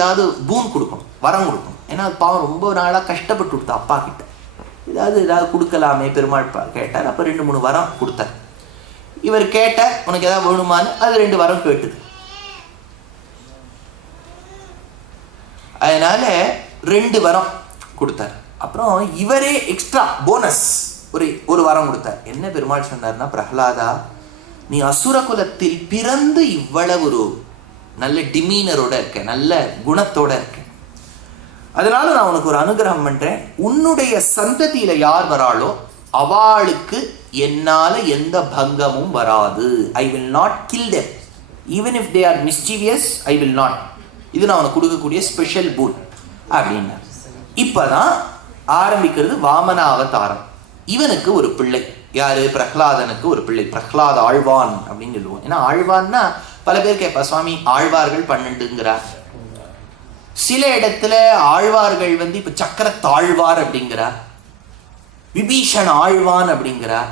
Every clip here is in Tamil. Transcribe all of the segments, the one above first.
ஏதாவது பூன் கொடுக்கணும், வரம் கொடுக்கணும். ஏன்னா அது பாவம் ரொம்ப நாளாக கஷ்டப்பட்டு கொடுத்தா அப்பா கிட்ட. ஏதாவது கொடுக்கலாமே பெருமாள் கேட்டார். அப்போ 2-3 வரம் கொடுத்தார். இவர் கேட்ட உனக்கு ஏதாவது வேணுமான்னு அது 2 வரம் கேட்டுது. அதனால 2 வரம் கொடுத்தார். அப்புறம் இவரே எக்ஸ்ட்ரா போனஸ் ஒரு வரம் கொடுத்தார். என்ன பெருமாள் சொன்னார்னா, பிரஹ்லாதா நீ அசுர குலத்தில் பிறந்து இவ்வளவு ஒரு நல்ல டிமீனரோட இருக்க, நல்ல குணத்தோட இருக்க, அதனால நான் உனக்கு ஒரு அனுகிரகம் பண்றேன். உன்னுடைய சந்ததியில யார் வராளோ அவளுக்கு என்னால எந்த பங்கமும் வராது. I will not kill them even if they are mischievous. I will not. இது நான் உனக்கு கொடுக்கக்கூடிய ஸ்பெஷல் பூட் அப்படின்னா. இப்பதான் ஆரம்பிக்கிறது வாமன அவதாரம். இவனுக்கு ஒரு பிள்ளை. யாரு? பிரஹ்லாதனுக்கு ஒரு பிள்ளை. பிரஹ்லாத ஆழ்வான் அப்படின்னு சொல்லுவோம். ஏன்னா ஆழ்வான்னா பல பேர் கேட்பா, சுவாமி ஆழ்வார்கள் 12ங்கிறார். சில இடத்துல ஆழ்வார்கள் இப்ப சக்கரத்தாழ்வார் அப்படிங்கிறார், விபீஷன் ஆழ்வான் அப்படிங்கிறார்.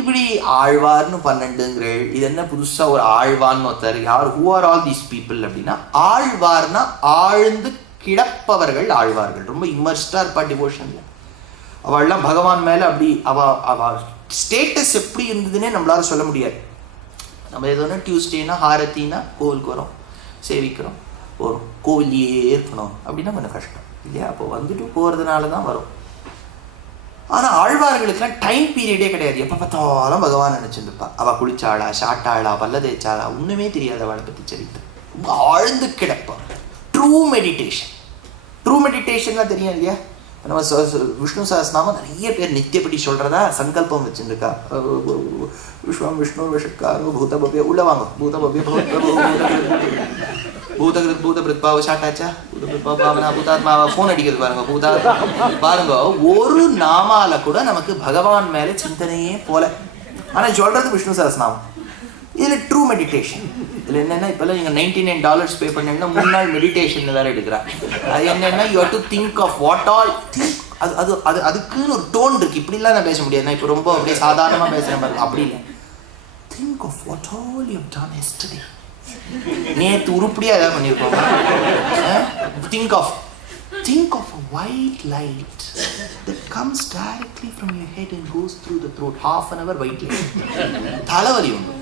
இப்படி ஆழ்வார்னு 12ங்கிறள். இது என்ன புதுசா ஒரு ஆழ்வான்னு ஒருத்தர்? யார்? Who are all these people அப்படின்னா, ஆழ்வார்னா ஆழ்ந்து கிடப்பவர்கள் ஆழ்வார்கள். ரொம்ப இம்மர்ஸ்டா இருப்பா டிவோஷன்ல. அவள்லாம் பகவான் மேல அப்படி அவ ஸ்டேட்டஸ் எப்படி இருந்ததுன்னே நம்மளால சொல்ல முடியாது. நம்ம எதோன்னா டியூஸ்டேனா ஹாரத்தினா கோவிலுக்கு வரோம், சேவிக்கிறோம், போகிறோம். கோவிலையே இருக்கணும் அப்படின்னா கொஞ்சம் கஷ்டம் இல்லையா? அப்போ வந்துட்டு போகிறதுனால தான் வரும். ஆனால் ஆழ்வார்களுக்கெல்லாம் டைம் பீரியடே கிடையாது. எப்போ பார்த்தாலும் பகவான் நினச்சிருப்பா. அவள் குளிச்சாளா, சாட்டாளா, பல்ல தேய்ச்சாளா ஒன்றுமே தெரியாது அவளை பற்றி சரித்திரம். ரொம்ப ஆழ்ந்து கிடப்பா. True meditation. ட்ரூ மெடிடேஷன்லாம் தெரியும் இல்லையா? நம்ம விஷ்ணு சஹஸ்ரநாமம் நிறைய பேர் நித்தியப்படி சொல்கிறதா சங்கல்பம் வச்சுருக்கா. விஸ்வம் விஷ்ணு விஷக்காரோ பூதபவ்ய உள்ள வாங்க பூதபவ்ய பூதகிருத் பூத பிரித்பாவ சாட்டாச்சா பூதபிரித்பாவனா பூதாத்மாவா ஃபோன் அடிக்கிறது பாருங்க. பாருங்க, ஒரு நாமால கூட நமக்கு பகவான் மேலே சிந்தனையே போல. ஆனால் சொல்றது விஷ்ணு சஹஸ்ரநாமம். இதில் ட்ரூ மெடிடேஷன். இதில் என்னென்னா, இப்போல்லாம் நீங்கள் $99 பே பண்ணீங்கன்னா 3 நாள் மெடிடேஷன் வேறு எடுக்கிறாங்க. அது என்னென்னா, you have to think of what all think. அதுக்குன்னு ஒரு டோன் இருக்குது. இப்படிலாம் நான் பேச முடியாது. நான் இப்போ ரொம்ப அப்படியே சாதாரணமாக பேசுகிறேன் பாருங்க. அப்படி இல்லை. Think of what all you have done yesterday. நேற்று உருப்படியாக எதாவது பண்ணியிருக்கோம். Think of a white light that comes directly from your head and goes through the throat. Half an hour white light. தலைவலி உண்டு.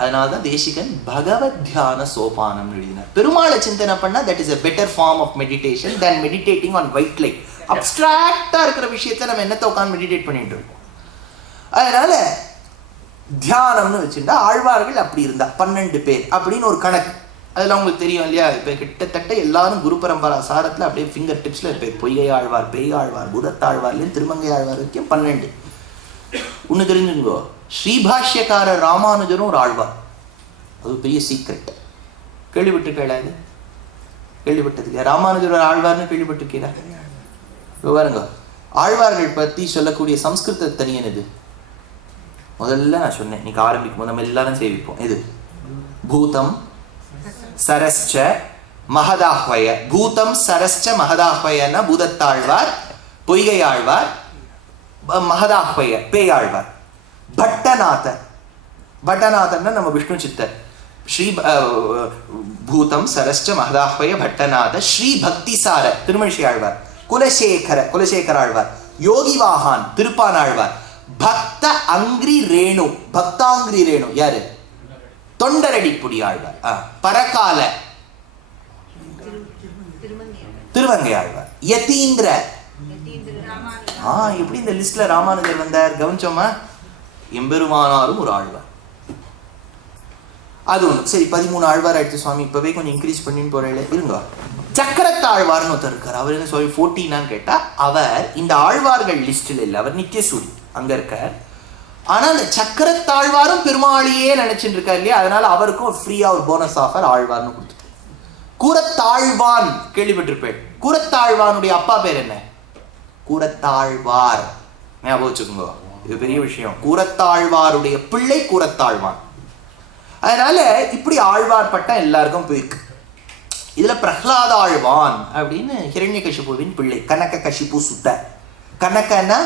அதனால தான் தேசிகன் பகவத் தியான சோபானம் எழுதினார். பெருமாளை சிந்தனை பண்ணா that is a better form of meditation than meditating on white light. அப்ஸ்ட்ராக்டா இருக்கிற விஷயத்தை நம்ம என்னத்தை உட்காந்து மெடிடேட் பண்ணிட்டு இருக்கோம். அதனால தியானம்னு வச்சுட்டா ஆழ்வார்கள் அப்படி இருந்தா 12 பேர் அப்படின்னு ஒரு கணக்கு. அதெல்லாம் உங்களுக்கு தெரியும் இல்லையா? இப்போ கிட்டத்தட்ட எல்லாரும் குரு பரம்பரா சாரத்தில் அப்படியே ஃபிங்கர் டிப்ஸில் இருப்பேன். பொய்கை ஆழ்வார், பேய் ஆழ்வார், பூதத்தாழ்வார்லேருந்து திருமங்கை ஆழ்வார் வரைக்கும் 12. ஒன்று தெரிஞ்சுங்கோ, ஸ்ரீபாஷ்யக்காரர் ராமானுஜரும் ஒரு ஆழ்வார். அது பெரிய சீக்ரெட். கேள்விப்பட்டிருக்கேன். கேள்விப்பட்டது இல்லையா? ராமானுஜர் ஒரு ஆழ்வார்னு கேள்விப்பட்டிருக்கீங்களா? பாருங்க, ஆழ்வார்கள் பற்றி சொல்லக்கூடிய சம்ஸ்கிருத தனியனது. முதல்ல நான் சொன்னேன், இன்னைக்கு ஆரம்பிக்கும் போது நம்ம எல்லாரும் சேவிப்போம். இது பூதம் சரஸ்ச மகதாஹ்வய. பூதம் சரஸ்ச மகதாஹ்வயன்னா பூதத்தாழ்வார், பொய்கை ஆழ்வார், மகதாஹ்வய பேயாழ்வார். பட்டநாதர், பட்டநாதர்னா நம்ம விஷ்ணு சித்தர். ஸ்ரீ பூதம் சரஸ்ச மகதாஹ்வய பட்டநாத. ஸ்ரீ பக்திசார திருமழிசை ஆழ்வார். குலசேகர ஆழ்வார். யோகிவாகான் திருப்பானாழ்வார். பக்த அங்கிரி ரேணு, பக்தாங்கிரி ரேணு யாரு? தொண்டரடிப்புடி ஆழ்வார். பரகால திருவங்கை ஆழ்வார். யதீந்திர. எப்படி இந்த லிஸ்ட்ல ராமானுஜர் வந்தார் கவனிச்சோமா? எம்பெருமானாரும் ஒரு ஆழ்வார். அது ஒண்ணு. சரி, 13 ஆழ்வார் ஆயிடுச்சு சுவாமி. இப்பவே கொஞ்சம் இன்க்ரீஸ் பண்ணின்னு போறேன் இருங்க. சக்கரத்தாழ்வார்னு ஒருத்தர் இருக்கார். அவர் என்ன சொல்லி 14 கேட்டா, அவர் இந்த ஆழ்வார்கள் லிஸ்டில் இல்லை. அவர் நித்தியசூரி அங்க இருக்கார். ஆனா அந்த சக்கரத்தாழ்வாரும் பெருமாளையே நினைச்சுட்டு இருக்கார் இல்லையா? அதனால அவருக்கும் ஃப்ரீயா ஒரு போனஸ் ஆஃபர் ஆழ்வார்னு கொடுத்துட்டு. கூரத்தாழ்வான் கேள்விப்பட்டிருப்பேன். கூரத்தாழ்வானுடைய அப்பா பேர் என்ன? கூரத்தாழ்வார். ஞாபகம் வச்சுக்கோங்க, இது பெரிய விஷயம். கூரத்தாழ்வாருடைய பிள்ளை கூரத்தாழ்வான். அதனால இப்படி ஆழ்வார் பட்டம் எல்லாருக்கும் போயிருக்கு. இதுல பிரஹ்லாத ஆழ்வான் அப்படின்னு ஹிரண்யகசிபுவின் பிள்ளை. கனக கசிபு சுத்த. கனகனா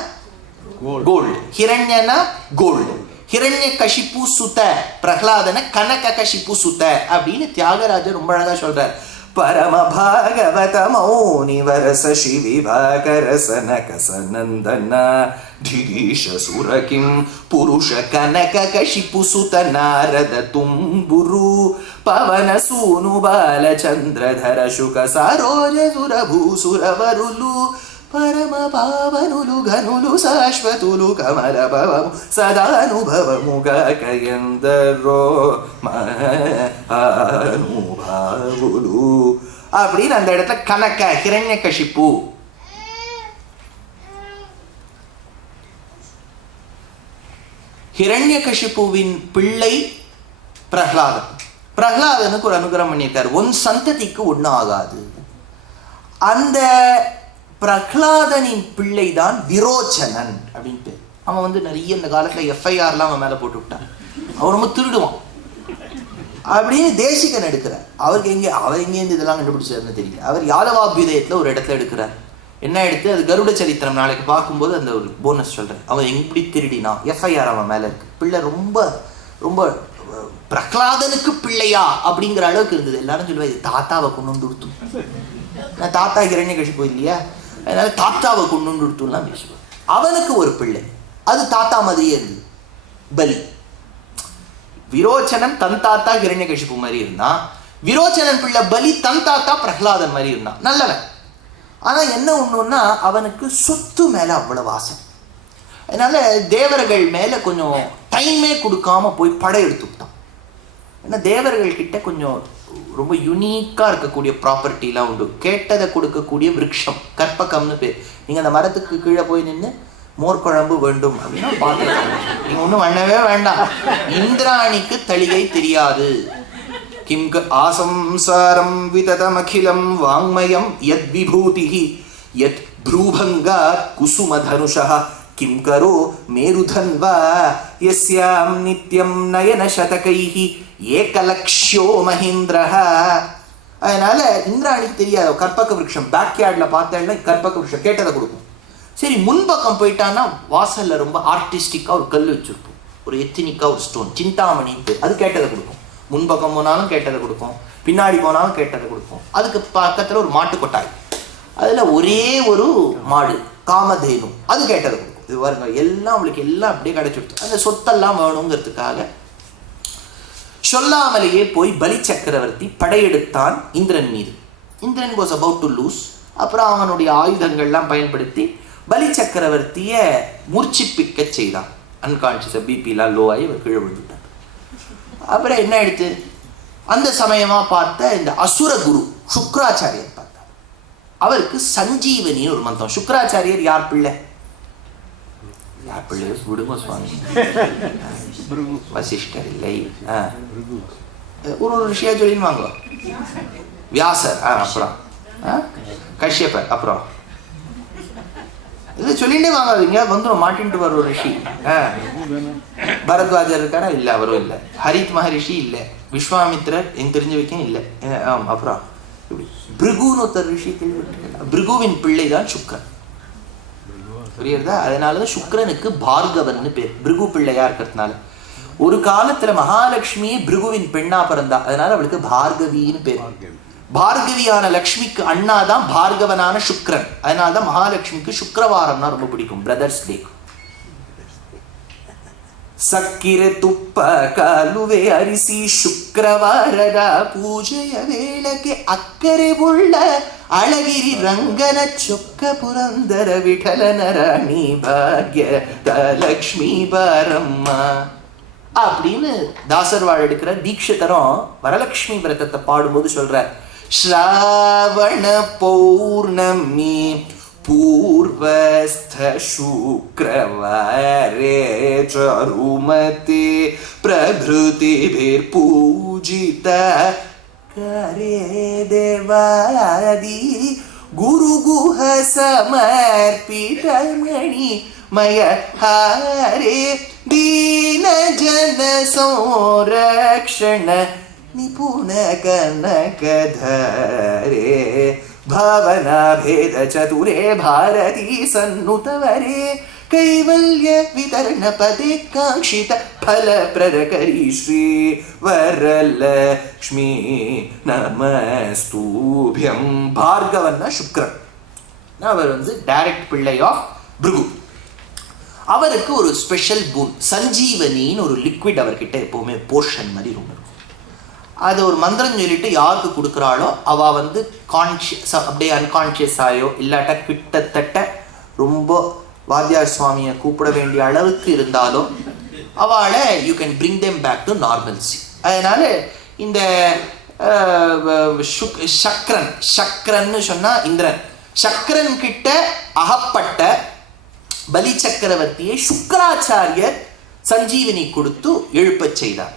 கோல்டு, ஹிரண்யனா கோல்டு. ஹிரண்ய கஷிப்பு சுத, பிரகலாதன கனக கஷிப்பு சுத அப்படின்னு தியாகராஜர் ரொம்ப அழகா சொல்றார். பரம பாகவத மௌனி வரச சிவிபாகரசனக சனந்தன திகீஷ சுரகிம் புருஷ கனக கஷிப்பு சுத நாரத தும்புரு பவன சூனு பாலச்சந்திரதர சுக சரோஜ சுரபூசுரவருలు పరమ పావనులు ఘనులు శాశ్వతులు కమల భవము సదానుభవముగా కయందరో అనుభావులు அப்படின்னு அந்த இடத்துல கனக ஹிரண்ய கஷிப்பு. ஹிரண்ய கஷிப்புவின் பிள்ளை பிரகலாதன். பிரகலாதனுக்கு ஒரு அனுகிரகம் பண்ணியிருக்காரு, உன் சந்ததிக்கு ஒன்றும் ஆகாது. அந்த பிரகலாதனின் பிள்ளை தான் விரோச்சனன் அப்படின்னு பேர். அவன் வந்து நிறைய இந்த காலத்தில் எஃப்ஐஆர்லாம் அவன் மேலே போட்டு விட்டான். அவன் ரொம்ப திருடுவான் அப்படின்னு தேசிகன் எடுக்கிறார். அவர் எங்கேருந்து இதெல்லாம் கண்டுபிடிச்சாருன்னு தெரியல. அவர் யாதவாபியுதயத்தில் ஒரு இடத்துல எடுக்கிறார். என்ன எடுத்து அது கருட சரித்திரம் நாளைக்கு பார்க்கும்போது அந்த ஒரு போனஸ் சொல்கிறேன். அவன் எப்படி திருடினா எஃப்ஐஆர் அவன் மேலே இருக்கு. பிள்ளை ரொம்ப ரொம்ப பிரகலாதனுக்கு பிள்ளையா அப்படிங்கிற அளவுக்கு இருந்தது. எல்லாரும் சொல்லுவா இது தாத்தாவை கொண்டு வந்து கொடுத்தோம். நான் தாத்தா ஹிரண்ய கஷிப்பு இல்லையா, அதனால தாத்தாவை கொண்டு வந்து கொடுத்துலாம் பேசுவார். அவனுக்கு ஒரு பிள்ளை, அது தாத்தா மாதிரியே இருந்தது, பலி. விரோச்சனன் தன் தாத்தா ஹிரண்ய கஷிப்பு மாதிரி இருந்தான். விரோச்சனன் பிள்ளை பலி தன் தாத்தா பிரகலாதன் மாதிரி இருந்தான். நல்லவன். ஆனா என்ன ஒண்ணுன்னா அவனுக்கு சொத்து மேல அவ்வளவு ஆசை. அதனால தேவர்கள் மேல கொஞ்சம் டைமே கொடுக்காம போய் படையெடுத்து விட்டான். ஏன்னா தேவர்கள் கிட்ட கொஞ்சம் ரொம்ப யூனிக்காக இருக்கக்கூடிய ப்ராப்பர்ட்டிலாம் உண்டு. கேட்டதை கொடுக்கக்கூடிய விருட்சம், கற்பகம்னு பேர். நீங்கள் அந்த மரத்துக்கு கீழே போய் நின்று மோர் குழம்பு வேண்டும் அப்படின்னா பார்த்துக்கலாம். நீங்கள் ஒன்றும் பண்ணவே வேண்டாம். இந்திராணிக்கு தளிகை தெரியாது. கிம் ஆசம்சாரம் விததமகிலம் வாங்மயம் யத் விபூதிஹி யத் ப்ரூபங்கா குசுமதனுஷா கிம் கரோ மேருதன்வா யஸ்யாம் நித்யம் நயன சதகைஹி ஏகலக்ஷ்யோ மஹேந்திரஹா. அதனால இந்திராணிக்கு தெரியாது. கற்பக விருட்சம் பேக்யார்டில் பார்த்தேன்னா கற்பக விருட்சம் கேட்டதை கொடுக்கும். சரி, முன்பக்கம் போயிட்டான்னா வாசலில் ரொம்ப ஆர்டிஸ்டிக்காக ஒரு கல் வச்சுருப்போம், ஒரு எத்தினிக்காக ஒரு ஸ்டோன், சிந்தாமணிட்டு, அது கேட்டதை கொடுக்கும். முன்பக்கம் போனாலும் கேட்டதை கொடுக்கும், பின்னாடி போனாலும் கேட்டதை கொடுக்கும். அதுக்கு பக்கத்தில் ஒரு மாட்டு கொட்டாய், அதில் ஒரே ஒரு மாடு காமதேனு, அது கேட்டதை கொடுக்கும். இது பாருங்க, எல்லாம் அவளுக்கு எல்லாம் அப்படியே கிடைச்சிடுது. அந்த சொத்தெல்லாம் வேணுங்கிறதுக்காக சொல்லாமலேயே போய் பலி சக்கரவர்த்தி படையெடுத்தான் இந்திரன் மீது. Indran was about to lose. அப்புறம் அவனுடைய ஆயுதங்கள்லாம் பயன்படுத்தி பலி சக்கரவர்த்தியை மூர்ச்சிப்பிக்க செய்தான். அன்கான்ஷியஸாக பிபிலாம் லோ ஆகி கீழே விழுந்துட்டான். அப்புறம் என்ன ஆயிடுச்சு, அந்த சமயமாக பார்த்த இந்த அசுர குரு சுக்ராச்சாரியர் பார்த்தார். அவருக்கு சஞ்சீவனின்னு ஒரு மந்திரம். சுக்ராச்சாரியர் யார் பிள்ளை? யார் பிள்ளை? விடுங்க சுவாமி, வசிஷ்டர் இல்லை, ஒரு ரிஷியா சொல்லின்னு வாங்க. வியாசர், அப்புறம் கஷ்யப்பர், அப்புறம் இது சொல்லிட்டே வாங்காதீங்க, வந்துடும் மாட்டின்ட்டு வர ஒரு ரிஷி. பரத்வாஜர் இருக்காரா? இல்லை, அவரும் இல்லை. ஹரித் மகரிஷி இல்லை. விஸ்வாமித்ரர் எங்க தெரிஞ்ச வைக்கும் இல்லை. அப்புறம் இப்படி பிருகுன்னு ஒருத்தர் ரிஷி கேள்விப்பட்டிருக்கேன். பிருகுவின் பிள்ளை தான் சுக்கரன். புரியுறதா? அதனாலதான் சுக்கரனுக்கு பார்கவன் பேர், பிருகு பிள்ளையா இருக்கிறதுனால. ஒரு காலத்துல மகாலட்சுமி பிருகுவின் பெண்ணா பிறந்தா, அதனால அவளுக்கு பார்கவின்னு பேர். பார்கவியான லக்ஷ்மிக்கு அண்ணா தான் பார்கவனான சுக்ரன். அதனால்தான் மகாலட்சுமிக்கு சுக்கிரவாரம்னா ரொம்ப பிடிக்கும், பிரதர்ஸ் டே. ಸಕ್ಕಿರೆ ತುಪ್ಪ ಕಾಲುವೆ ಅರಿಸಿ ಶುಕ್ರವಾರದ ಪೂಜೆಯ ವೇಳಕ್ಕೆ ಅಕ್ಕರೆ ಉಳ್ಳ ಅಳಗಿರಿ ರಂಗನ ಚೊಕ್ಕ ಪುರಂದರ ವಿಠಲನ ರಾಣಿ ಭಾಗ್ಯದ ಲಕ್ಷ್ಮೀ ಬಾರಮ್ಮ அப்படின்னு தாசர்வாள் எடுக்கிற தீட்சிதரும் வரலட்சுமி விரதத்தை பாடும்போது சொல்ற, ஸ்ராவண பௌர்ணமி பூர்வஸ்த சுக்ரவாரே சருமதி பிரபுதிபிர் பூஜித கரே தேவாதி குரு குஹ சமர்ப்பித மணி மய ஹரே ದೀನ ಜನ ಸಂರಕ್ಷಣ ನಿಪುಣ ಕನಕಧರೆ ಭಾವನಾ ಭೇದ ಚತುರೇ ಭಾರತೀ ಸನ್ನುತವರೇ கைவல்ய விதரண பதே காங்கித பல பிரகரி ஸ்ரீ வரலக்ஷ்மி நமஸ்தூபியம். பார்கவன்னா சுக்ரன், அவர் டைரக்ட் பிள்ளை ஆஃப் பிருகு. அவருக்கு ஒரு ஸ்பெஷல் பூன், சஞ்சீவனின்னு ஒரு லிக்விட் அவர்கிட்ட எப்பவுமே போர்ஷன் மாதிரி இருக்கும். அது ஒரு மந்திரம் சொல்லிட்டு யாருக்கு கொடுக்குறாளோ அவ கான்ஷியஸ், அப்படியே அன்கான்ஷியஸ் ஆயோ இல்லாட்ட கிட்டத்தட்ட ரொம்ப வாத்தியார் சுவாமியை கூப்பிட வேண்டிய அளவுக்கு இருந்தாலும் அவளை you can bring them back to normalcy. அதனால இந்த சக்ரன், சக்ரன்னு சொன்னா இந்திரன், சக்ரன் கிட்ட அகப்பட்ட பலி சக்கரவர்த்தியை சுக்கராச்சாரியர் சஞ்சீவனி கொடுத்து எழுப்பச் செய்தார்.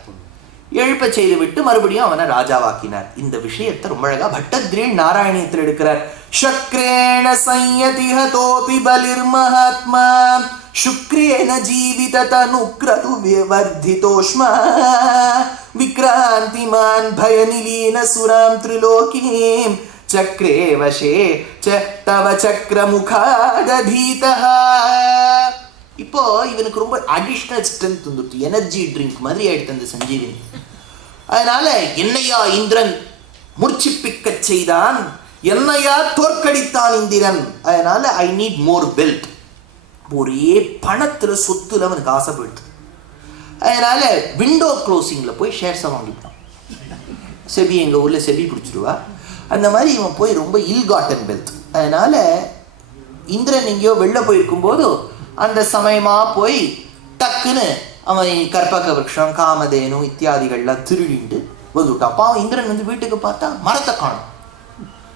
எழுப்ப செய்து விட்டு மறுபடியும் அவனை ராஜாவாக்கினார். இந்த விஷயத்தை ரொம்ப அழகா பட்டத்ரீள் நாராயணியத்தில் எடுக்கிறார். சக்ரேண சய்யதிஹதோபி பலிர் மகாத்மா சுக்ரேண ஜீவித தனுக்ரது விவர்திதோஷ்மா விக்ராந்திமான் பயநிலீன சுராம் த்ரிலோகீம் சக்ரே வசே ச தவ சக்ரமுகாததீதஹ. இப்போ இவனுக்கு ரொம்ப அடிஷ்னல் ஸ்ட்ரென்த் வந்துட்டு, எனர்ஜி ட்ரிங்க் மாதிரி ஆயிடுத்து அந்த சஞ்சீவினி. அதனால என்னையா இந்திரன் மூர்ச்சிப்பிக்க செய்தான், என்னையா தோற்கடித்தான் இந்திரன், அதனால ஐ நீட் மோர் வெல்த். ஒரே பணத்துல சொத்துல அவனுக்கு ஆசை போயிடுது. அதனால விண்டோ க்ளோசிங்ல போய் ஷேர்ஸை வாங்கிட்டான். செபி, எங்க ஊர்ல செபி பிடிச்சிருவா, அந்த மாதிரி இவன் போய் ரொம்ப இல் காட்டன் வெல்த். அதனால இந்திரன் எங்கேயோ வெளில போயிருக்கும் போது அந்த சமயமா போய் டக்குன்னு அவன் கற்பக விருட்சம் காமதேனு இத்தியாதிகள்லாம் திருடிட்டு வந்துவிட்டான். அப்போ அவன் இந்திரன் வீட்டுக்கு பார்த்தா மரத்தை காணும்.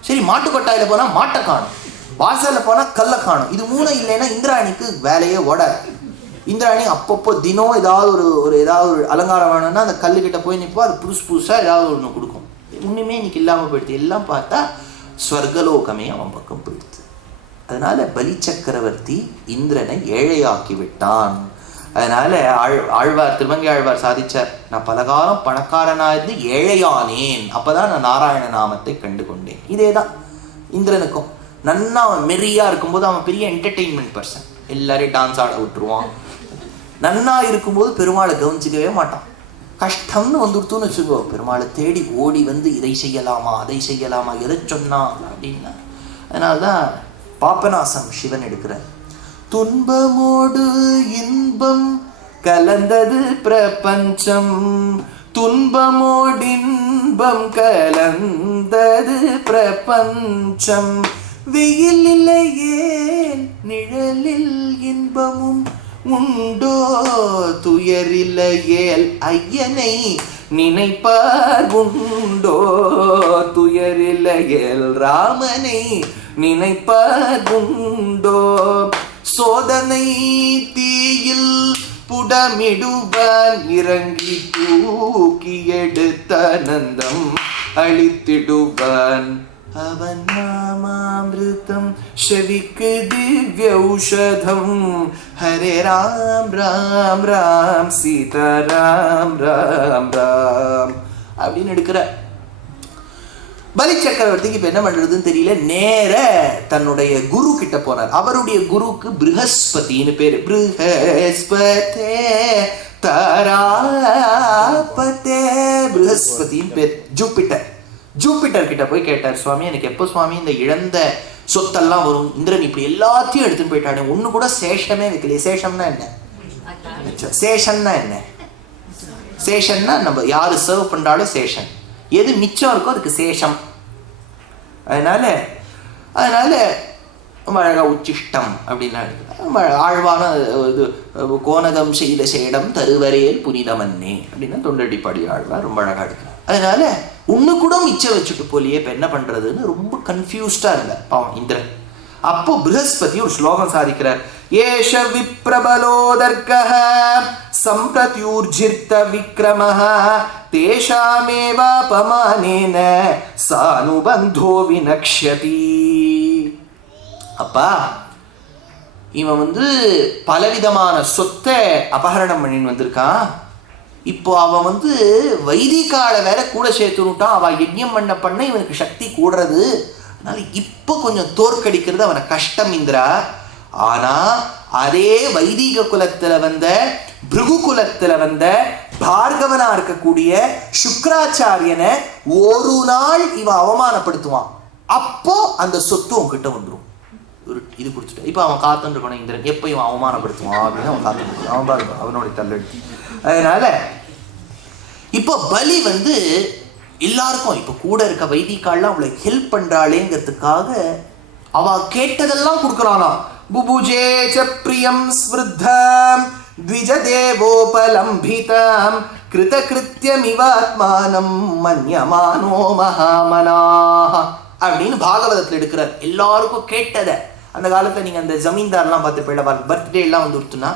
சரி, மாட்டுக்கொட்டாயில போனா மாட்டை காணும், வாசல்ல போனா கல்லை காணும். இது மூணு இல்லைன்னா இந்திராணிக்கு வேலையே ஓடாது. இந்திராணி அப்பப்போ தினம் ஏதாவது ஒரு அலங்காரம் வேணும்னா அந்த கல்லுக்கிட்ட போய் நிற்போம், அது புதுசா ஏதாவது ஒன்று கொடுக்கும். ஒண்ணுமே இன்னைக்கு இல்லாமல் போயிடுது. எல்லாம் பார்த்தா ஸ்வர்கலோகமே அவன் பக்கம் போயிடுது. அதனால பலி சக்கரவர்த்தி இந்திரனை ஏழையாக்கி விட்டான். அதனால ஆழ்வார், திருமங்கை ஆழ்வார் சாதிச்சார், நான் பலகாலம் பணக்காரனா இருந்து ஏழையானேன், அப்பதான் நான் நாராயண நாமத்தை கண்டு கொண்டேன். இதேதான் இந்திரனுக்கும். நன்னா அவன் மெரியா இருக்கும்போது அவன் பெரிய என்டர்டெயின்மெண்ட் பர்சன், எல்லாரையும் டான்ஸ் ஆட விட்டுருவான். நன்னா இருக்கும்போது பெருமாளை கவனிச்சுக்கவே மாட்டான். கஷ்டம்னு வந்துடுத்துன்னு வச்சுக்கோ, பெருமாளை தேடி ஓடி இதை செய்யலாமா அதை செய்யலாமா எதை சொன்னா அப்படின்னா. அதனால்தான் பாபநாசம் சிவன் எடுக்கிறார். துன்பமோடு இன்பம் கலந்தது பிரபஞ்சம், துன்பமோடு இன்பம் கலந்தது பிரபஞ்சம், வெயில் இல்லையே நிழலில் இன்பமும் உண்டோ, துயரில்லையேல் ஐயனை நினைப்பார் உண்டோ, துயரில்லையேல் ராமனை நினைப்பார் உண்டோ, சோதனை தீயில் புடமிடுவான் இறங்கி தூக்கி எடுத்த ஆனந்தம் அளித்திடுவான், அவன் நாமாமிருதம் செவிக்கு திவ்ய ஔஷதம், ஹரே ராம் ராம் ராம் சீதா ராம் ராம் ராம் அப்படின்னு எடுக்கிற. பலி சக்கரவர்த்திக்கு இப்ப என்ன பண்றதுன்னு தெரியல. நேர தன்னுடைய குரு கிட்ட போனார். அவருடைய குருக்கு ப்ரஹஸ்பதினு பேரு. ப்ரஹஸ்பதே தராபதே, ப்ரஹஸ்பதினு பேர். ஜூபிட்டர் கிட்ட போய் கேட்டார், சுவாமி எனக்கு எப்போ சுவாமி இந்த இழந்த சொத்தெல்லாம் வரும்? இந்திரன் இப்படி எல்லாத்தையும் எடுத்துன்னு போயிட்டானே, ஒண்ணு கூட சேஷமே வைக்கலையே. சேஷம்னா என்ன? சேஷன்னா என்ன? சேஷன்னா நம்ம யாரு சர்வ் பண்றாலும் சேஷன், எது மிச்சம் இருக்கோ அதுக்கு சேஷம். அதனால அழகா உச்சிஷ்டம் அப்படின்னா ஆழ்வான இது கோனகம் செய்த சேடம் தருவரேல் புனிதமன்னே அப்படின்னா தொண்டடிப்பாடி ஆழ்வார் ரொம்ப அழகா எடுக்கிறார். அதனால ஒண்ணு கூட மிச்சம் வச்சுட்டு போலியே, இப்ப என்ன பண்றதுன்னு ரொம்ப கன்ஃபியூஸ்டா இருந்தார் பாவம் இந்திரன். அப்போ ப்ரஹஸ்பதி ஒரு ஸ்லோகம் சாதிக்கிறார். ஏஷ விப்ரபலோதர்கஹ சம்பிரத்யூர்ஜிர்த விக்ரமஹ தேஷாமேவாபமானேன சானுபந்தோ வினக்ஷ்யதி. அப்பா, இவன் பலவிதமான சொத்தை அபகரணம் பண்ணின்னு வந்திருக்கான். இப்போ அவன் வைதிகால வேற கூட சேர்த்துட்டான். அவ யஜ்ஞம் பண்ண இவனுக்கு சக்தி கூடுறது. அதனால இப்போ கொஞ்சம் தோற்கடிக்கிறது அவனை கஷ்டம் இந்திரா. ஆனா அதே வைதிக குலத்துல வந்த பிருகு குலத்துல வந்த பார்கவனா இருக்கக்கூடிய சுக்ராச்சாரியனை ஒரு நாள் இவன் அவமானப்படுத்துவான், அப்போ அந்த சொத்து உன்கிட்ட வந்துடும். இது குடிச்சுட்டு இப்ப அவன் காத்துட்டு இருக்கணும் இந்திரன் எப்ப இவன் அவமானப்படுத்துவான் அப்படின்னு அவன் காத்துட்டு அவன் பாருங்க அவனுடைய தள்ளெடுத்து. அதனால இப்போ பலி எல்லாருக்கும் இப்ப கூட இருக்க வைதிகாலாம் அவளை ஹெல்ப் பண்றாளேங்கிறதுக்காக அவ கேட்டதெல்லாம் கொடுக்கறானா. புபுஜே ச பிரியம் ஸ்மிருத்தம் த்விஜ தேவோபலம்பிதம் கிருதகிருத்யமிவாத்மானம் மன்யமானோ மகாமனாஹ அப்படின்னு பாகவதத்தில் எடுக்கிறார். எல்லாருக்கும் கேட்டதை அந்த காலத்துல நீங்க அந்த ஜமீன்தார்லாம் பார்த்து போயிட பர்த்டே எல்லாம் வந்துருத்துனா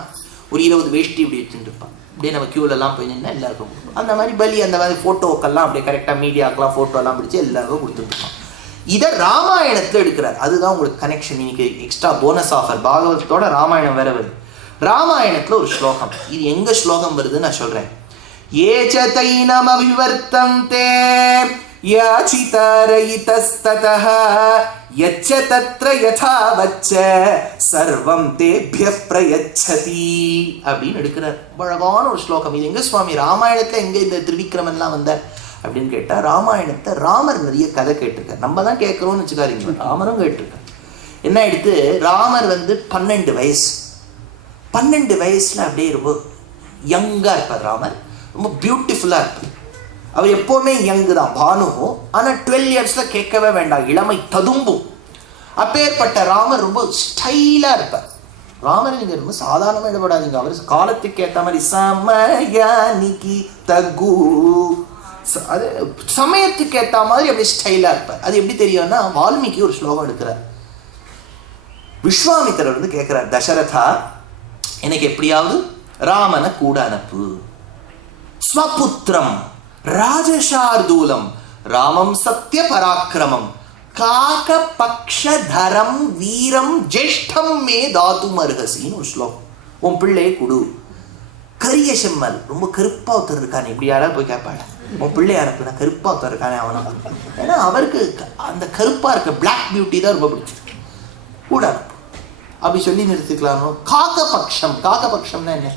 ஒரு 20 வேஷ்டி இப்படி வச்சுட்டு இருப்பான். அப்படியே நம்ம கியூல எல்லாம் போய் நின்னா எல்லாருக்கும் கொடுப்போம். அந்த மாதிரி பலி அந்த மாதிரி போட்டோக்கெல்லாம் அப்படியே கரெக்டா மீடியாக்கெல்லாம் போட்டோ எல்லாம் பிடிச்சி எல்லாருக்கும் கொடுத்துருப்பான். இதை ராமாயணத்துல எடுக்கிறார். அதுதான் உங்களுக்கு கனெக்ஷன். இன்னைக்கு எக்ஸ்ட்ரா போனஸ் ஆஃபர். பாகவதத்தோட ராமாயணம் வேற வருது. ராமாயணத்துல ஒரு ஸ்லோகம், இது எங்க ஸ்லோகம் வருதுன்னு நான் சொல்றேன். ஏச்சதைனம் அவிவர்த்தந்தே யாசிதாரயிதஸ்ததஹ யச்ச தத்ர யதா வச்ச சர்வம் தேப்யः பிரயச்சதி அப்படின்னு எடுக்கிறார். அழகான ஒரு ஸ்லோகம். இது எங்க சுவாமி ராமாயணத்துல எங்க இந்த திரிவிக்ரமன்லாம் வந்தார் அப்படின்னு கேட்டா, ராமாயணத்தை ராமர் நிறைய கதை கேட்டிருக்கார். நம்ம தான் கேட்கிறோம்னு வச்சுக்காதீங்க, ராமரும் கேட்டிருக்கார். என்ன எடுத்து ராமர் 12 வயசு 12 வயசுல அப்படியே ரொம்ப யங்கா இருப்பார். ராமர் ரொம்ப பியூட்டிஃபுல்லா இருப்பார். அவர் எப்பவுமே யங்கு தான் பானுவும். ஆனா 12 இயர்ஸ்ல கேட்கவே வேண்டாம், இளமை ததும்பும். அப்பேற்பட்ட ராமர் ரொம்ப ஸ்டைலா இருப்பார். ராமரை நீங்க ரொம்ப சாதாரணமா இடப்படாதீங்க. அவர் காலத்துக்கு ஏற்ற மாதிரி சமயானிக்கு தகு, அது சமயத்துக்கு ஏற்ற மாதிரி அப்படி ஸ்டைலா இருப்பார். அது எப்படி தெரியும்னா, வால்மீகி ஒரு ஸ்லோகம் எடுக்கிறார். விஸ்வாமித்திரர் கேட்கிறார், தசரதா எனக்கு எப்படியாவது ராமனை கூட அனுப்பு. ஸ்வபுத்திரம் ராஜசார்தூலம் ராமம் சத்ய பராக்கிரமம் காக பக்ஷதரம் வீரம் ஜேஷ்டம் மே தாத்து மருகசின்னு ஒரு ஸ்லோகம். உன் பிள்ளையை குடு. கரிய செம்மல் ரொம்ப கருப்பா ஒருத்தர் இருக்கானே, இப்படி யாராவது போய் கேட்பாங்க, உன் பிள்ளை யாருக்கு நான் கருப்பா ஒருத்தர் இருக்கானே அவனை. ஏன்னா அவருக்கு அந்த கருப்பா இருக்க பிளாக் பியூட்டி தான் ரொம்ப பிடிச்சிருக்கு. கூட அப்படி சொல்லி நிறுத்திக்கலாமோ. காக்கபக்ஷம், காக்கபக்ஷம்னா என்ன?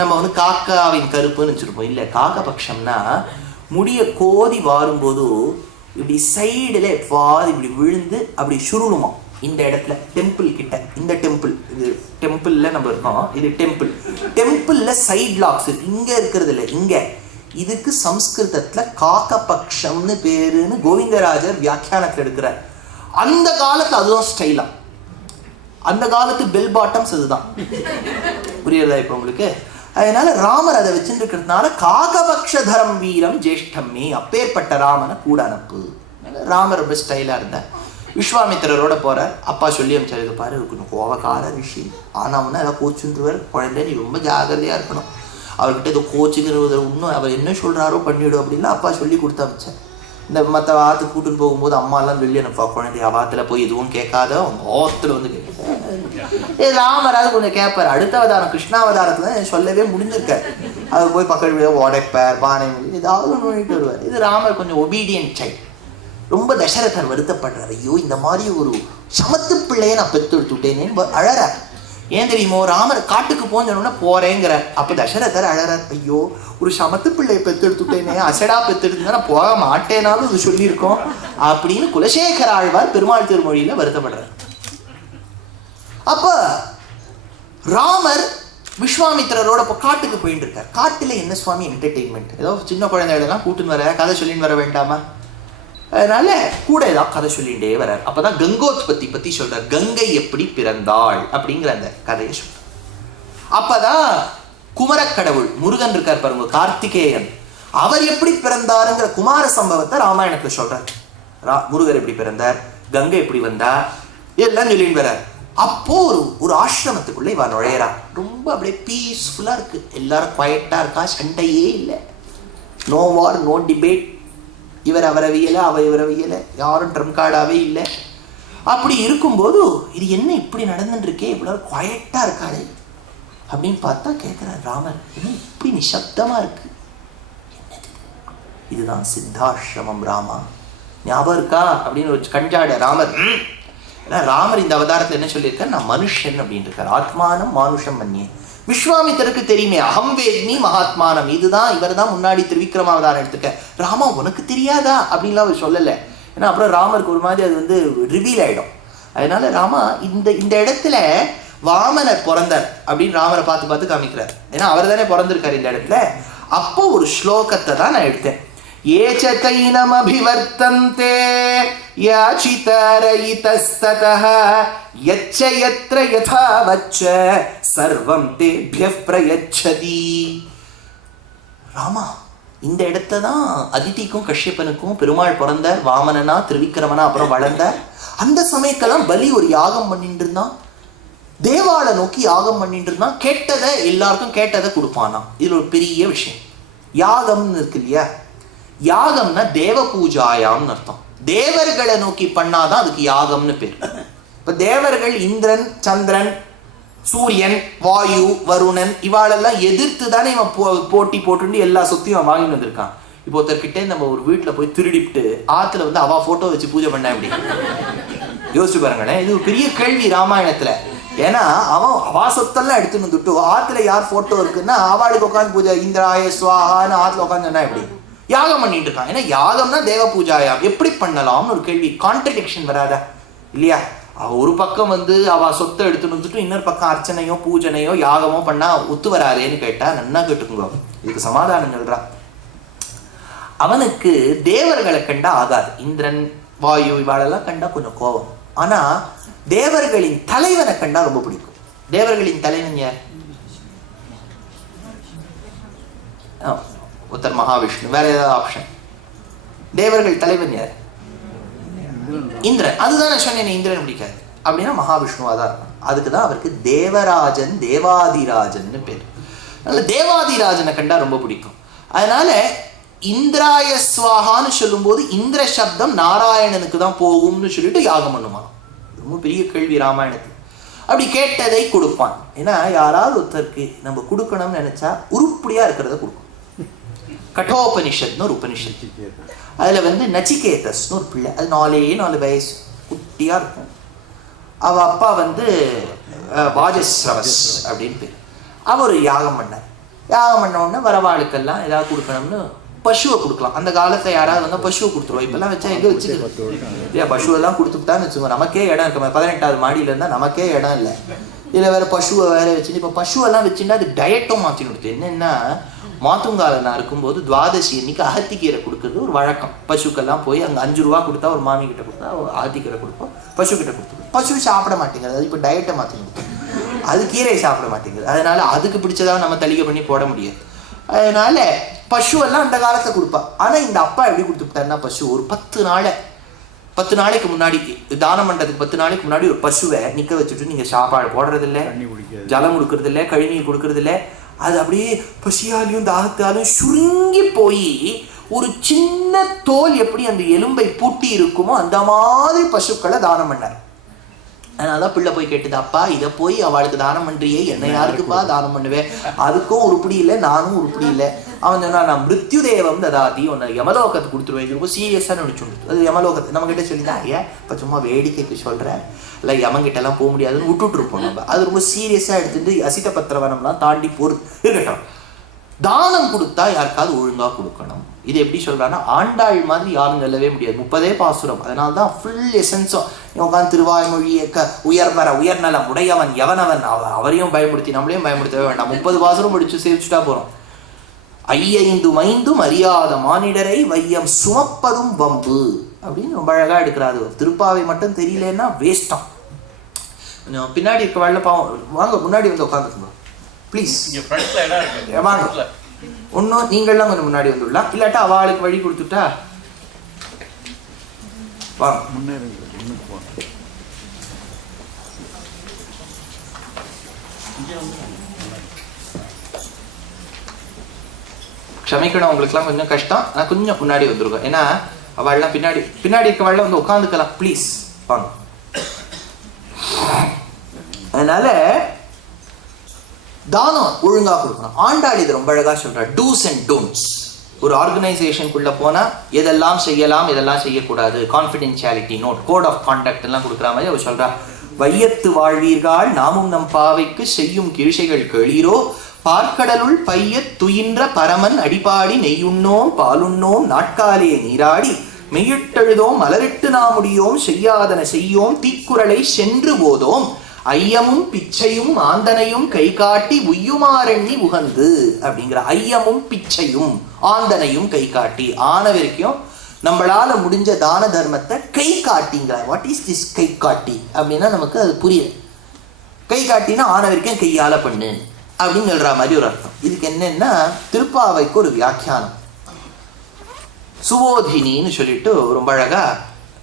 நம்ம காக்காவின் கருப்புன்னு வச்சிருப்போம். இல்லை, காக்கபக்ஷம்னா முடிய கோதி வாரும்போது இப்படி சைடுல எப்பாவது இப்படி விழுந்து அப்படி சுருளுமா இந்த இடத்துல, டெம்பிள் கிட்ட. இந்த டெம்பிள், இது டெம்பிள்ல நம்ம இருக்கோம், இது டெம்பிள். டெம்பிள்ல சைட் லாக்ஸ் இருக்கு, இங்க இருக்கிறது இல்லை, இங்க. இதுக்கு சம்ஸ்கிருதத்துல காக்கபக்ஷம்னு பேருன்னு கோவிந்தராஜர் வியாக்கியானத்தில் எடுக்கிறார். அந்த காலத்துல அதுதான் ஸ்டைலா. அந்த காலத்து பெல் பாட்டம்ஸ் அதுதான். புரியுறதா இப்ப உங்களுக்கு? அதனால ராமர் அதை வச்சுட்டு இருக்கிறதுனால காகபக்ஷதரம் வீரம் ஜேஷ்டமே, அப்பேற்பட்ட ராமனை கூட அனுப்பு. ராமர் ரொம்ப ஸ்டைலா இருந்தார். விஸ்வாமித்திரரோட போறார். அப்பா சொல்லி அமைச்சாரு, பாரு இருக்கணும் கோவக்கார ரிஷி, ஆனவனா ஏதாவது கோச்சுருவார், குழந்தை நீ ரொம்ப ஜாகிரதையா இருக்கணும், அவர்கிட்ட ஏதோ கோச்சுங்கிறது இன்னும் அவர் என்ன சொல்றாரோ பண்ணிவிடும் அப்படின்னா அப்பா சொல்லி கொடுத்து அமைச்சார். இந்த மற்ற ஆற்றுக்கு கூட்டுன்னு போகும்போது அம்மாலாம் வெளியே அனுப்பா, குழந்தைய வாத்துல போய் எதுவும் கேட்காத, அவங்க ஓத்துல கேட்க. ராமராது கொஞ்சம் கேட்பார். அடுத்த அவதாரம் கிருஷ்ணாவதாரத்துல சொல்லவே முடிஞ்சிருக்காரு. அவர் போய் பக்கத்து உடைப்பார், பானை ஏதாவது பண்ணிட்டு வருவார். இது ராமர் கொஞ்சம் ஒபீடியன்ட் சைல்ட். ரொம்ப தசரதர் வருத்தப்படுறாரு. ஐயோ இந்த மாதிரி ஒரு சமத்து பிள்ளையை நான் பெற்றெடுத்துட்டேனேன்னு அழறார். ஏன் தெரியுமோ, ராமர் காட்டுக்கு போஞ்சோன்னா போறேங்கிற. அப்ப தசரதர் அழறார். ஐயோ ஒரு சமத்து பிள்ளையை பெற்றெடுத்துட்டேனே, அசடா பெற்றெடுத்துனா நான் போக மாட்டேனாலும் இது சொல்லியிருக்கோம் அப்படின்னு குலசேகர ஆழ்வார் பெருமாள் திருமொழியில வருத்தப்படுறார். அப்ப ராமர் விஸ்வாமித்திரரோட காட்டுக்கு போயிட்டு இருக்கார். காட்டுல என்ன சுவாமி என்டர்டெயின்மெண்ட், ஏதோ சின்ன குழந்தைகளெல்லாம் கூட்டுன்னு வர, கதை சொல்லின்னு வர வேண்டாமா? அதனால கூட ஏதாவது கதை சொல்லிகிட்டே வர்றார். அப்பதான் கங்கோத்பத்தி பத்தி சொல்றார். கங்கை எப்படி பிறந்தாள் அப்படிங்கிற அந்த கதையை சொல்றார். அப்பதான் குமரக்கடவுள் முருகன் இருக்கார் பாருங்க, கார்த்திகேயன், அவர் எப்படி பிறந்தாருங்கிற குமார சம்பவத்தை ராமாயணத்துல சொல்றார். முருகர் எப்படி பிறந்தார், கங்கை எப்படி வந்தா, எல்லாம் சொல்லிட்டு வர்றார். அப்போ ஒரு ஆசிரமத்துக்குள்ள இவ நுழையறா. ரொம்ப அப்படியே பீஸ்ஃபுல்லா இருக்கு, எல்லாரும் குவைட்டா இருக்கா, சண்டையே இல்லை, நோ வார், நோ டிபேட். இவர் அவரவியல, அவ இவரவியல, யாரும் ட்ரம் கார்டாவே இல்லை. அப்படி இருக்கும்போது இது என்ன இப்படி நடந்துட்டு இருக்கே, இவ்வளவு குவைட்டா இருக்காளே அப்படின்னு பார்த்தா கேட்கிறார் ராமர், என்ன இப்படி நிசப்தமா இருக்கு, என்னது? இதுதான் சித்தாசிரமம் ராமா, ஞாபகம் இருக்கா அப்படின்னு ஒரு கஞ்சாட ராமர். ஏன்னா ராமர் இந்த அவதாரத்தில் என்ன சொல்லியிருக்காரு, நான் மனுஷன் அப்படின்னு இருக்காரு. ஆத்மானம் மானுஷம் மன்னியே. விஸ்வாமித்தருக்கு தெரியுமே, அகம் வேத்மி மகாத்மானம், இதுதான் இவர் தான் முன்னாடி திருவிக்ரம அவதாரம் எடுத்துக்க. ராமா உனக்கு தெரியாதா அப்படின்லாம் அவர் சொல்லலை. ஏன்னா அப்புறம் ராமருக்கு ஒரு மாதிரி அது ரிவீல் ஆகிடும். அதனால ராமா இந்த இடத்துல வாமனர் பிறந்தார் அப்படின்னு ராமரை பார்த்து பார்த்து காமிக்கிறார். ஏன்னா அவர் தானே பிறந்திருக்காரு இந்த இடத்துல. அப்போ ஒரு ஸ்லோகத்தை தான் நான் எடுத்தேன். ஏச்சைனம் அபிவர்த்தந்தே யாசிதரயிதஸ்ததஹ யச்ச யத்ர யதா வச்ச சர்வம் தேப்யः பிரயச்சதி. ராமா இந்த இடத்த தான் அதிதிக்கும் கஷ்யப்பனுக்கும் பெருமாள் பிறந்தார், வாமனனா திருவிக்கிரமனா அப்புறம் வளர்ந்தார். அந்த சமயத்தெல்லாம் பலி ஒரு யாகம் பண்ணிட்டு இருந்தான், தேவாளை நோக்கி யாகம் பண்ணிட்டு இருந்தான். கேட்டதை எல்லாருக்கும் கேட்டதை கொடுப்பானா. இதுல ஒரு பெரிய விஷயம். யாகம்னு இருக்கு இல்லையா, யாகம்னா தேவ பூஜாயாம்னு அர்த்தம். தேவர்களை நோக்கி பண்ணாதான் அதுக்கு யாகம்னு பேர். இப்ப தேவர்கள் இந்திரன், சந்திரன், சூரியன், வாயு, வருணன் இவாளெல்லாம் எதிர்த்து தானே இவன் போட்டி போட்டு எல்லா சொத்தையும் வாங்கிட்டு வந்திருக்கான். இப்போ ஒருத்தர்கிட்ட நம்ம ஒரு வீட்டுல போய் திருடிட்டு ஆத்துல அவ போட்டோ வச்சு பூஜை பண்ண எப்படி யோசிச்சு பாருங்களேன். இது ஒரு பெரிய கேள்வி ராமாயணத்துல. ஏன்னா அவா சொத்தெல்லாம் எடுத்துன்னு வந்துட்டு ஆத்துல யார் போட்டோ இருக்குன்னா அவளுக்கு உட்காந்து பூஜை இந்திராய சுவாகான்னு ஆத்துல உட்காந்து சொன்னா எப்படி யாகம் பண்ணிட்டு இருக்கான். ஏன்னா யாகம்னா தேவ பூஜாயா, எப்படி பண்ணலாம்னு ஒரு கேள்வி. கான்ட்ரடிக்ஷன் வராதா இல்லையா? ஒரு பக்கம் அவ சொத்தை எடுத்துன்னு வந்துட்டு இன்னொரு பக்கம் அர்ச்சனையோ பூஜனையோ யாகமோ பண்ணா ஒத்து வராதேன்னு கேட்டா நன்னா கேட்டுக்குங்க. இதுக்கு சமாதானம் சொல்றா. அவனுக்கு தேவர்களை கண்டா ஆகாது. இந்திரன், வாயு இவாளெல்லாம் கண்டா கொஞ்சம் கோபம். ஆனா தேவர்களின் தலைவனை கண்டா ரொம்ப பிடிக்கும். தேவர்களின் தலைவன் யார்? உத்தர் மகாவிஷ்ணு. வேற ஏதாவது ஆப்ஷன்? தேவர்கள் தலைவன் யார்? இந்திரன். அதுதான் நான் சொன்னேன், இந்திரன் பிடிக்காது அப்படின்னா மகாவிஷ்ணுவா தான் இருக்கும். அதுக்குதான் அவருக்கு தேவராஜன், தேவாதிராஜன் பேர். அதனால தேவாதிராஜனை கண்டா ரொம்ப பிடிக்கும். அதனால இந்திராய ஸ்வாகான்னு சொல்லும் போது இந்திர சப்தம் நாராயணனுக்கு தான் போகும்னு சொல்லிட்டு யாகம் பண்ணுவான். ரொம்ப பெரிய கேள்வி ராமாயணத்துக்கு. அப்படி கேட்டதை கொடுப்பான். ஏன்னா யாராவது ஒருத்தருக்கு நம்ம கொடுக்கணும்னு நினைச்சா உருப்படியா இருக்கிறத கொடுக்கும். கட்டோபனிஷத்னு ஒரு உபனிஷத். அதுல நச்சிகேதஸ்னு ஒரு பிள்ளை, அது 4 வயசு குட்டியா இருக்கும். அவ அப்பா வாஜஸ்ரவஸ் அப்படின்னு பேர். அவர் யாகம் பண்ணார். யாகம் பண்ண உடனே வரவாளுக்கெல்லாம் ஏதாவது கொடுக்கணும்னு பசுவை கொடுக்கலாம். அந்த காலத்துல யாராவது பசுவை கொடுத்துருவோம். இப்பெல்லாம் வச்சா எங்க வச்சுக்கிறது இல்லையா? பசுவெல்லாம் கொடுத்துட்டான்னு வச்சுக்கோங்க, நமக்கே இடம் இருக்க. 18வது மாடியில இருந்தா நமக்கே இடம் இல்லை. இதுல வேற பசுவை வேற வச்சுட்டு இப்ப பசுவெல்லாம் வச்சுட்டு அது டயட்டும் மாத்தின்னு கொடுத்து. என்னன்னா மாத்துங்காலனா இருக்கும்போது துவாதசி அன்னைக்கு அகத்திக்கீரை கொடுக்கறது ஒரு வழக்கம். பசுக்கெல்லாம் போய் அங்கே 5 ரூபா கொடுத்தா ஒரு மாமி கிட்ட கொடுத்தா அகத்திக்கீரை கொடுப்போம், பசு கிட்ட கொடுத்துருவோம். பசு சாப்பிட மாட்டேங்குது, அது இப்போ டயட்டை மாற்றி கொடுத்தோம். அது கீரையை சாப்பிட மாட்டேங்குது. அதனால அதுக்கு பிடிச்சதாக நம்ம தளிகை பண்ணி போட முடியாது. அதனால பசுவெல்லாம் அந்த காலத்தை கொடுப்பா. ஆனால் இந்த அப்பா எப்படி கொடுத்துட்டாருன்னா பசு ஒரு 10 நாளைக்கு முன்னாடி தானம் பண்ணுறதுக்கு 10 நாளைக்கு முன்னாடி ஒரு பசுவை நிற்க வச்சுட்டு நீங்கள் சாப்பாடு போடுறதில்லை, ஜலம் கொடுக்கறதில்லை, கழிநீர் கொடுக்கறதில்லை. அது அப்படியே பசியாலையும் தாகத்தாலும் சுருங்கி போய் ஒரு சின்ன தோல் எப்படி அந்த எலும்பை பூட்டி இருக்குமோ அந்த மாதிரி பசுக்களை தானம் பண்ணார். அதனாலதான் பிள்ளை போய் கேட்டது, அப்பா இதை போய் அவளுக்கு தானம் பண்றியே, என்ன யாருக்குப்பா தானம் பண்ணுவேன்? அதுக்கும் உருப்படி இல்லை, நானும் உருப்படி இல்லை. அவன் சொன்னா நான் மிருத்யு தேவம் ததாதி, உன்னை யமலோகத்துக்கு கொடுத்துருவேன். இது ரொம்ப சீரியஸா நினைச்சுட்டு அது யமலோகத்தை நம்ம கிட்ட சொல்லிதான், ஐயா இப்ப சும்மா வேடிக்கைக்கு சொல்றேன், இல்லை யமங்கிட்ட எல்லாம் போக முடியாதுன்னு விட்டுட்டு இருப்போம் நம்ம. அது ரொம்ப சீரியஸா எடுத்துட்டு அசித பத்திரவனம்லாம் தாண்டி போறது இருக்கட்டும். தானம் கொடுத்தா யாருக்காவது ஒழுங்கா கொடுக்கணும். இது எப்படி சொல்றான்னா ஆண்டாள் மாதிரி யாரும் சொல்லவே முடியாது. 30 பாசுரம். அதனால்தான் ஃபுல் எசன்ஸும் உட்காந்து திருவாய்மொழியை உயர்நலம் உடையவன் எவனவன் அவரையும் பயன்படுத்தி நம்மளையும் பயன்படுத்தவே வேண்டாம். 30 பாசுரம் படிச்சு சேவிச்சுட்டா போறோம். 5 அறியாத மானிடரை வையம் சுமப்பதும் வம்பு அப்படின்னு ரொம்ப அழகா எடுக்கிறாரு. திருப்பாவை மட்டும் தெரியலன்னா வேஸ்டம். பின்னாடி இருக்க வாழ பாவம், வாங்க முன்னாடி உட்காந்துக்குங்க ப்ளீஸ். வாங்க ஒன்றும் நீங்கள்லாம் கொஞ்சம் முன்னாடி வந்துடலாம், இல்லாட்டா அவளுக்கு வழி கொடுத்துட்டா வாங்க. க்ஷமிக்கணும், உங்களுக்குலாம் கொஞ்சம் கஷ்டம். நான் கொஞ்சம் முன்னாடி வந்துருக்கோம். ஏன்னா அவள்லாம் பின்னாடி இருக்க வாழ உட்காந்துக்கலாம் ப்ளீஸ் வாங்க. அதனால தானம் ஒழுங்கா கொடுக்கணும். ஆண்டாள் இது ரொம்ப அழகா சொல்ற, டூஸ் அண்ட் டோன்ட்ஸ். ஒரு ஆர்கனைசேஷனுக்குள்ள போனா எதெல்லாம் செய்யலாம் எதெல்லாம் செய்யக்கூடாது, confidentiality note, code of conduct எல்லாம் கொடுக்குற மாதிரி அவர் சொல்றா. வையத்து வாழ்வீர்கள் நாமும் நம் பாவைக்கு செய்யும் கீழ்ச்சைகள் கேளீரோ, பார்க்கடலுள் பையத் துயின்ற பரமன் அடிபாடி நெய்யுண்ணோம் பாலுண்ணோம் நாட்காலே நீராடி மெய்யிட்டெழுதோம் மலரிட்டு நாமுடியோம் செய்யாதன செய்யோம் தீக்குறளை சென்று போதோம் ஐயமும் பிச்சையும் ஆந்தனையும் கை காட்டி உய்யுமாறெண்ணி உகந்து அப்படிங்கிற. ஐயமும் பிச்சையும் ஆந்தனையும் கை காட்டி, ஆன வரைக்கும் நம்மளால முடிஞ்ச தான தர்மத்தை கை காட்டிங்கிறார். வாட் இஸ் திஸ் கை காட்டி அப்படின்னா நமக்கு அது புரியுது. கை காட்டினா ஆன வரைக்கும் கையால பண்ணு அப்படின்னு சொல்ற மாதிரி ஒரு அர்த்தம். இதுக்கு என்னன்னா திருப்பாவைக்கு ஒரு வியாக்கியானம் சுவோதினின்னு சொல்லிட்டு ரொம்ப அழகா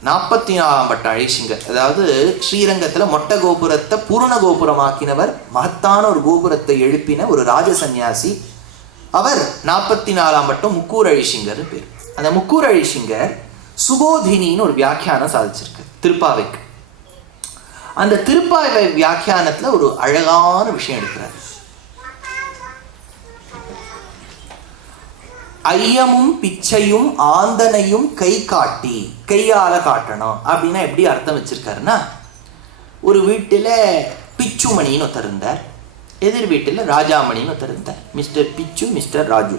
44ஆம் பட்ட அழிசிங்கர், அதாவது ஸ்ரீரங்கத்துல மொட்டை கோபுரத்தை பூரண கோபுரமாக்கினவர், மகத்தான ஒரு கோபுரத்தை எழுப்பின ஒரு ராஜ சன்னியாசி. அவர் 44ஆம் பட்டம் முக்கூர் அழிசிங்கர் பேர். அந்த முக்கூர் அழிசிங்கர் சுபோதினின்னு ஒரு வியாக்கியானம் சாதிச்சிருக்கு திருப்பாவைக்கு. அந்த திருப்பாவை வியாக்கியானத்துல ஒரு அழகான விஷயம் எடுக்கிறார். ஐயமும் பிச்சையும் ஆந்தனையும் கை காட்டி, கையால காட்டணும் அப்படின்னா எப்படி அர்த்தம் வச்சிருக்காருன்னா, ஒரு வீட்டுல பிச்சுமணின்னு ஒருத்தர் இருந்தார், எதிர் வீட்டுல ராஜாமணின்னு ஒருத்தர் இருந்தார். மிஸ்டர் பிச்சு, மிஸ்டர் ராஜு.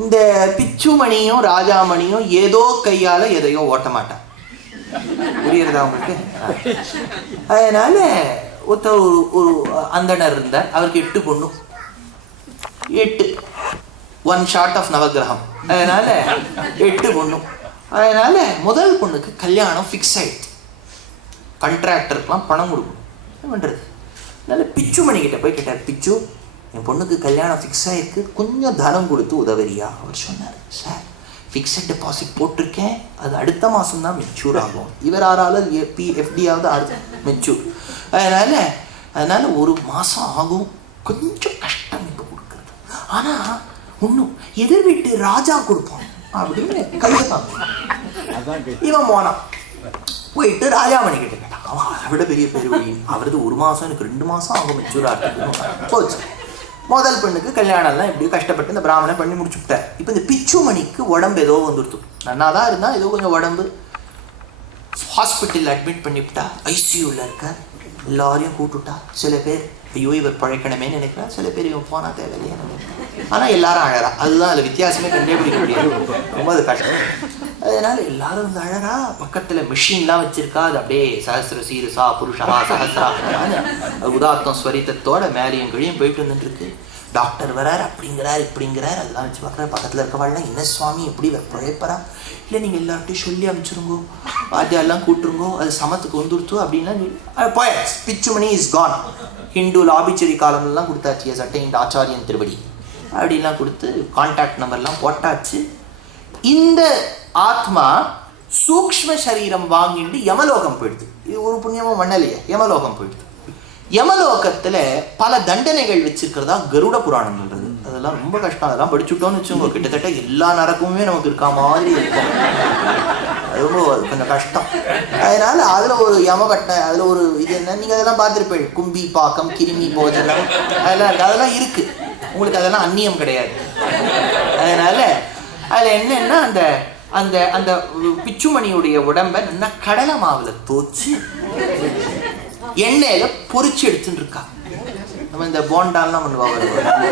இந்த பிச்சுமணியும் ராஜாமணியும் ஏதோ கையால எதையோ ஓட்ட மாட்டான். புரியுறதா உங்களுக்கு? அதனால ஒருத்தர் ஒரு அந்தனர் இருந்தார், அவருக்கு 8 பொண்ணு. 8 1 ஷார்ட் ஆஃப் நவகிரகம். அதனால 8 பொண்ணு. அதனால முதல் பொண்ணுக்கு கல்யாணம் ஃபிக்ஸ் ஆயிடுச்சு. கான்ட்ராக்டருக்குலாம் பணம் கொடுக்கணும், என்ன பண்றது? அதனால பிச்சு மணிக்கிட்ட போய் கேட்டார், பிச்சு என் பொண்ணுக்கு கல்யாணம் ஃபிக்ஸ் ஆயிருக்கு, கொஞ்சம் தனம் கொடுத்து உதவறியா? அவர் சொன்னார், சார் ஃபிக்ஸட் டெபாசிட் போட்டிருக்கேன், அது அடுத்த மாதம் தான் மெச்சூர் ஆகும். இவர் ஆறாலும் எஃப்டியாவது மெச்சூர். அதனால 1 மாதம் ஆகும், கொஞ்சம் கஷ்டம் இப்போ கொடுக்குறது. ஆனால் ஒன்றும் எதிர் வீட்டு ராஜா கொடுப்போம் அப்படின்னு கைதான். இவன் போனான், போயிட்டு ராஜாமணி கிட்ட கேட்டான். அவன் அதை விட பெரிய பெருவழி, அவரது 1 மாதம் எனக்கு 2 மாதம் ஆகும் மெச்சூர் ஆகிட்டு போச்சு. முதல் பெண்ணுக்கு கல்யாணம்லாம் எப்படியும் கஷ்டப்பட்டு இந்த பிராமணன் பண்ணி முடிச்சுட்டார். இப்போ இந்த பிச்சுமணிக்கு உடம்பு ஏதோ வந்துடுத்து, நன்னா தான் இருந்தால் ஏதோ கொஞ்சம் உடம்பு, ஹாஸ்பிட்டலில் அட்மிட் பண்ணிவிட்டா, ஐசியூவில் இருக்கார். எல்லாரையும் கூட்டுட்டா. சில பேர் ஐயோ இவர் பழைக்கணுமே நினைக்கிறா, சில பேர் இவன் போனா தேவையில்லையா நினைக்கிறா. ஆனால் எல்லாரும் அழறா. அதுதான் அதில் வித்தியாசமே கண்டுபிடிக்க முடியாது, ரொம்ப அது கஷ்டம். அதனால எல்லாரும் வந்து அழறா. பக்கத்தில் மிஷின்லாம் வச்சிருக்கா, அது அப்படியே சஹஸ்ர சீரசா புருஷா சஹஸ்ரா உதாத்தம் ஸ்வரித்தத்தோட மேலேயும் கீழையும் போயிட்டு வந்துட்டு இருக்கு. டாக்டர் வரார், அப்படிங்கிறார் இப்படிங்கிறார், அதெல்லாம் வச்சு பார்க்குற. பக்கத்தில் இருக்கவாள்லாம் என்ன சுவாமி எப்படி பழைப்பறா? இல்லை நீங்கள் எல்லார்ட்டையும் சொல்லி அனுப்பிச்சிருங்கோ, வாத்தியாரெல்லாம் கூட்டுருங்கோ, அது சமத்துக்கு வந்துருத்தோ அப்படின்லாம் போயாச்சு. பிச்சுமணி இஸ் கான். ஹிந்து லாபிச்சேரி காலம்லாம் கொடுத்தாச்சு, சட்டை இந்த ஆச்சாரியன் திருவடி அப்படின்லாம் கொடுத்து கான்டாக்ட் நம்பர்லாம் போட்டாச்சு. இந்த ஆத்மா சூக்ஷ்ம சரீரம் வாங்கிட்டு யமலோகம் போயிடுது. இது ஒரு புண்ணியமும் மண்ணலையே, யமலோகம் போயிடுது. யமலோகத்துல பல தண்டனைகள் வச்சிருக்கிறதா கருட புராணம் சொல்றது. அதெல்லாம் ரொம்ப கஷ்டம். அதெல்லாம் படிச்சுட்டோம்னு வச்சுக்கோங்க, கிட்டத்தட்ட எல்லா நரகமுமே நமக்கு இருக்கா மாதிரி இருக்கும். அது ரொம்ப கொஞ்சம் கஷ்டம். அதனால அதுல ஒரு யமபட்டை, அதுல ஒரு இது என்ன, நீங்க அதெல்லாம் பார்த்துருப்பீங்க, கும்பி பாக்கம் கிருமி போஜனம் அதெல்லாம் இருக்கு. உங்களுக்கு அதெல்லாம் அந்நியம் கிடையாது. அதனால அதுல என்னன்னா அந்த அந்த அந்த பிச்சுமணியுடைய உடம்பை நல்லா கடலை மாவுல தோச்சு எண்ணெயில பொறிச்சு எடுத்துட்டு இருக்கா. நம்ம இந்த போண்டாலாம் பண்ணுவாங்க,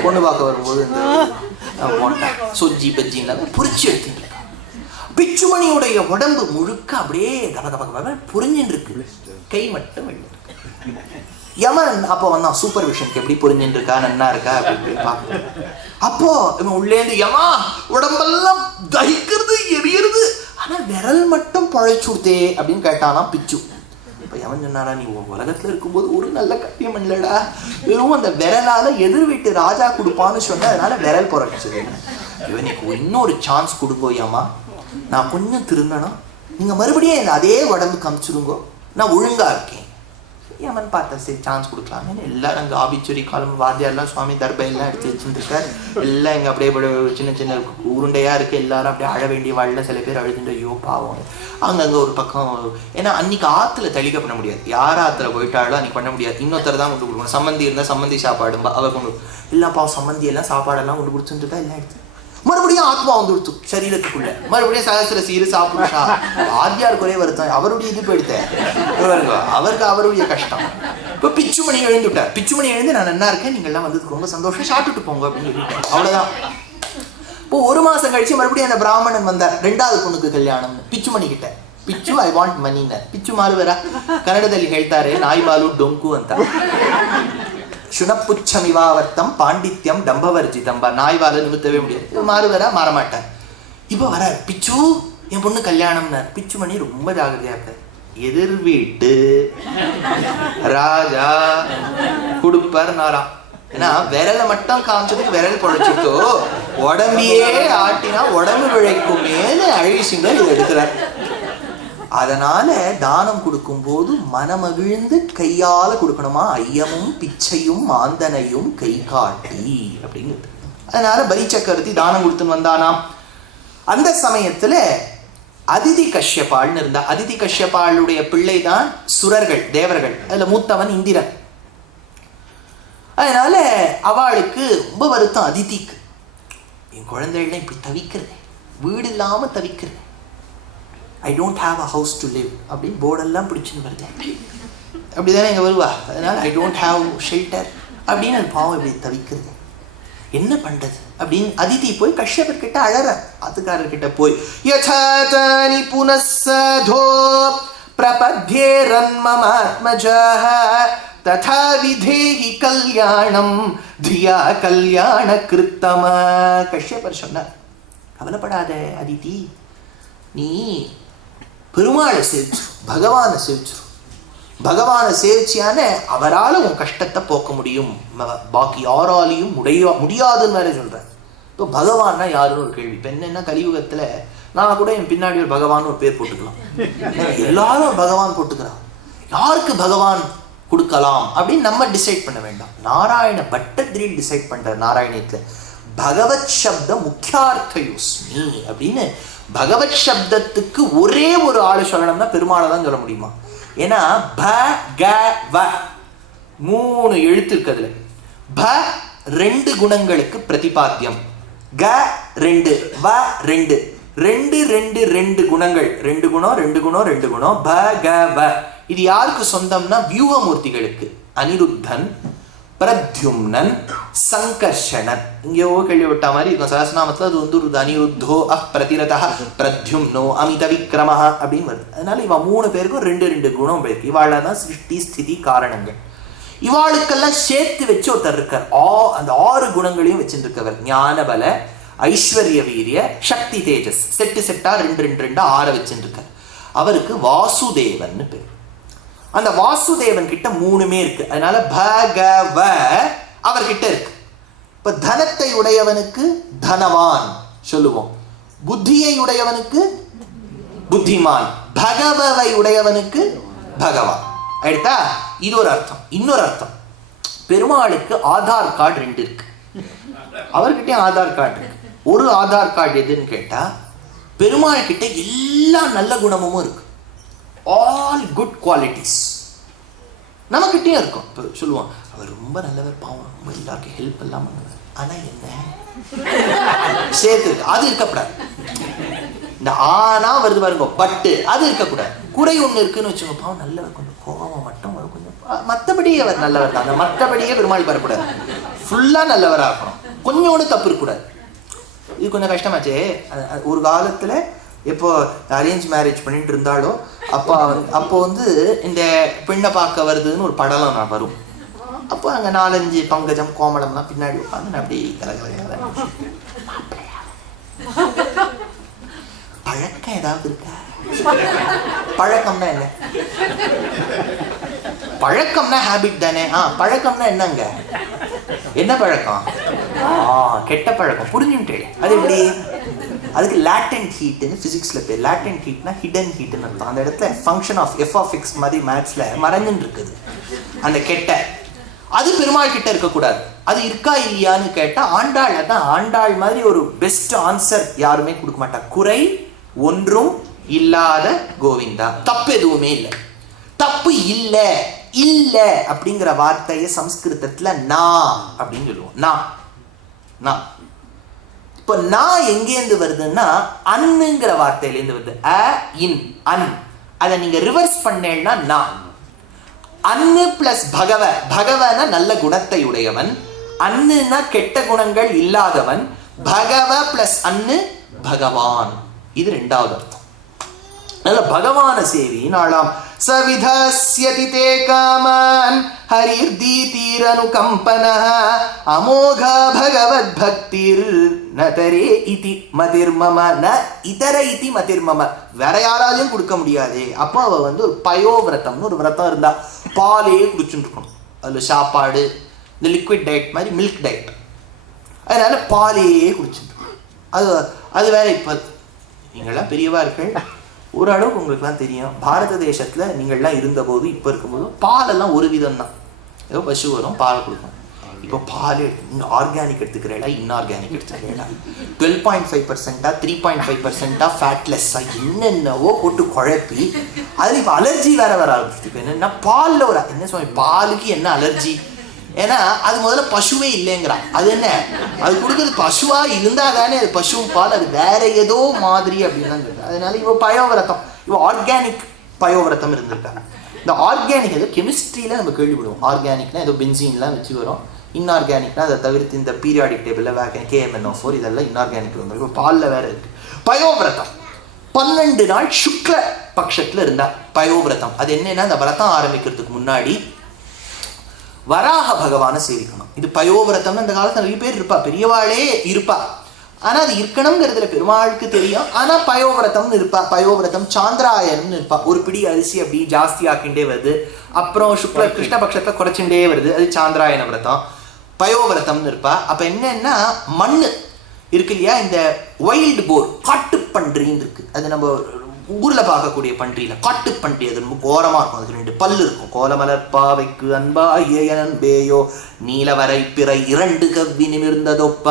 பொண்ணு பார்க்க வரும்போது இந்த போண்டா சொஜ்ஜி பஜ்ஜின்லாம் பொறிச்சு எடுத்துட்டு இருக்கா. பிச்சுமணியுடைய உடம்பு முழுக்க அப்படியே கப கப கப புரிஞ்சுட்டு இருக்கு, கை மட்டும் வெளில இருக்கு. யமன் அப்போ வந்தான் சூப்பர்விஷனுக்கு, எப்படி புரிஞ்சுட்டு இருக்கா, நன்னா இருக்கா அப்படின்னு பார்க்க. அப்போ இவன் உள்ளேந்து, யமா உடம்பெல்லாம் தகிக்கிறது எரியுறது, ஆனா விரல் மட்டும் பழைச்சுடுதே அப்படின்னு கேட்டானா பிச்சு. இப்போ யமன் சொன்னாரா, நீ உலகத்துல இருக்கும்போது ஒரு நல்ல காரியம் இல்லடா, வெறும் அந்த விரலால எதிர் வீட்டு ராஜா கொடுப்பான்னு சொன்ன, அதனால விரல் புரட்சது. இவனுக்கு இன்னொரு சான்ஸ் கொடுங்கோ யமா, நான் கொஞ்சம் திருந்தணும், நீங்க மறுபடியும் அதே உடம்பு காமிச்சிருங்கோ, நான் ஒழுங்கா இருக்கேன். யமன் பார்த்தா சரி சான்ஸ் கொடுக்கலாமே. எல்லாரும் அங்கே ஆபிச்சுரி காலம் வாத்தியாரெல்லாம் சுவாமி தர்பையெல்லாம் எடுத்து வச்சுட்டு இருக்கார். எல்லாம் இங்கே அப்படியே சின்ன சின்ன உருண்டையா இருக்கு. எல்லாரும் அப்படியே அழ வேண்டிய வாழல, சில பேர் அழுதுட்டு ஐயோ பாவம். அங்கங்கே ஒரு பக்கம், ஏன்னா அன்னைக்கு ஆற்றுல தெளிக்க பண்ண முடியாது, யார் ஆற்றுல போயிட்டாலும் அன்னைக்கு பண்ண முடியாது, இன்னொருத்தர் தான் கொண்டு கொடுக்கணும். சம்மந்தி இருந்தால் சம்மந்தி சாப்பாடும்பா அவர் கொண்டு, இல்லை பாவம் சம்மந்தி எல்லாம் சாப்பாடெல்லாம் கொண்டு கொடுத்துட்டு எல்லாம் எடுத்து மறுபடியும் ஆத்மா வந்துடுத்து சரீரத்துக்குள்ள, மறுபடியும் சகசிர சீரு சாப்புருஷா. ஆத்யாருக்கு ஒரே வருத்தம், அவருடைய இது போயிடுத்தேன், அவருக்கு அவருடைய கஷ்டம். இப்போ பிச்சுமணி எழுந்துட்டார். பிச்சுமணி எழுந்து நான் நல்லா இருக்கேன், நீங்கள்லாம் வந்ததுக்கு ரொம்ப சந்தோஷம், சாப்பிட்டுட்டு போங்க அப்படின்னு சொல்லிட்டேன். அவ்வளோதான். இப்போ ஒரு மாதம் கழிச்சு மறுபடியும் அந்த பிராமணன் வந்தார், 2வது பொண்ணுக்கு கல்யாணம்னு. பிச்சுமணி கிட்ட ಪಿಚ್ಚು ಐ ವಾಂಟ್ ಮನಿನ. ಪಿಚ್ಚು ಮಾರುವರ ಕನ್ನಡದಲ್ಲಿ ಹೇಳ್ತಾರೆ ನಾಯಿಬಾಲು ಡೊಂಕು ಅಂತ. ಶುನಪುಚ್ಛಮಿವಾವರ್ತಂ ಪಾಂಡಿತ್ಯಂ டம்பவர்ஜிதம். நாய்வால நிமித்தவே முடியாது. மாறுவரா மாறமாட்டார். இப்போ வரார், பிச்சு என் பொண்ணு கல்யாணம்னார். பிச்சு மணி ரொம்ப ஜாகிரதையா இருக்கார். எதிர் வீட்டு ராஜா கொடுப்பார் நாராம். ஏன்னா விரலை மட்டும் காமிச்சதுக்கு விரல் பொழைச்சிட்டோ, உடம்பையே ஆட்டினா உடம்பு விழைக்கும் மேல அழிசிங்க இதை எடுக்கிறார். அதனால தானம் கொடுக்கும் போது மனமகிழ்ந்து கையால கொடுக்கணுமா. ஐயமும் பிச்சையும் மாந்தனையும் கை காட்டி அப்படிங்கிறது. அதனால பலி சக்கரவர்த்தி தானம் கொடுத்துன்னு வந்தானாம். அந்த சமயத்துல அதிதி கஷ்யபாள்னு இருந்தா. அதிதி கஷ்யபாளுடைய பிள்ளை தான் சுரர்கள், தேவர்கள். அதுல மூத்தவன் இந்திரன். அதனால அவளுக்கு ரொம்ப வருத்தம் அதிதிக்கு. என் குழந்தைகள்லாம் இப்படி தவிக்கிறது, வீடு இல்லாம தவிக்கிறது, I don't have a house to live அப்படின்னு போர்டெல்லாம் பிடிச்சுன்னு வருது. அப்படிதானே இங்கே வருவா. அதனால ஐ டோன்ட் ஹாவ் ஷெல்டர் அப்படின்னு அது பாவம் இப்படி தவிக்கிறது, என்ன பண்றது அப்படின்னு அதிதி போய் கஷ்யபர் கிட்ட அழற. அதுக்காரர்கிட்ட போய் யசாதனி புனஸ்ஸதோ பிரபத்யே ரன்மமாத்மஜஹ ததா விதேஹி கல்யாணம் தியா கல்யாண கிருத்தம. கஷ்யபர் சொன்னார், கவலைப்படாத அதிதி, நீ பெருமாளை சேவிச்சு பகவானை சேவிச்சிரு. பகவானை சேவிச்சியான அவரால் உன் கஷ்டத்தை போக்க முடியும், பாக்கி யாராலையும் முடியாதுன்னு வேற சொல்றேன். இப்போ பகவான்னா யாருன்னு ஒரு கேள்வி. இப்போ என்னன்னா கலியுகத்துல நான் கூட என் பின்னாடி ஒரு பகவான் ஒரு பேர் போட்டுக்கலாம். எல்லாரும் ஒரு பகவான் போட்டுக்கிறான். யாருக்கு பகவான் கொடுக்கலாம் அப்படின்னு நம்ம டிசைட் பண்ண வேண்டாம். நாராயண பட்டத்திரியில் டிசைட் பண்ற. நாராயணத்துல பகவத் சப்த முக்கியார்த்த யோஸ்மி அப்படின்னு பகவத் சப்தத்துக்கு ஒரே ஒரு ஆளு சொல்லணும்னா பெருமாளை தான் சொல்ல முடியுமா. ஏன்னா ப க வ 3 எழுத்து இருக்கு. அதுல ப 2 குணங்களுக்கு பிரதிபாத்தியம், க 2, வ 2, 2 2 2 குணங்கள், 2 குணம் 2 குணம் 2 குணம், ப க வ. இது யாருக்கு சொந்தம்னா வியூகமூர்த்திகளுக்கு. அனிருத்தன், பிரத்யும்னன், சங்கர்ஷணன். இங்கேயோ கேள்விப்பட்ட மாதிரி இருக்கும் சஹஸ்ரநாமத்தில். அது வந்து அனிருத்தோ அப்பிரதிரதா பிரத்யும்னோ அமித விக்ரமஹ அப்படின்னு வருது. அதனால இவன் 3 பேருக்கும் 2 2 குணம் இருக்கு. இவாள தான் சிருஷ்டி ஸ்திதி காரணங்கள். இவாளுக்கெல்லாம் சேர்த்து வச்சு ஒருத்தர் இருக்கார். அந்த 6 குணங்களையும் வச்சுருக்கவர். ஞானபல, ஐஸ்வர்ய வீரிய, சக்தி தேஜஸ், செட்டா 2 2 2 6 வச்சுருக்கார். அவருக்கு வாசுதேவன் பேர். அந்த வாசுதேவன் கிட்ட 3மே இருக்கு. அதனால பகவ அவர்கிட்ட இருக்கு. இப்ப தனத்தை உடையவனுக்கு தனவான் சொல்லுவோம், புத்தியை உடையவனுக்கு புத்திமான், பகவவை உடையவனுக்கு பகவான். எடுத்தா இது ஒரு அர்த்தம். இன்னொரு அர்த்தம், பெருமாளுக்கு ஆதார் கார்டு 2 இருக்கு. அவர்கிட்டயும் ஆதார் கார்டு இருக்கு. ஒரு ஆதார் கார்டு எதுன்னு கேட்டா, பெருமாள் கிட்ட எல்லா நல்ல குணமும் இருக்கு. ஆல் குட் குவாலிட்டிஸ் நம்மகிட்டயும் இருக்கும். இப்போ சொல்லுவோம், அவர் ரொம்ப நல்லவர், பாவம், ரொம்ப எல்லாருக்கும் ஹெல்ப் எல்லாம் பண்ணுவார். ஆனா என்ன சேர்த்து இருக்கு, அது இருக்கக்கூடாது. இந்த ஆனா வருது பாருங்க, பட்டு அது இருக்கக்கூடாது. குறை ஒண்ணு இருக்குன்னு வச்சுக்கோ, பாவம் நல்லவர், கொஞ்சம் கோபம் மட்டும் கொஞ்சம், மற்றபடி அவர் நல்லவர் தான். அந்த மற்றபடியே பெருமாள் வரக்கூடாது. ஃபுல்லா நல்லவராக இருக்கணும். கொஞ்சம் ஒன்று தப்பு இருக்கக்கூடாது. இது கொஞ்சம் கஷ்டமாச்சே. ஒரு காலத்துல எப்போ அரேஞ்ச் மேரேஜ் பண்ணிட்டு இருந்தாலோ அப்போ வந்து இந்த பெண்ணை பார்க்க வருதுன்னு ஒரு படலம் நான் வரும். அப்போ அங்கே 4-5 பங்கஜம் கோமளம்லாம் பின்னாடி உட்காந்து அப்படி கலகலையாக பழக்கம் ஏதாவது இருக்கா? பழக்கம்னா என்ன? பழக்கம்னா ஹேபிட் தானே. பழக்கம்னா என்னங்க? என்ன பழக்கம்? கெட்ட பழக்கம். புரிஞ்சுட்டே. அது எப்படி? அதுக்கு லேட்டன்ட் ஹீட்னு ஃபிசிக்ஸ்ல பேர். லேட்டன்ட் ஹீட்னா ஹிடன் ஹீட்னு அர்த்தம். அந்த இடத்துல function of f of x மாதிரி மேத்ஸ்ல மறைஞ்சுன்னு இருக்குது அந்த கெட்ட. அது பெருமாள் கிட்ட இருக்கக்கூடாது. அது இருக்கா இல்லையான்னு கேட்டா ஆண்டாள் தான். ஆண்டாள் மாதிரி ஒரு பெஸ்ட் ஆன்சர் யாருமே கொடுக்க மாட்டா. குறை ஒன்றும் இல்லாத கோவிந்தா. தப்பு எதுவுமே இல்லை. தப்பு இல்லை இல்லை அப்படிங்கிற வார்த்தையை சம்ஸ்கிருதத்துல நா அப்படின்னு சொல்லுவோம். நா இப்போ நான் எங்கேருந்து வருதுன்னா அன்னுங்கிற வார்த்தையிலேருந்து வருது. அ இன் அன். அதை நீங்க ரிவர்ஸ் பண்ணேன்னா நான். அன்னு பிளஸ் பகவ. பகவன நல்ல குணத்தை உடையவன், அன்னுன்னா கெட்ட குணங்கள் இல்லாதவன். பகவ பிளஸ் அன்னு பகவான். இது ரெண்டாவது அர்த்தம். நல்ல பகவான சேவி நாளாம். சவிதாஸ்யதி தே காமான் ஹரிர்தீதீரனுகம்பனஹ அமோக பகவத் பக்திர் நதரே இதி மதிர்மம. ந இதர இதி மதிர்மம. வேற யாராலையும் கொடுக்க முடியாது. அப்போ அவ ஒரு பயோவிரதம்னு ஒரு விரதம் இருந்தா பாலையே குடிச்சுட்டு இருக்கணும். அதுல சாப்பாடு, இந்த லிக்விட் டயட் மாதிரி மில்க் டயட், அதனால பாலையே குடிச்சுட்டு இருக்கணும். அது வேற. இப்போ நீங்கள்லாம் பெரியவா இருக்கள், ஓரளவுக்கு உங்களுக்குலாம் தெரியும். பாரத தேசத்தில் நீங்கள்லாம் இருந்தபோது இப்போ இருக்கும்போது பாலெல்லாம் ஒரு விதம் தான். ஏதோ பசு வரும், பால் கொடுக்கும். இப்போ பால் ஆர்கானிக் எடுத்துக்கிறேடா, இன்ஆர்கானிக் எடுத்துக்கிறேடா, 12.5%, 3.5% ஃபேட்லெஸ்ஸா என்னென்னவோ போட்டு குழப்பி அதில் இப்போ அலர்ஜி வேற வர ஆரம்பிச்சிட்டு. இப்போ என்னென்னா பாலில் ஒரு என்ன சொல்ல, பாலுக்கு என்ன அலர்ஜி? ஏன்னா அது முதல்ல பசுவே இல்லைங்கிறான். அது என்ன, அது கொடுக்குறது பசுவா இருந்தால் தானே அது பசுவும் பால், அது வேற ஏதோ மாதிரி அப்படின்னு தான் சொல்லுது. அதனால இவ பயோவிரதம், இவ ஆர்கானிக் பயோவிரதம் இருந்திருக்காங்க. இந்த ஆர்கானிக் ஏதோ கெமிஸ்ட்ரியில் நம்ம கேள்விப்படுவோம். ஆர்கானிக்னா ஏதோ பென்சீன்லாம் வச்சு வரும், இன்ஆர்கானிக்னா அதை தவிர்த்து இந்த பீரியாடிக் டேபிளில் KMNO4 இதெல்லாம் இன்ஆர்கானிக் வந்து. இப்போ பாலில் வேற இருக்கு. பயோவிரதம் 12 நாள் சுக்ல பட்சத்தில் இருந்தா பயோவிரதம். அது என்னன்னா, அந்த விரதம் ஆரம்பிக்கிறதுக்கு முன்னாடி வராக பகவானை சேவிக்கணும். இது பயோவிரதம்னு அந்த காலத்தில் நிறைய பேர் இருப்பா, பெரியவாளே இருப்பா. ஆனால் அது இருக்கணுங்கிறதுல பெருமாளுக்கு தெரியும். ஆனால் பயோவிரதம்னு இருப்பா. பயோவிரதம் சாந்திராயணம்னு இருப்பா. ஒரு பிடி அரிசி அப்படி ஜாஸ்தி ஆக்கிண்டே வருது, அப்புறம் சுக்ல கிருஷ்ணபக்ஷத்தில் குறைச்சுட்டே வருது, அது சாந்திராயண விரதம். பயோவிரதம்னு இருப்பா. அப்போ என்னன்னா, மண்ணு இருக்கு இல்லையா, இந்த வைல்டு போர் காட்டு பன்றின்னு இருக்கு. அது நம்ம ஊரில் பார்க்கக்கூடிய பன்றியில் காட்டு பன்றி. அது ரொம்ப கோரமாக இருக்கும். அதுக்கு 2 பல்லு இருக்கும். கோலமலர் பாவைக்கு அன்பா ஏயனன்பேயோ நீலவரை பிறை 2 கவ்வி நிமிர்ந்ததொப்ப.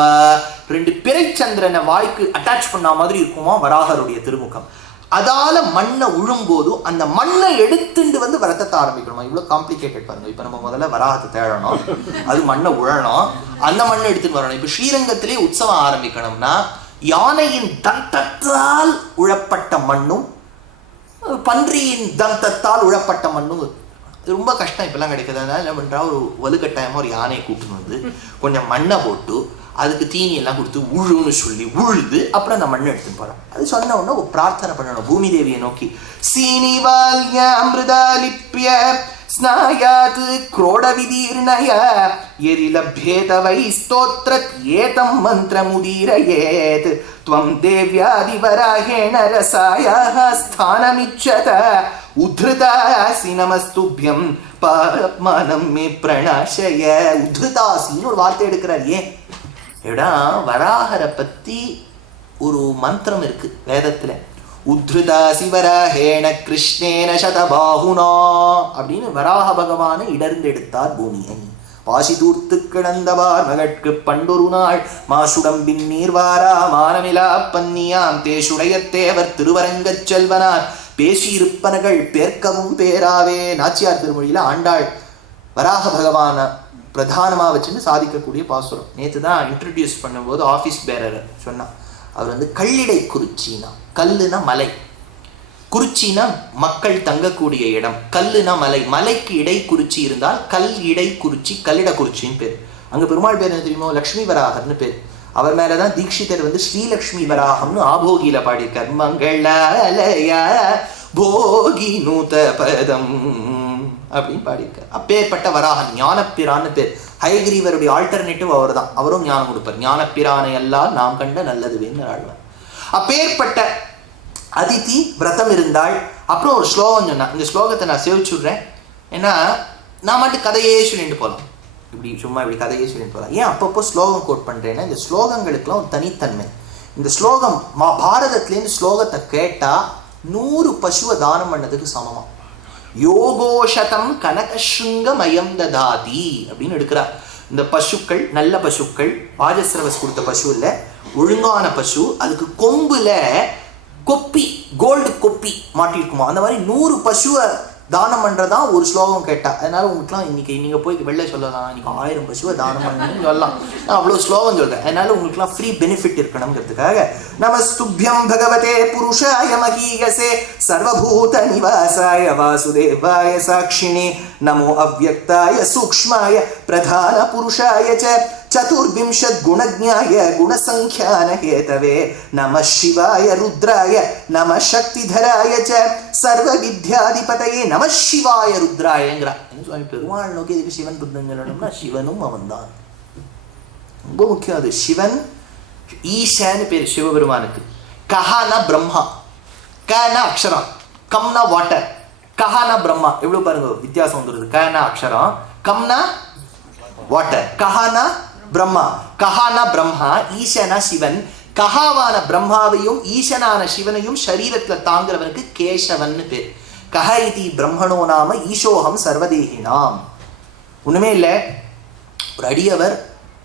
2 பிறை சந்திரனை வாய்க்கு அட்டாச் பண்ண மாதிரி இருக்குமா வராகருடைய திருமுகம். அதால மண்ணை உழும்போது அந்த மண்ணை எடுத்துட்டு விரதத்தை ஆரம்பிக்கணுமா. இவ்வளோ காம்ப்ளிகேட்டட் பாருங்க. இப்போ நம்ம முதல்ல வராகத்தை தேடணும், அது மண்ணை உழணும், அந்த மண்ணை எடுத்துட்டு வரணும். இப்போ ஸ்ரீரங்கத்திலே உற்சவம் ஆரம்பிக்கணும்னா யானையின் தந்தத்தால் உழப்பட்ட மண்ணும் பன்றியின் தந்தத்தால் உழப்பட்ட மண்ணும் ரொம்ப கஷ்டம். இப்பெல்லாம் கிடைக்கிறது. அதனால என்ன பண்ணுறா, ஒரு வலுக்கட்டாயமாக ஒரு யானையை கூட்டுன்னு கொஞ்சம் மண்ணை போட்டு அதுக்கு தீனி எல்லாம் கொடுத்து உழுன்னு சொல்லி உழுது அப்புறம் அந்த மண்ணை எடுத்துன்னு போகிறான். அது சொன்ன உடனே ஒரு பிரார்த்தனை பண்ணணும் பூமி தேவியை நோக்கி. சீனிவால்ய அமிர்தாலிப்ய ஸ்நாயாத் க்ரோட விதீர்ணய எரிலப்யேத வை ஸ்தோத்ரத் ஏதம் மந்திரமுதீரயேத் த்வம் தேவ்யாதிவராகேண ரசாயாஹ ஸ்தானமிச்சத உத்ருதாசி நமஸ்துப்யம் பாப்மானம் மே பிரணாசய. உத்ருதாசின்னு ஒரு வார்த்தை எடுக்கிறார். ஏன் எடா, வராகரை பத்தி ஒரு மந்திரம் இருக்கு வேதத்துல. உத்ருதாசி வராகேண கிருஷ்ணேன சதபாகுனா அப்படின்னு வராக பகவானை இடர்ந்தெடுத்தார் பூமியை. வாசி தூர்த்து கிடந்தவார் மகட்கு பண்டொரு நாள் மாசுடம்பின் நீர்வாரா மானமிலா பன்னியாம் தேசுடையத்தேவர் திருவரங்கச் செல்வனார் பேசியிருப்பனகள் பேர்க்கவும் பேராவே. நாச்சியார் திருமொழியில ஆண்டாள் வராக பகவான பிரதானமாக வச்சுன்னு சாதிக்கக்கூடிய பாசுரம். நேற்று தான் இன்ட்ரடியூஸ் பண்ணும்போது ஆஃபீஸ் பேரர் சொன்னான். அவர் கல்லிடை குறிச்சினா, கல்லுனா மலை, குறிச்சினா மக்கள் தங்கக்கூடிய இடம், கல்லுனா மலை, மலைக்கு இடை குறிச்சி இருந்தால் கல் இடை குறிச்சி, கல்லிட குறிச்சின்னு பேர். அங்கே பெருமாள் பேர் என்ன தெரியுமோ, லக்ஷ்மி வராகர்னு பேர். அவர் மேலதான் தீட்சிதர் ஸ்ரீலக்ஷ்மி வராகம்னு ஆபோகியில பாடியிருக்கார். மங்களலய போகி நூத பதம் அப்படின்னு பாடியிருக்கார். அப்பேற்பட்ட வராகன் ஞானப்பிரான்னு பேர். ஹயகிரீவருடைய ஆல்டர்னேட்டிவ் அவர் தான். அவரும் ஞானம் கொடுப்பார். ஞானப்பிரானை எல்லாம் நாம் கண்ட நல்லதுவேன்னு ஆழ்வார். அப்பேற்பட்ட அதிதி விரதம் இருந்தாள். அப்புறம் ஒரு ஸ்லோகம் சொன்னா. இந்த ஸ்லோகத்தை நான் சேவிச்சுடுறேன். ஏன்னா நான் மட்டும் கதையே சொல்லிட்டு போகலாம், இப்படி சும்மா இப்படி கதையே சொல்லிட்டு போகலாம். ஏன் அப்பப்போ ஸ்லோகம் கோட் பண்ணுறேன்னா, இந்த ஸ்லோகங்களுக்கெல்லாம் ஒரு தனித்தன்மை. இந்த ஸ்லோகம் பாரதத்துலேருந்து ஸ்லோகத்தை கேட்டால் 100 பசுவை தானம் பண்ணதுக்கு சமமா. யோகோஷதம் கனகசுங்கமயம் ததாதி அப்படின்னு எடுக்கிறார். இந்த பசுக்கள் நல்ல பசுக்கள், வாஜஸ்ரவஸ் கொடுத்த பசு இல்லை, ஒழுங்கான பசு. அதுக்கு கொம்புல கொப்பி, கோல்டு கொப்பி மாட்டிருக்குமா. அந்த மாதிரி 100 பசுவை தானம் பண்றதான் ஒரு ஸ்லோகம் கேட்டா. அதனால உங்களுக்குலாம் இன்னைக்கு நீங்க போய் வெளில சொல்லலாம், இன்னைக்கு 1000 பசுவை தானம் பண்ணணும்னு சொல்லலாம். நான் அவ்வளவு ஸ்லோகம் சொல்றேன். அதனால உங்களுக்குலாம் ஃப்ரீ பெனிஃபிட் இருக்கணுங்கிறதுக்காக நமஸ்துப்யம் பகவதே புருஷாய மகீயசே சர்வபூத நிவாசாய வாசுதேவாய சாட்சிணே நமோ அவ்யக்தாய சூக்ஷ்மாய பிரதான புருஷாய ச சதுர்விம்சத் குணஜ்ஞாய குணசங்கியான ஹேதவே நம சிவாய ருத்ராய நம சக்திதராய ச சர்வ வித்யாதிபதையே நம சிவாய ருத்ராயங்கிறா. சுவாமி பெருமாள் நோக்கி இதுக்கு சிவன் ருத்ரன் சொல்லணும்னா சிவனும் அவன் தான். ரொம்ப முக்கியம் அது. சிவன் ஈஷான்னு பேர் சிவபெருமானுக்கு. கஹானா பிரம்மா, கனா அக்ஷரம், கம்னா வாட்டர், கஹானா பிரம்மா. எவ்வளவு பாருங்க வித்தியாசம் வந்துருது. கனா அக்ஷரம், கம்னா வாட்டர், கஹானா பிரம்மா. கஹானா பிரம்மா, ஈசனா சிவன். கஹாவான பிரம்மாவையும் ஈசனான சிவனையும் சரீரத்துல தாங்கிறவனுக்கு கேசவன் பேர். கஹ இதி பிரம்மணோ நாம ஈசோகம் சர்வதேகினாம். ஒண்ணுமே இல்லை, ஒரு அடியவர்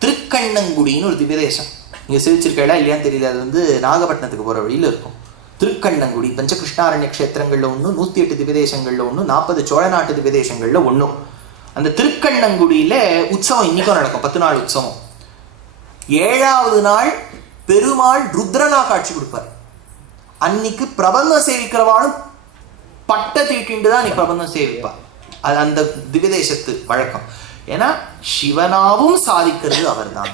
திருக்கண்ணங்குடின்னு ஒரு திவ்யதேசம், நீங்க சேவிச்சிருக்கா இல்லையான்னு தெரியல, அது வந்து நாகப்பட்டினத்துக்கு போற வழியில இருக்கும். திருக்கண்ணங்குடி பஞ்சகிருஷ்ணாரண்ய க்ஷேத்திரங்கள்ல ஒன்று, 108 திவ்யதேசங்கள்ல ஒன்று, 40 சோழ நாட்டு திவ்யதேசங்கள்ல ஒன்றும். அந்த திருக்கண்ணங்குடியில உற்சவம் இன்னைக்கும் நடக்கும், 10 நாள் உற்சவம். 7வது நாள் பெருமாள் ருத்ரனா காட்சி கொடுப்பார். அன்னைக்கு பிரபந்தம் சேவிக்கிறவாலும் பட்ட தீட்டிண்டு தான் அன்னைக்கு பிரபந்தம் சேவிப்பார். அது அந்த திவ்யதேசத்து வழக்கம். ஏன்னா சிவனாவும் சாதிக்கிறது அவர் தான்,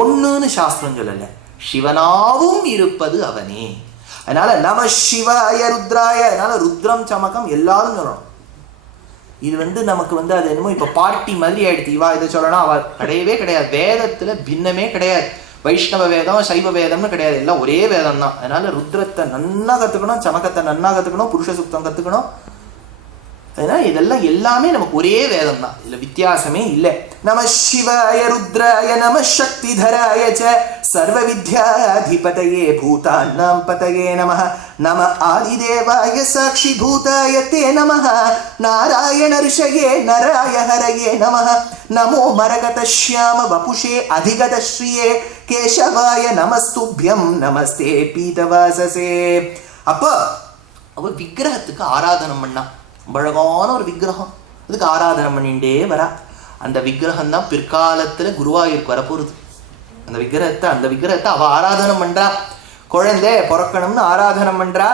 ஒண்ணுன்னு சாஸ்திரம் சொல்லல, சிவனாவும் இருப்பது அவனே. அதனால நம சிவாய ருத்ராய. அதனால ருத்ரம் சமகம் எல்லாரும் சொல்லணும். இது வந்து நமக்கு வந்து அது என்னமோ இப்ப பார்ட்டி மாதிரி ஆயிடுச்சு. இவா இதை சொல்லணும் அவ கிடையவே கிடையாது. வேதத்துல பின்னமே கிடையாது. வைஷ்ணவ வேதம் சைவ வேதம்னு கிடையாது, எல்லாம் ஒரே வேதம் தான். அதனால ருத்ரத்தை நன்னா கத்துக்கணும், சமக்கத்தை நன்னா கத்துக்கணும், புருஷ சுத்தம் கத்துக்கணும். அதனால இதெல்லாம் எல்லாமே நமக்கு ஒரே வேதம் தான், இதுல வித்தியாசமே இல்லை. நம சிவாய ருத்ராய நம சக்திதராய ச சர்வ வித்யாதிபதயே பூதானாம் பதயே நமஹ நம ஆதிதேவாய சாட்சி பூதாய தே நமஹ நாராயண ரிஷயே நராய ஹரயே நமஹ நமோ மரகத ஷ்யாம வபுஷே அதிகத ஸ்ரீயே கேசவாய நமஸ்துப்யம் நமஸ்தே பீதவாசசே. அப்போ அவர் விக்கிரகத்துக்கு ஆராதனம் பண்ணா. அழகான ஒரு விக்கிரகம், அதுக்கு ஆராதனை பண்ணிட்டே வரா. அந்த விக்கிரகம் தான் பிற்காலத்துல குருவாயூருக்கு வரப்போகுது. அந்த விக்கிரகத்தை அவ ஆராதனை பண்றா. குழந்தை பிறக்கணும்னு ஆராதனை பண்றா.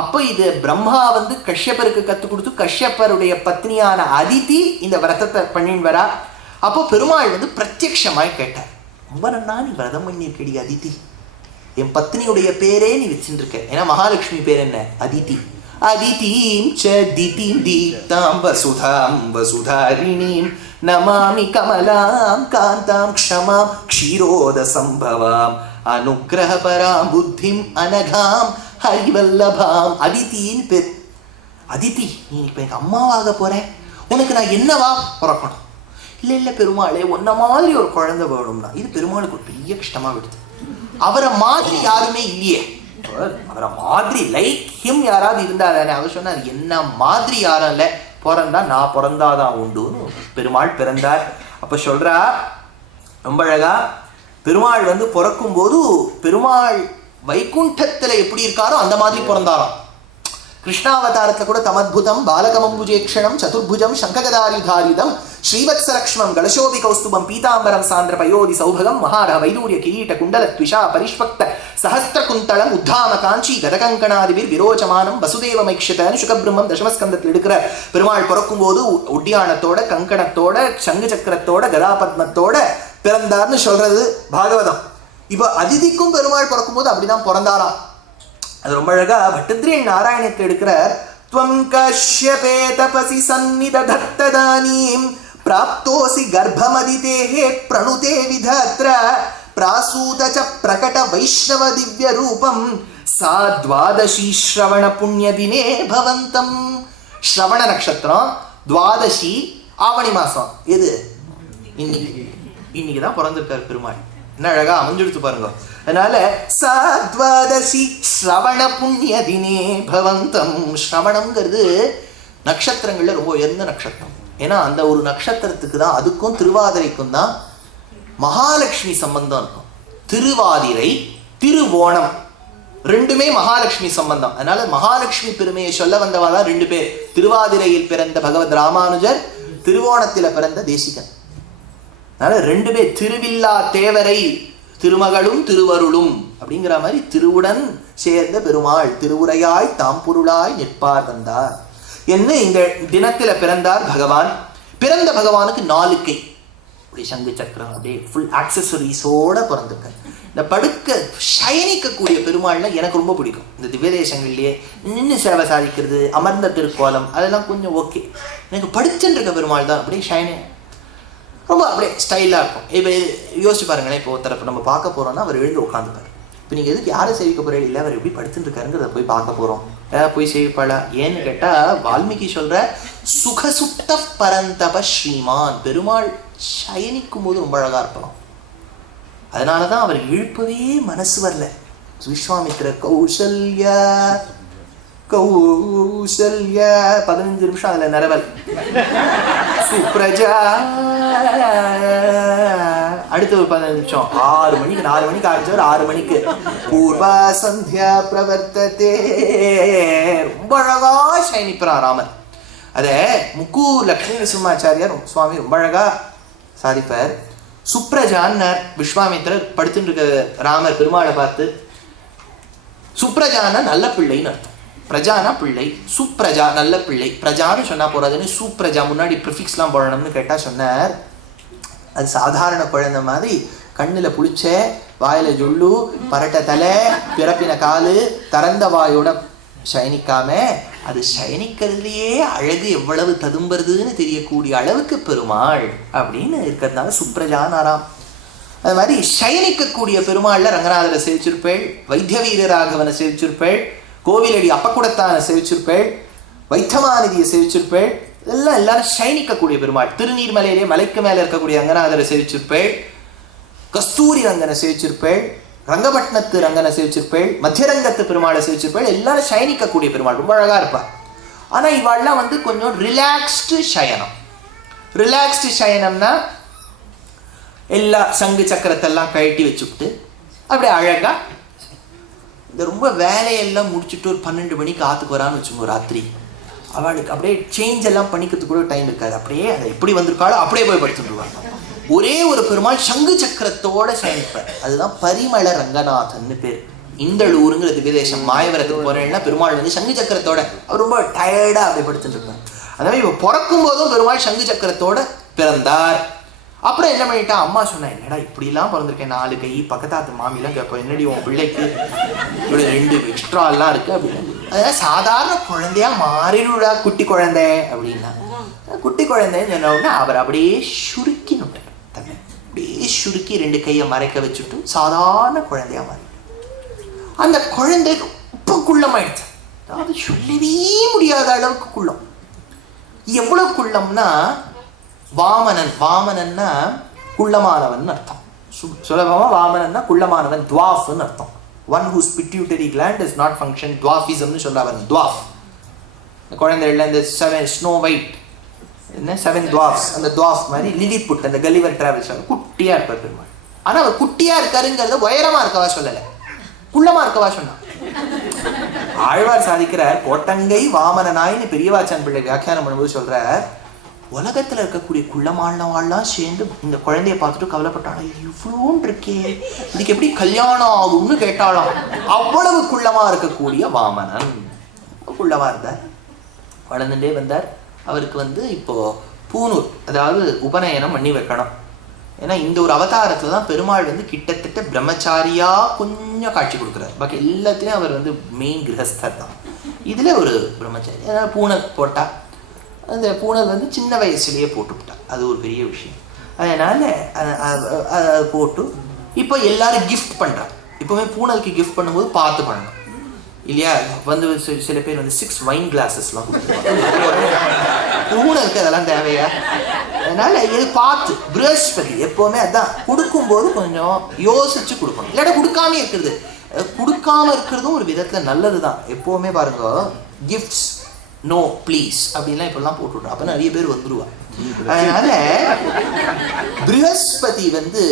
அப்போ இது பிரம்மா வந்து கஷ்யப்பருக்கு கற்றுக் கொடுத்து கஷ்யப்பருடைய பத்னியான அதிதி இந்த விரதத்தை பண்ணின்னு வரா. அப்போ பெருமாள் வந்து பிரத்யக்ஷமாய் கேட்டார், ரொம்ப நன்னா நீ விரதம் பண்ணியிருக்கடி அதிதி, என் பத்னியுடைய பேரே நீ வச்சுட்டு இருக்க. ஏன்னா மகாலட்சுமி பேர் என்ன? அதிதி. அதிதீம் ச திதிம் தீப்தாம் வசுதாம் வசுதாரிணீம் நமாமி கமலாம் காந்தாம் க்ஷமாம் க்ஷீரோத சம்பவாம் அனுக்ரஹபராம் புத்திம் அனகாம் ஹரிவல்லபாம். அதித்தின்னு பேர். அதித்தி, நீ இப்ப எங்க அம்மாவாக போற, உனக்கு நான் என்னவா பிறக்கணும்? இல்லை பெருமாளே உன்ன மாதிரி ஒரு குழந்தை வேணும்னா. இது பெருமாளுக்கு ஒரு பெரிய கஷ்டமா விடுது. அவரை மாதிரி யாருமே இல்லையே, அவரை மாதிரி லைக் ஹிம் யாராவது இருந்தா தானே. அவர் சொன்னார், என்ன மாதிரி யாரும் இல்லை, பிறந்தா நான் பிறந்தாதான் உண்டுன்னு பெருமாள் பிறந்தார். அப்ப சொல்றா ரொம்ப அழகா, பெருமாள் வந்து பிறக்கும் போது பெருமாள் வைகுண்டத்துல எப்படி இருக்காரோ அந்த மாதிரி பிறந்தாராம். கிருஷ்ணாவதாரத்துல கூட தமத்புதம் பாலகமம்புஜேக்ஷணம் சதுர்புஜம் சங்ககதாரிதாரிதம் ஸ்ரீவத்சலக்ஷ்மம் கலசோபி கௌஸ்துபம் பீதாம்பரம் சாந்திர பயோதி சௌபகம் மகார வைடூரிய கிரீட குண்டல த்விஷா பரிஷ்வக்த சஹஸ்திர குந்தளம் உத்தாம காஞ்சி கதகங்கணாதிபிர் விரோச்சமானம் வசுதேவமைக்ஷதன்னு சுகபிரம்மம் தசமஸ்கந்தத்தில் எடுக்கிற பெருமாள் பிறக்கும் போது உட்டியானத்தோட கங்கணத்தோட சங்கு சக்கரத்தோட கதாபத்மத்தோட பிறந்தார்னு சொல்றது பாகவதம். இப்போ அதிதிக்கும் பெருமாள் பிறக்கும் போது அப்படிதான் பிறந்தாராம். அது ரொம்ப அழகா பட்டத்ரியன் நாராயணத்தில் எடுக்கிறார். த்வம் கஷ்யபே தபசி சந்நிததத்ததானீம் பிராப்தோசி கர்ப்பமதிதேஹே பிரணுதே விதாத்ரா பிராசூதச பிரகட வைஷ்ணவ திவ்ய ரூபம் சா துவாதசி ஸ்ரவண புண்ணிய தினே பவந்தம். ஸ்ரவண நட்சத்திரம், துவாதசி ஆவணி மாசம். எது? இன்னைக்கு தான் பிறந்திருக்கார் பெருமாள். என்ன அழகா அமைஞ்சுடுத்து பாருங்க. அதனால சாத்வாதசி ஸ்ரவண புண்ணிய தினே பவந்தம். ஸ்ரவணம்ங்கிறது நட்சத்திரங்கள்ல ரொம்ப உயர்ந்த நட்சத்திரம். ஏன்னா அந்த ஒரு நட்சத்திரத்துக்கு தான், அதுக்கும் திருவாதிரைக்கும் தான் மகாலட்சுமி சம்பந்தம் இருக்கும். திருவாதிரை, திருவோணம் ரெண்டுமே மகாலட்சுமி சம்பந்தம். அதனால மகாலட்சுமி பெருமையை சொல்ல வந்தவாளா 2 பேர். திருவாதிரையில் பிறந்த பகவத் ராமானுஜர், திருவோணத்தில பிறந்த தேசிகன். அதனால 2 பேர். திருவில்லா தேவரை திருமகளும் திருவருளும் அப்படிங்கிற மாதிரி திருவுடன் சேர்ந்த பெருமாள் திருவுரையாய் தாம் பொருளாய் நிற்பார் வந்தார் என்ன இந்த தினத்தில பிறந்தார் பகவான். பிறந்த பகவானுக்கு 4 கை, அப்படி சங்கு சக்கரம், அப்படியே ஃபுல் ஆக்சசரிஸோட பிறந்திருக்க. இந்த படுக்க சயனிக்கக்கூடிய பெருமாள்னா எனக்கு ரொம்ப பிடிக்கும். இந்த திவ்யதேசங்கள்லயே நின்று சேவை சாதிக்கிறது, அமர்ந்த திருக்கோலம், அதெல்லாம் கொஞ்சம் ஓகே. எனக்கு படுச்சுன்னு இருக்க பெருமாள் தான் அப்படியே ஷைனி, ரொம்ப அப்படியே ஸ்டைலாக இருக்கும். இப்போ யோசிச்சு பாருங்களேன், இப்போ ஒருத்தரப்பு நம்ம பார்க்க போகிறோம்னா அவர் எழுந்து உட்காந்துப்பார். இப்போ நீங்கள் எதுக்கு யாரை சேவிக்க போகிறீங்க, இல்லை அவர் எப்படி படுத்துட்டு இருக்காருங்கிறத போய் பார்க்க போகிறோம், போய் சேவிப்பாளா? ஏன்னு கேட்டால் வால்மீகி சொல்கிற சுகசுத்த பரந்தப ஸ்ரீமான், பெருமாள் சயனிக்கும் போது ரொம்ப அழகாக இருப்பான். அதனால தான் அவர் இழுப்பவே மனசு வரல. விஸ்வாமித்திர கௌசல்யா கௌசல்யா 15 நிமிஷம் அதில் நிரவல். சுப்ரஜா அடுத்து ஒரு 15 நிமிஷம், 6 மணிக்கு 4 மணிக்கு ஆரம்பிச்சவர் 6 மணிக்கு பூர்வா சந்தியா பிரவர்த்ததே. ரொம்ப அழகா சயனிப்பார் ராமர். அதை முக்கு லக்ஷ்மி நரசிம்மாச்சாரியார் சுவாமி ரொம்ப அழகா சாதிப்பார். சுப்ரஜான்னார் விஸ்வாமித்திரர் படுத்துட்டு இருக்க ராமர் பெருமாளை பார்த்து. சுப்ரஜானா நல்ல பிள்ளைன்னு அர்த்தம். பிரஜானா பிள்ளை, சுப்ரஜா நல்ல பிள்ளை. பிரஜான்னு சொன்னா போறாதுன்னு சுப்ரஜா முன்னாடி ப்ரிஃபிக்ஸ்லாம் போடணும்னு கேட்டா சொன்னார். அது சாதாரண குழந்தை மாதிரி கண்ணில் புளிச்ச, வாயில ஜொல்லு, பரட்ட தலை, பிறப்பின காலு, திறந்த வாயோட சயனிக்காம, அது சயனிக்கிறதுலையே அழகு எவ்வளவு ததும்புறதுன்னு தெரியக்கூடிய அளவுக்கு பெருமாள் அப்படின்னு இருக்கிறதுனால சுப்ரஜானாராம். அது மாதிரி சயனிக்கக்கூடிய பெருமாள்ல ரங்கநாதரை சேவிச்சிருப்பேள், வைத்திய வீரராகவனை சேவிச்சிருப்பேள், கோவிலடி அப்பக்குடத்தான சேவிச்சிருப்பேள், வைத்தமாநிதியை சேவிச்சிருப்பேள். இதெல்லாம் எல்லாரும் சயனிக்கக்கூடிய பெருமாள். திருநீர்மலையிலே மலைக்கு மேலே இருக்கக்கூடிய ரங்கநாதரை சேவிச்சிருப்பேள், கஸ்தூரி ரங்கனை சேவிச்சிருப்பேள், ரங்கபட்னத்து ரங்கனை சேவிச்சிருப்பேள், மத்தியரங்கத்து பெருமாளை சேவிச்சிருப்பேள். எல்லாரும் சயனிக்கக்கூடிய பெருமாள், ரொம்ப அழகா இருப்பாள். ஆனா இவாள்லாம் வந்து கொஞ்சம் ரிலாக்ஸ்டு சயனம். ரிலாக்ஸ்டு சயனம்னா எல்லா சங்கு சக்கரத்தெல்லாம் கழட்டி வச்சுக்கிட்டு அப்படியே அழகா இந்த ரொம்ப வேலையெல்லாம் முடிச்சுட்டு ஒரு 12 மணிக்கு ஆற்றுக்கு வரான்னு வச்சுக்கோங்க ராத்திரி. அவளுக்கு அப்படியே சேஞ்ச் எல்லாம் பண்ணிக்கிறதுக்கு கூட டைம் இருக்காது. அப்படியே அதை எப்படி வந்திருக்காளோ அப்படியே போய் படுத்துட்டுருவாங்க. ஒரே ஒரு பெருமாள் சங்கு சக்கரத்தோட சயனிப்பார். அதுதான் பரிமள ரங்கநாதன்னு பேர். இந்தளூருங்கிற திவ்யதேசம் மாயவரத்துக்கு போறேன்னா பெருமாள் வந்து சங்கு சக்கரத்தோட அவர் ரொம்ப டயர்டா அப்படியே படுத்துட்டு இருப்பார். அதனால இவ பிறக்கும் போதும் பெருமாள் சங்கு சக்கரத்தோட பிறந்தார். அப்புறம் என்ன பண்ணிட்டா, அம்மா சொன்னா, என்னடா இப்படிலாம் பிறந்திருக்கேன், 4 கை, பக்கத்தாத்து மாமிலாம் கேட்போம், என்னடி உன் பிள்ளைக்கு இப்படி 2 எக்ஸ்ட்ரா எல்லாம் இருக்கு அப்படின்னு. அதனால சாதாரண குழந்தையா மாறிடுடா குட்டி குழந்தை அப்படின்னா. குட்டி குழந்தைன்னு சொன்ன அவர் அப்படியே சுருக்கி நுட்டார் தன்னை, அப்படியே சுருக்கி 2 கையை மறைக்க வச்சுட்டு சாதாரண குழந்தையா மாறி. அந்த குழந்தை ரொம்ப குள்ளமாயிடுச்சு. அதாவது சொல்லவே முடியாத அளவுக்கு குள்ளம். எவ்வளவு குள்ளம்னா, வாமனன், வாமனன்னா குள்ளமானவன் அர்த்தம். சுலபமா வாமனன்னா குள்ளமானவன், துவாஃப்னு அர்த்தம். One whose pituitary gland is not function, dwarfismனு சொல்றாங்க. துவாஃப் குழந்தைகள்ல இந்த 7 ஸ்னோ ஒயிட் என்ன 7 dwarfs, அந்த துவாஃப் மாதிரி லிலிபுட் அந்த கலிவர் டிராவல்ஸ் குட்டியா இருப்பார் பெருமாள். ஆனா அவர் குட்டியா இருக்காருங்கிறத உயரமா இருக்கவா சொல்லல, குள்ளமா இருக்கவா சொன்னா. ஆழ்வார் சாதிக்கிறார், கோட்டங்கை வாமனனாயின்னு பெரியவாச்சான் பிள்ளை வியாக்கியானம் பண்ணும்போது சொல்றார், உலகத்துல இருக்கக்கூடிய குள்ளமானவாள்லாம் சேர்ந்து இந்த குழந்தைய பார்த்துட்டு கவலைப்பட்டாங்க, இவ்வளோன்னு இருக்கே, இதுக்கு எப்படி கல்யாணம் ஆகும்னு கேட்டாலாம். அவ்வளவு குள்ளமா இருக்கக்கூடிய வாமனன் குள்ளமா இருந்தார். வளர்ந்துட்டே வந்தார். அவருக்கு வந்து இப்போ பூனூர், அதாவது உபநயனம் பண்ணி வைக்கணும். ஏன்னா இந்த ஒரு அவதாரத்துல தான் பெருமாள் வந்து கிட்டத்தட்ட பிரம்மச்சாரியா கொஞ்சம் காட்சி கொடுக்குறாரு. பாக்கி எல்லாத்துலேயும் அவர் வந்து மெயின் கிரகஸ்தர் தான். இதுல ஒரு பிரம்மச்சாரி. ஏன்னா பூனல் போட்டா, அந்த பூனல் வந்து சின்ன வயசுலேயே போட்டுவிட்டா, அது ஒரு பெரிய விஷயம். அதனால அதை போட்டு இப்போ எல்லாரும் கிஃப்ட் பண்ணுறாங்க. இப்போவே பூனலுக்கு கிஃப்ட் பண்ணும்போது பார்த்து பண்ணணும் இல்லையா? வந்து சில பேர் வந்து 6 வைன் கிளாஸஸ்லாம் கொடுத்துருவாங்க. பூனலுக்கு அதெல்லாம் தேவையா? அதனால இது பார்த்து ப்ரஹஸ்பதி எப்போவுமே அதான் கொடுக்கும்போது கொஞ்சம் யோசிச்சு கொடுக்கணும். இல்லாட்ட கொடுக்காம இருக்கிறது, கொடுக்காம இருக்கிறதும் ஒரு விதத்தில் நல்லது தான். எப்போவுமே பாருங்க, கிஃப்ட்ஸ் நோ ப்ளீஸ் அப்படின்லாம் இப்பெல்லாம் போட்டுவிட்டோம், அப்போ நிறைய பேர் வந்துடுவா. அதனால ப்ரஹஸ்பதி வந்து,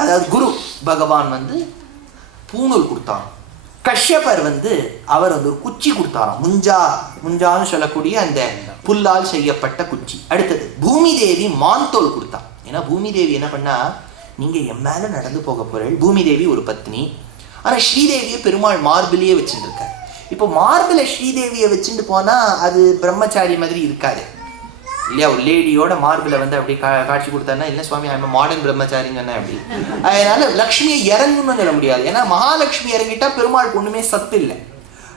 அதாவது குரு பகவான் வந்து பூணூல் கொடுத்தாங்க. கஷ்யபர் வந்து அவர் வந்து ஒரு குச்சி கொடுத்தாராம், முஞ்சான்னு சொல்லக்கூடிய அந்த புல்லால் செய்யப்பட்ட குச்சி. அடுத்தது பூமி தேவி மான்தோல் கொடுத்தா. ஏன்னா பூமி தேவி என்ன பண்ணா, நீங்க என் மேல நடந்து போக போறீர்கள். பூமி தேவி ஒரு பத்னி, ஆனா ஸ்ரீதேவியை பெருமாள் மார்பிலேயே வச்சுட்டு இருக்காரு. இப்போ மார்பில ஸ்ரீதேவியை வச்சுட்டு போனா அது பிரம்மச்சாரி மாதிரி இருக்காது இல்லையா? ஒரு லேடியோட மார்பில் வந்து அப்படி காட்சி கொடுத்தாருன்னா, இல்லை சுவாமி ஐம் மாடர்ன் பிரம்மச்சாரின்னு சொன்னேன் அப்படி. அதனால லக்ஷ்மியை இறங்கணும்னு சொல்ல முடியாது. ஏன்னா மகாலட்சுமி இறங்கிட்டா பெருமாளுக்கு ஒண்ணுமே சத்து இல்லை.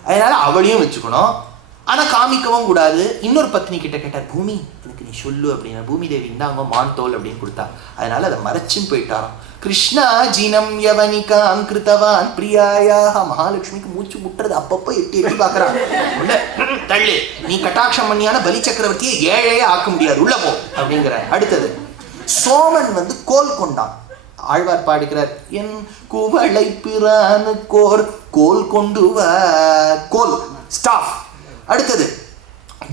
அதனால அவளையும் வச்சுக்கணும், ஆனா காமிக்கவும் கூடாது. இன்னொரு பத்னி கிட்ட கேட்டார், பூமி எனக்கு நீ சொல்லு அப்படின்னா, பூமி தேவி இந்தாங்க மான்தோல் அப்படின்னு கொடுத்தா. அதனால அதை மறைச்சுன்னு போயிட்டாராம். கிருஷ்ணா ஜினம் யவனிகாம் கிருத்தவான் பிரியாயாக. மகாலட்சுமிக்கு மூச்சு முட்டுறது, அப்பப்போ எட்டி எட்டி பாக்குறான். தள்ளு, நீ கட்டாட்சம் பண்ணியான பலி சக்கரவர்த்தியை ஏழையே ஆக்க முடியாது, உள்ள போ அப்படிங்கிற. அடுத்தது சோமன் வந்து கோல் கொண்டான். ஆழ்வார் பாடுகிறார், என் குவளை பிரானு கோல் கொண்டு கோல் ஸ்டாஃப். அடுத்தது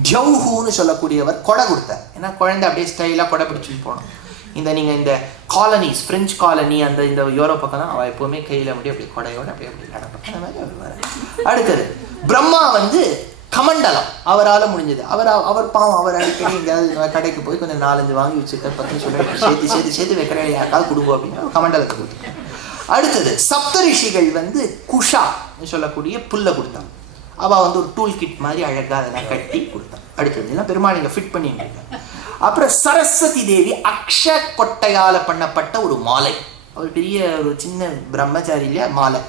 ஜவுஹூன்னு சொல்லக்கூடியவர் கொடை கொடுத்தார். ஏன்னா குழந்தை அப்படியே ஸ்டைலாக கொடை பிடிச்சிட்டு போனோம். நீங்கள் இந்த காலனிஸ், பிரெஞ்சு காலனி, இந்த யூரோப் பக்கம் தான் அவள் எப்போவுமே கையில் அப்படியே அப்படி கொடையோட அப்படியே அப்படி நடப்பேன், அந்த மாதிரி அவர் வர. அடுத்தது பிரம்மா வந்து கமண்டலம் அவரால் முடிஞ்சது. அவர் பாவம், அவர் அடிக்கடி எங்கேயாவது கடைக்கு போய் கொஞ்சம் 4-5 வாங்கி வச்சுருக்கார். 10 சொல்லிட்டு சேர்த்து வைக்கிற யாருக்காவது கொடுங்க அப்படின்னு கமண்டலத்தை கொடுத்தார். அடுத்தது சப்தரிஷிகள் வந்து குஷா சொல்லக்கூடிய புல்லை கொடுத்தாங்க. அவள் வந்து ஒரு டூல் கிட் மாதிரி அழகாக அதெல்லாம் கட்டி கொடுத்தான். அடுத்தது எல்லாம் பெருமாள் இங்கே ஃபிட் பண்ணிட்டு இருக்காங்க. அப்புறம் சரஸ்வதி தேவி அக்ஷ கொட்டையால் பண்ணப்பட்ட ஒரு மாலை, ஒரு பெரிய ஒரு சின்ன பிரம்மச்சாரி இல்லையா மாலை.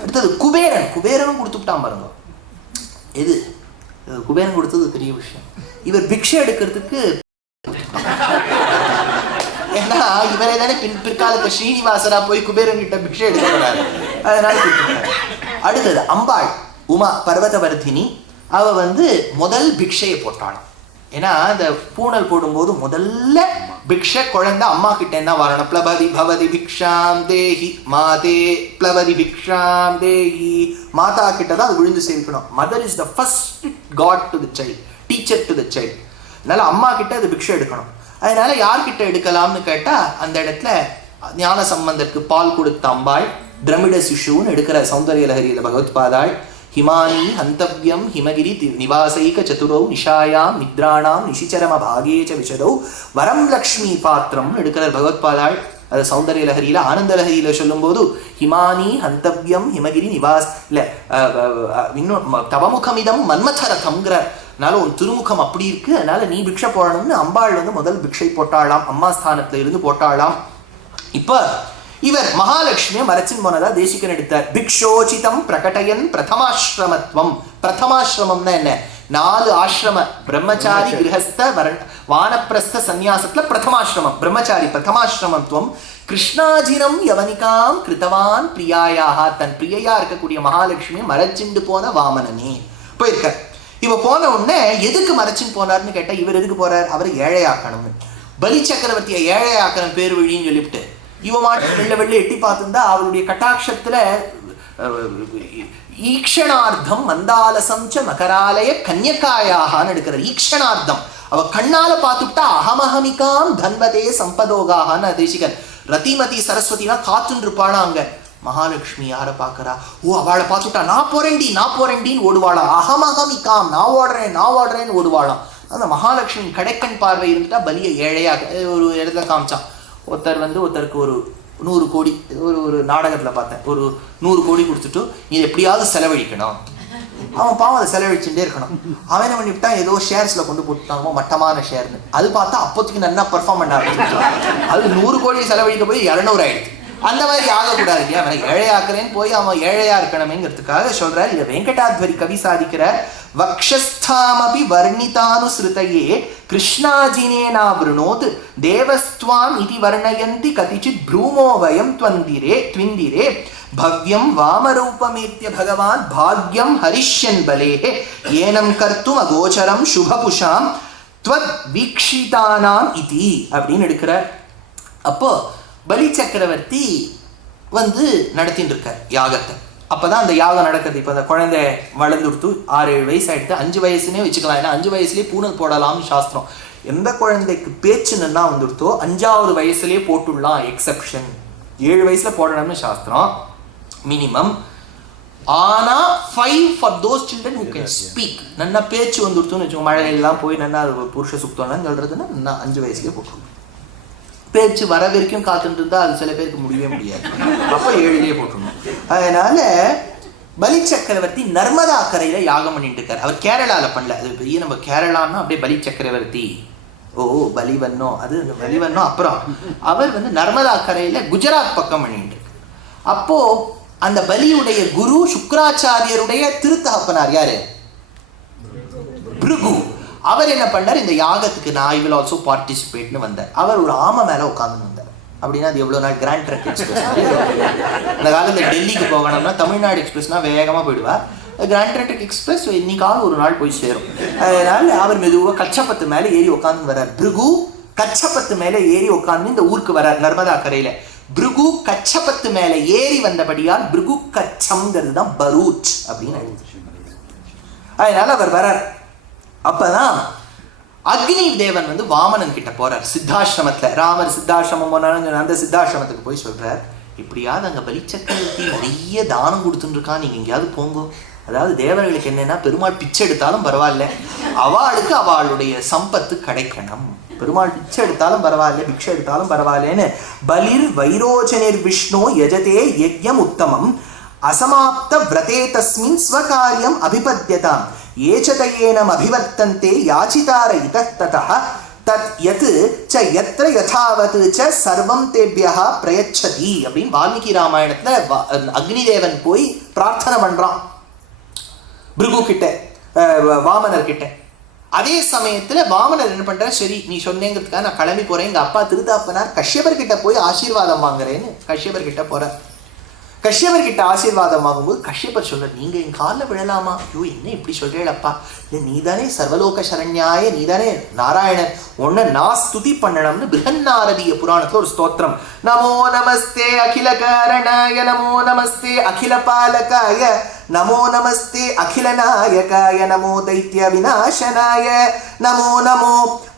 அடுத்தது குபேரனும் கொடுத்துட்டான் பாருங்க. எது குபேரன் கொடுத்தது பெரிய விஷயம். இவர் பிக்ஷை எடுக்கிறதுக்கு, ஏன்னா இவரே தானே பிற்காலத்தை ஸ்ரீனிவாசரா போய் குபேரன் கிட்ட பிக்ஷை எடுக்க போறாரு, அதனால கொடுத்துட்டாரு. அடுத்தது அம்பாள் உமா பர்வதவர்தினி, அவ வந்து முதல் பிக்ஷையை போட்டாளாம். ஏன்னா அந்த பூனல் போடும்போது முதல்ல பிக்ஷை குழந்தை அம்மா கிட்ட என்ன வரணும், பிளபதி பவதி பிக்ஷாம் தேஹி மாதே பிளபதி பிக்ஷாம் தேஹி. மாதா கிட்ட தான் அது விழுந்து சேவிக்கணும். Mother is the first god to the child, teacher to the child. அதனால அம்மா கிட்ட அது பிக்ஷை எடுக்கணும். அதனால யார்கிட்ட எடுக்கலாம்னு கேட்டா, அந்த இடத்துல ஞான சம்பந்தருக்கு பால் கொடுத்த அம்பாள் திரமிட சிசுன்னு எடுக்கிற சௌந்தரிய லஹரியில பகவத் பாதாள். ஹிமானி ஹந்தவ்யம் ஹிமகிரி நிவாசைக சதுரௌ நிஷாயாம் நித்ராணாம் நிஷிச்சரம பாகேச்ச விஷதௌ வரம் லக்ஷ்மி பாத்திரம் எடுக்கிறார் பகவத் பாதாள். அது சௌந்தரிய லஹரியில. ஆனந்த லஹரியில சொல்லும் போது ஹிமானி ஹந்தவ்யம் ஹிமகிரி நிவாஸ் இல்ல இன்னும் தவமுகமிதம் மன்மதரதம்ங்கிறார். அதனால ஒரு திருமுகம் அப்படி இருக்கு, அதனால நீ பிக்ஷை போடணும்னு அம்பாள் வந்து முதல் பிக்ஷை போட்டாளாம், அம்மா ஸ்தானத்துல இருந்து போட்டாளாம். இப்ப இவர் மகாலட்சுமியை மறைச்சின் போனதா தேசிகன் எடுத்தார். பிக்ஷோச்சிதம் பிரகடயன் பிரதமாசிரமத்வம். பிரதமாசிரமம்னா என்ன? 4 ஆசிரம பிரம்மச்சாரி கிரகஸ்த வானப்பிரஸ்த சந்நியாசத்துல பிரதமாசிரமம் பிரம்மச்சாரி பிரதமாசிரமத்துவம். கிருஷ்ணாஜினம் யவனிகாம் கிருத்தவான் பிரியாயாக. தன் பிரியையா இருக்கக்கூடிய மகாலட்சுமியை மறைச்சிண்டு போன வாமனனே போயிருக்க. இவ போன உடனே எதுக்கு மறைச்சின்னு போனார்னு கேட்டா, இவர் எதுக்கு போறார், அவரை ஏழையாக்கணும்னு. பலி சக்கரவர்த்தியை ஏழையாக்கணும் பேர் வழின்னு சொல்லிவிட்டு இவ மாட்டு வெள்ள எட்டி பார்த்துருந்தா அவளுடைய கட்டாட்சத்துல ஈக்ஷணார்த்தம் மந்தாலசம் ச மகராலய கன்யகாயாகான்னு எடுக்கிறார். ஈக்ஷணார்த்தம் அவ கண்ணால பார்த்துட்டா அகமஹமிகாம் தன்வதே சம்பதோகான்னு தேசிகன். ரதிமதி சரஸ்வதினா காத்துன்னு இருப்பாளா அங்க. மகாலட்சுமி யார பாக்குறா, ஓ அவளை பார்த்துட்டா நான் போறேன்டின்னு ஓடுவாளா. அகமஹமிகாம் நான் ஓடுறேன்னு ஓடுவாளாம். அந்த மகாலட்சுமி கடைக்கண் பார்வை இருந்துட்டா பலியை ஏழையாக ஒரு இடத்துல காமிச்சான். ஒருத்தருக்கு ஒரு 100 கோடி, ஒரு நாடகத்தில் பார்த்தேன், ஒரு 100 கோடி கொடுத்துட்டு இது எப்படியாவது செலவழிக்கணும். அவன் பாவம் அதை செலவழிச்சுட்டே இருக்கணும். அவன் என்ன பண்ணிவிட்டா, ஏதோ ஷேர்ஸ்ல கொண்டு போட்டுட்டாங்க, மட்டமான ஷேர்னு. அது பார்த்தா அப்போதைக்கு நல்லா பெர்ஃபார்ம் பண்ண ஆரம்பிச்சிருக்கான். அது 100 கோடியை செலவழிக்க போய் 200 ஆயிடுச்சு. அந்த மாதிரி ஆகக்கூடாது இல்லையா? அவனை ஏழையாக்குறேன்னு போய் அவன் ஏழையா இருக்கணுமேங்கிறதுக்காக சொல்றாரு. இதை வெங்கடாத்வரி கவி சாதிக்கிறார். வக்ஷஸ்தாமபி வர்ணிதானுஸ்ருதயே கிருஷ்ணாஜினேனா விருணோத் தேவஸ்துவாம் இதி வர்ணயந்தி கதிச்சித் ப்ரூமோவயம் த்விந்திரே பவ்யம் வாமரூபமேத்ய பகவான் பாக்யம் ஹரிஷ்யன் பலேஹே ஏனம் கர்த்தும் அகோச்சரம் சுபபுஷாம் த்வத் வீக்ஷிதானாம் இதி அப்படின்னு எடுக்கிறார். அப்போ பலி சக்கரவர்த்தி வந்து நடத்திட்டு இருக்கார் யாகத்தை. அப்பதான் அந்த யாகம் நடக்குது. இப்போ அந்த குழந்தை வளர்ந்துடுத்து 6-7 வயசு ஆயிடுத்து. 5 வயசுனே வச்சுக்கலாம். ஏன்னா 5 வயசுலேயே பூனல் போடலாம்னு சாஸ்திரம். எந்த குழந்தைக்கு பேச்சுன்னா வந்துடுத்தோ 5வது வயசுலேயே போட்டுடலாம், எக்ஸப்ஷன் 7 வயசுல போடணும்னு சாஸ்திரம். மினிமம் ஆனா 5 for those children who can speak. நல்லா பேச்சு வந்துடுத்துன்னு வச்சுக்கோங்க, மழையெல்லாம் போய் நல்லா புருஷ சுத்தம்லாம் சொல்றதுன்னா நான் 5 வயசுலேயே போட்டுருவோம். பேச்சு வர வரைக்கும் காத்துட்டு இருந்தா அது சில பேருக்கு முடியவே முடியாது, அப்போ 7லயே போட்டுருணும். அதனால பலி சக்கரவர்த்தி நர்மதா கரையில யாகம் பண்ணிட்டு இருக்காரு. அவர் கேரளால பண்ணல, அது பெரிய நம்ம கேரளான்னா அப்படியே பலி சக்கரவர்த்தி பலிவன்னோ, அது அந்த பலிவன்னோ. அப்புறம் அவர் வந்து நர்மதா கரையில குஜராத் பக்கம் பண்ணிட்டு இருக்கு. அப்போ அந்த பலியுடைய குரு சுக்ராச்சாரியருடைய திருத்தகப்பனார் யாரு? பிருகு. அவர் என்ன பண்ணார், இந்த யாகத்துக்கு நான் will also participate வந்தார். அவர் ஒரு ஆமை மேல உட்கார்ந்து வந்தார். அப்படின்னா அது எவ்வளவு நாள் கிராண்ட் ட்ரங்க் எக்ஸ்பிரஸ். அந்த காலத்தில் டெல்லிக்கு போகணும்னா தமிழ்நாடு எக்ஸ்பிரஸ்னா வேகமா போயிடுவா. கிராண்ட் ட்ரங்க் எக்ஸ்பிரஸ் இன்னைக்காவது ஒரு நாள் போய் சேரும். அதனால அவர் மெதுவாக கச்சப்பத்து மேல ஏறி உட்கார்ந்து வர்றார். பிருகு கச்சப்பத்து மேல ஏறி உட்கார்ந்து இந்த ஊருக்கு வர்றார் நர்மதா கரையில. பிருகு கச்சப்பத்து மேல ஏறி வந்தபடியால் பிருகு கச்சம்ங்கிறது தான் பரூச் அப்படின்னு. அதனால அவர் வர்றார். அப்பதான் அக்னி தேவன் வந்து வாமனன் கிட்ட போறார் சித்தாசிரமத்துல. ராமர் சித்தாசிரமம் போனாலும் அந்த சித்தாசிரமத்துக்கு போய் சொல்றார், இப்படியாவது அங்க பலி சக்கரவர்த்தி நிறைய தானம் கொடுத்துட்டு இருக்கான், நீங்க எங்கேயாவது போங்க. அதாவது தேவர்களுக்கு என்னன்னா பெருமாள் பிச்சை எடுத்தாலும் பரவாயில்ல, அவளுக்கு அவளுடைய சம்பத்து கிடைக்கணும். பெருமாள் பிச்சை எடுத்தாலும் பரவாயில்ல, பிக்ஷை எடுத்தாலும் பரவாயில்லன்னு பலிர் வைரோச்சனிர் விஷ்ணு யஜதே யஜ்யம் உத்தமம் அசமாப்த விரதே தஸ்மின் ஸ்வகாரியம் அபிபத்யதாம் ஏச்சதயேனம் அபிவர்த்தந்தே யாச்சிதார இதத்ததஹ தத் யத் ச யத்ர யதாவத் ச சர்வம் தேப்யஹ பிரயச்சதி அப்படின்னு வால்மீகி ராமாயணத்துல அக்னிதேவன் போய் பிரார்த்தனை பண்றான் பிருகு கிட்ட, வாமனர் கிட்ட. அதே சமயத்துல வாமனர் என்ன பண்றார், சரி நீ சொன்னேங்கிறதுக்காக நான் கிளம்பி போறேன், எங்க அப்பா திருதாப்பனார் கஷ்யபர் கிட்ட போய் ஆசீர்வாதம் வாங்குறேன்னு கஷ்யபர் கிட்ட போறார். கஷ்யபர் கிட்ட ஆசீர்வாதம் வாங்கும்போது கஷ்யபர் சொல்ற, நீங்க என் காலில் விழலாமா? ஐயோ என்ன இப்படி சொல்றேளப்பா, நீதானே சர்வலோக சரண்யாய, நீதானே நாராயணன், உன்னை நான் ஸ்துதி பண்ணணும்னு பிருஹன்னாரதிய புராணத்துல ஒரு ஸ்தோத்திரம். நமோ நமஸ்தே அகில காரணாய, நமோ நமஸ்தே அகில பாலகாய, நமோ நமஸ்தே அகில நாயகாய, நமோ தைத்ய விநாசனாய, நமோ நமோ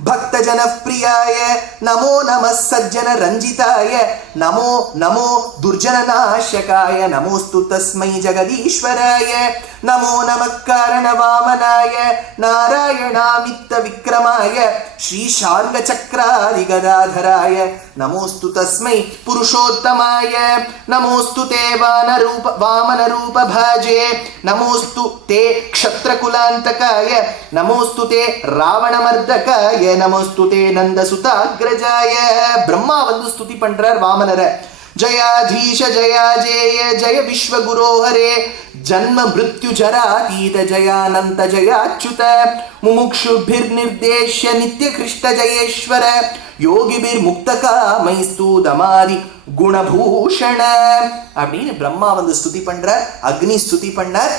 பக்த ஜன பிரியாய, நமோ நம சஜ்ஜன ரஞ்சிதாய, நமோ நமோ துர்ஜன நாசகாய, நமோஸ்து தஸ்மை ஜெகதீஸ்வராய, நமோ நம காரண வாமனாய, நாராயணாமித்த விக்ரமாய, ஸ்ரீ சார்ங்க சக்கராதி கதாதராய, நமோஸ்து தஸ்மை புருஷோத்தமாய, நமோஸ்து தே வாமன ரூப பாஜே, நமோஸ்து தே க்ஷத்ரகுலாந்தகாய, நமோஸ்து தே ராவணமர்தகாய, நமோஸ்து தே நந்தசுதாக்ரஜாய. பிரம்மா வந்து ஸ்துதி பண்றார் வாமனரை. ஜயாதீஷ ஜயாஜேய ஜய விஸ்வகுரோ ஹரே, ஜன்ம மிருத்யு ஜராதீத ஜயானந்த ஜயாச்சுத, முமுக்ஷுபிர் நிர்தேஷ்ய நித்ய கிருஷ்ண ஜயேஸ்வர, யோகிபிர் முக்தகாமைஸ்து தமாதி குணபூஷண அப்படின்னு பிரம்மா வந்து ஸ்துதி பண்றார், அக்னி ஸ்துதி பண்ணார்,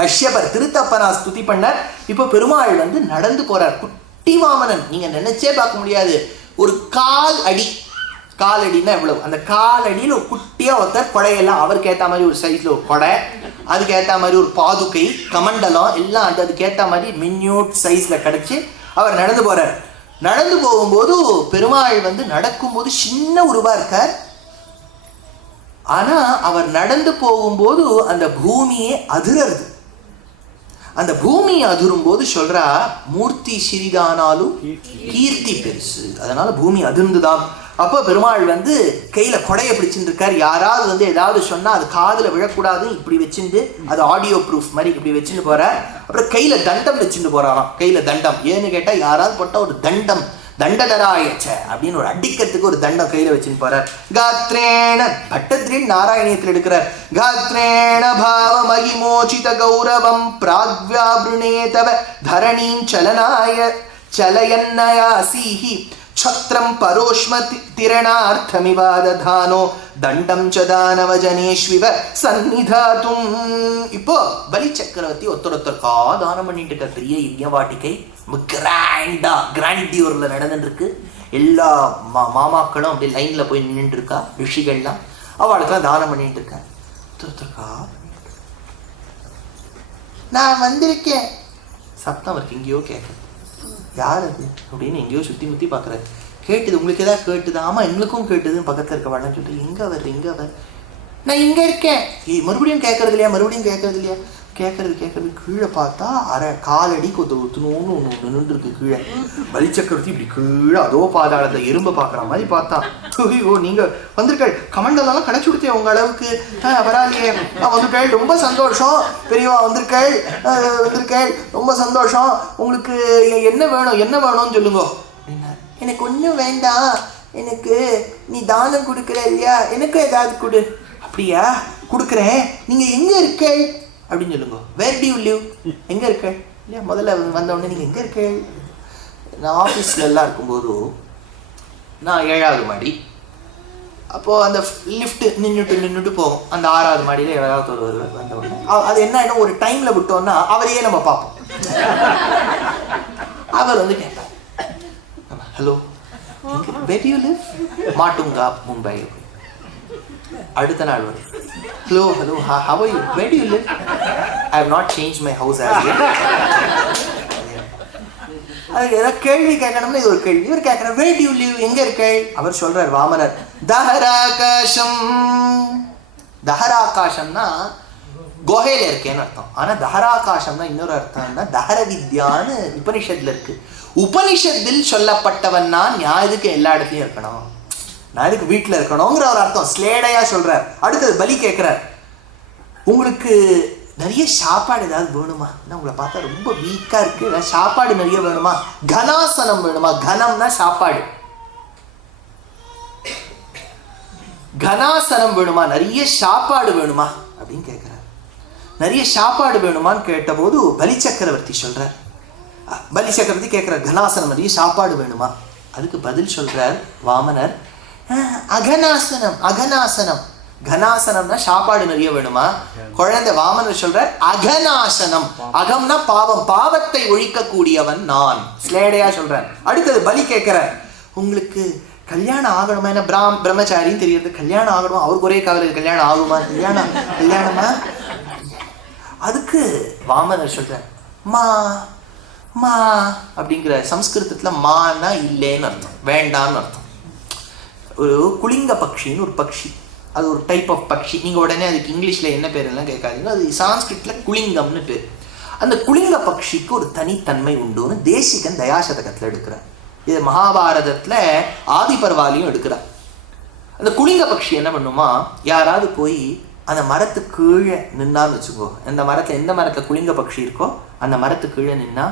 கஷ்யபர் திருத்தப்பனா ஸ்துதி பண்ணார். இப்போ பெருமாள் வந்து நடந்து போறார். குட்டி வாமனன், நீங்க நினைச்சே பார்க்க முடியாது, ஒரு கால் அடி, காலடினா எவ்வளவு, அந்த காலடியில் ஒரு குட்டியா ஒருத்தர் கொடையெல்லாம் அவருக்கு ஏற்ற மாதிரி ஒரு சைஸ்ல ஒரு கொடை, அதுக்கு ஏற்ற மாதிரி ஒரு பாதுகை கமண்டலம் எல்லாம் அதுக்கு ஏற்ற மாதிரி மின்யூட் சைஸ்ல கிடைச்சி அவர் நடந்து போறார். நடந்து போகும்போது பெருமாள் வந்து நடக்கும்போது சின்ன உருவா இருக்கார். ஆனா அவர் நடந்து போகும்போது அந்த பூமியே அதிரது. அந்த பூமி அதிரும் போது சொல்றா, மூர்த்தி சிறிதானாலும் கீர்த்தி பெருசு, அதனால பூமி அதிர்ந்துதான். அப்போ பெருமாள் வந்து கையில கொடையை பிடிச்சிட்டு இருக்காரு. யாராவது வந்து ஏதாவது சொன்னா அது காதுல விழக்கூடாது, இப்படி வச்சுட்டு அது ஆடியோ ப்ரூஃப் மாதிரி இப்படி வச்சுட்டு போறார். அப்புறம் கையில தண்டம் வச்சுட்டு போறாராம். கையில தண்டம் ஏன்னு கேட்டா, யாராவது போட்டா ஒரு தண்டம், தண்டதராயச்ச அப்படின்னு ஒரு அடிக்கிறதுக்கு ஒரு தண்டம் கையில வச்சுட்டு போறார். காத்ரேண பட்டத்ரீன் நாராயணியத்தில் எடுக்கிறார். காத்ரேண பாவ மகிமோச்சித கௌரவம் பிராக்வ்யாப்ருணேதவ தரணீம் சலனாய சலயன்னயாசீஹி சத்ரம் பரோஷ்ம திரணார்த்தமிவாததானோ தண்டம் சதானவ ஜனேஷ்விவ சந்நிதாதும். இப்போ பலி சக்கரவர்த்தி ஒருத்தருக்கா தானம் பண்ணிட்டு இருக்க பெரிய யஜ்ஞவாட்டிகை கிராண்டியூர்ல நடந்துட்டு இருக்கு. எல்லா மாமாக்களும் அப்படி லைன்ல போய் நின்றுட்டு இருக்கா, ரிஷிகள்லாம் அவளுக்கெல்லாம் தானம் பண்ணிட்டு இருக்கா. ஒருத்தருக்கா நான் வந்திருக்கேன், சத்தம் அவருக்கு எங்கேயோ கேட்குது. யார் அது அப்படின்னு எங்கேயோ சுற்றி முற்றி பார்க்குறாரு. கேட்டுது, உங்களுக்கு ஏதாவது கேட்டுது? ஆமாம் எங்களுக்கும் கேட்டுதுன்னு பக்கத்தில் இருக்க வரலன்னு சொல்லிட்டு, எங்கே அவர் நான் இங்க இருக்கேன். மறுபடியும் கேட்கறது இல்லையா, மறுபடியும் கேட்கறது இல்லையா, கேட்கறது கீழே பார்த்தா காலடி ஒன்று நின்று இருக்கு கீழே. பலிச்சக்கரவர்த்தி இப்படி கீழே அதோ பாதாளத்தை எறும்பு பார்க்குற மாதிரி பார்த்தான். ஐயோ நீங்க வந்திருக்கள், கமண்டலெல்லாம் கடைச்சி கொடுத்தேன் உங்க அளவுக்கு, பரவாயில்லையே வந்துருக்கள், ரொம்ப சந்தோஷம் பெரியவா, வந்திருக்கள் ரொம்ப சந்தோஷம். உங்களுக்கு என்ன வேணும்னு சொல்லுங்க அப்படின்னா. எனக்கு ஒன்றும் வேண்டாம், எனக்கு நீ தானம் கொடுக்குற இல்லையா, எனக்கு ஏதாவது கொடு. அப்படியா, கொடுக்குறேன். நீங்க எங்க இருக்க அப்படின்னு சொல்லுங்க. வேர் டு யூ லிவ், எங்க இருக்க இல்லையா. முதல்ல வந்த உடனே நீங்க எங்க இருக்க. நான் ஆஃபீஸ்ல எல்லாம் இருக்கும்போது நான் 7வது மாடி, அப்போ அந்த லிஃப்ட் நின்றுட்டு போகும். அந்த 6வது மாடியில 7வது ஒருவர் வந்த உடனே அது என்ன ஆயிடும், ஒரு டைம்ல விட்டோம்னா அவரையே நம்ம பார்ப்போம். அவர் வந்து கேட்பார், hello where do you live? Matunga, Mumbai. அடுத்த நாள் வரும், hello how are you, where do you live? I have not changed my house as yet. அதுக்கு ஏதாவது கேள்வி கேட்கணும்னா இது ஒரு கேள்வி. இவர் கேட்கிறார், where do you live, எங்க இருக்க. அவர் சொல்றார், வாமனர், தஹராகாசம். தஹராகாசம்னா குகையில இருக்கேன்னு அர்த்தம். ஆனா தஹராகாசம்னா இன்னொரு அர்த்தம்னா தஹர வித்யான்னு உபனிஷத்துல இருக்கு. உபனிஷத்தில் சொல்லப்பட்டவன் நான் எதுக்கு எல்லா இடத்துலயும் இருக்கணும், நான் எதுக்கு வீட்டுல இருக்கணுங்கிற ஒரு அர்த்தம் ஸ்லேடையா சொல்றார். அடுத்தது பலி கேட்கிறார், உங்களுக்கு நிறைய சாப்பாடு ஏதாவது வேணுமா, உங்களை பார்த்தா ரொம்ப வீக்கா இருக்கு, ஏதாவது சாப்பாடு நிறைய வேணுமா, கனாசனம் வேணுமா. கனம்னா சாப்பாடு, கனாசனம் வேணுமா, நிறைய சாப்பாடு வேணுமா அப்படின்னு கேட்கிறார். நிறைய சாப்பாடு வேணுமான்னு கேட்ட போது பலி சக்கரவர்த்தி சொல்றார், பலி சக்கரவர்த்தி கேட்கிறார், கனாசனம் நிறைய சாப்பாடு வேணுமா. அதுக்கு பதில் சொல்றார் வாமனர், அகனாசனம். அகனாசனம், கனாசனம்னா சாப்பாடு நிறைய வேணுமா. குழந்தை வாமனர் சொல்றார், அகநாசனம். அகம்னா பாவம், பாவத்தை ஒழிக்க கூடியவன் நான், ஸ்லேடையா சொல்றார். அடுத்தது பலி கேட்கிறார், உங்களுக்கு கல்யாணம் ஆகணுமா, என்ன பிரம்மச்சாரின்னு தெரியுது, கல்யாணம் ஆகணுமா. அவருக்கு ஒரே கவலை, கல்யாணம் ஆகுமா, கல்யாணமா. அதுக்கு வாமனர் சொல்றார், மா மா அப்படிங்கிற சம்ஸ்கிருதத்துல மானா இல்லைன்னு அர்த்தம், வேண்டான்னு அர்த்தம். ஒரு குளிங்க பக்ஷின்னு ஒரு பக்ஷி, அது ஒரு டைப் ஆஃப் பக்ஷி. நீங்க உடனே அதுக்கு இங்கிலீஷ்ல என்ன பேர் எல்லாம் கேட்காதீங்க, அது சான்ஸ்கிரிட்ல குளிங்கம்னு பேர். அந்த குளிங்க பக்ஷிக்கு ஒரு தனித்தன்மை உண்டுன்னு தேசிகன் தயாசதகத்துல எடுக்கிறார். இது மகாபாரதத்துல ஆதி பர்வாலையும் எடுக்கிறார். அந்த குளிங்க பக்ஷி என்ன பண்ணுமா, யாராவது போய் அந்த மரத்துக்கு கீழே நின்னான்னு வச்சுக்கோ, அந்த மரத்துல எந்த மரத்துல குளிங்க பக்ஷி இருக்கோ அந்த மரத்துக்கு கீழே நின்னா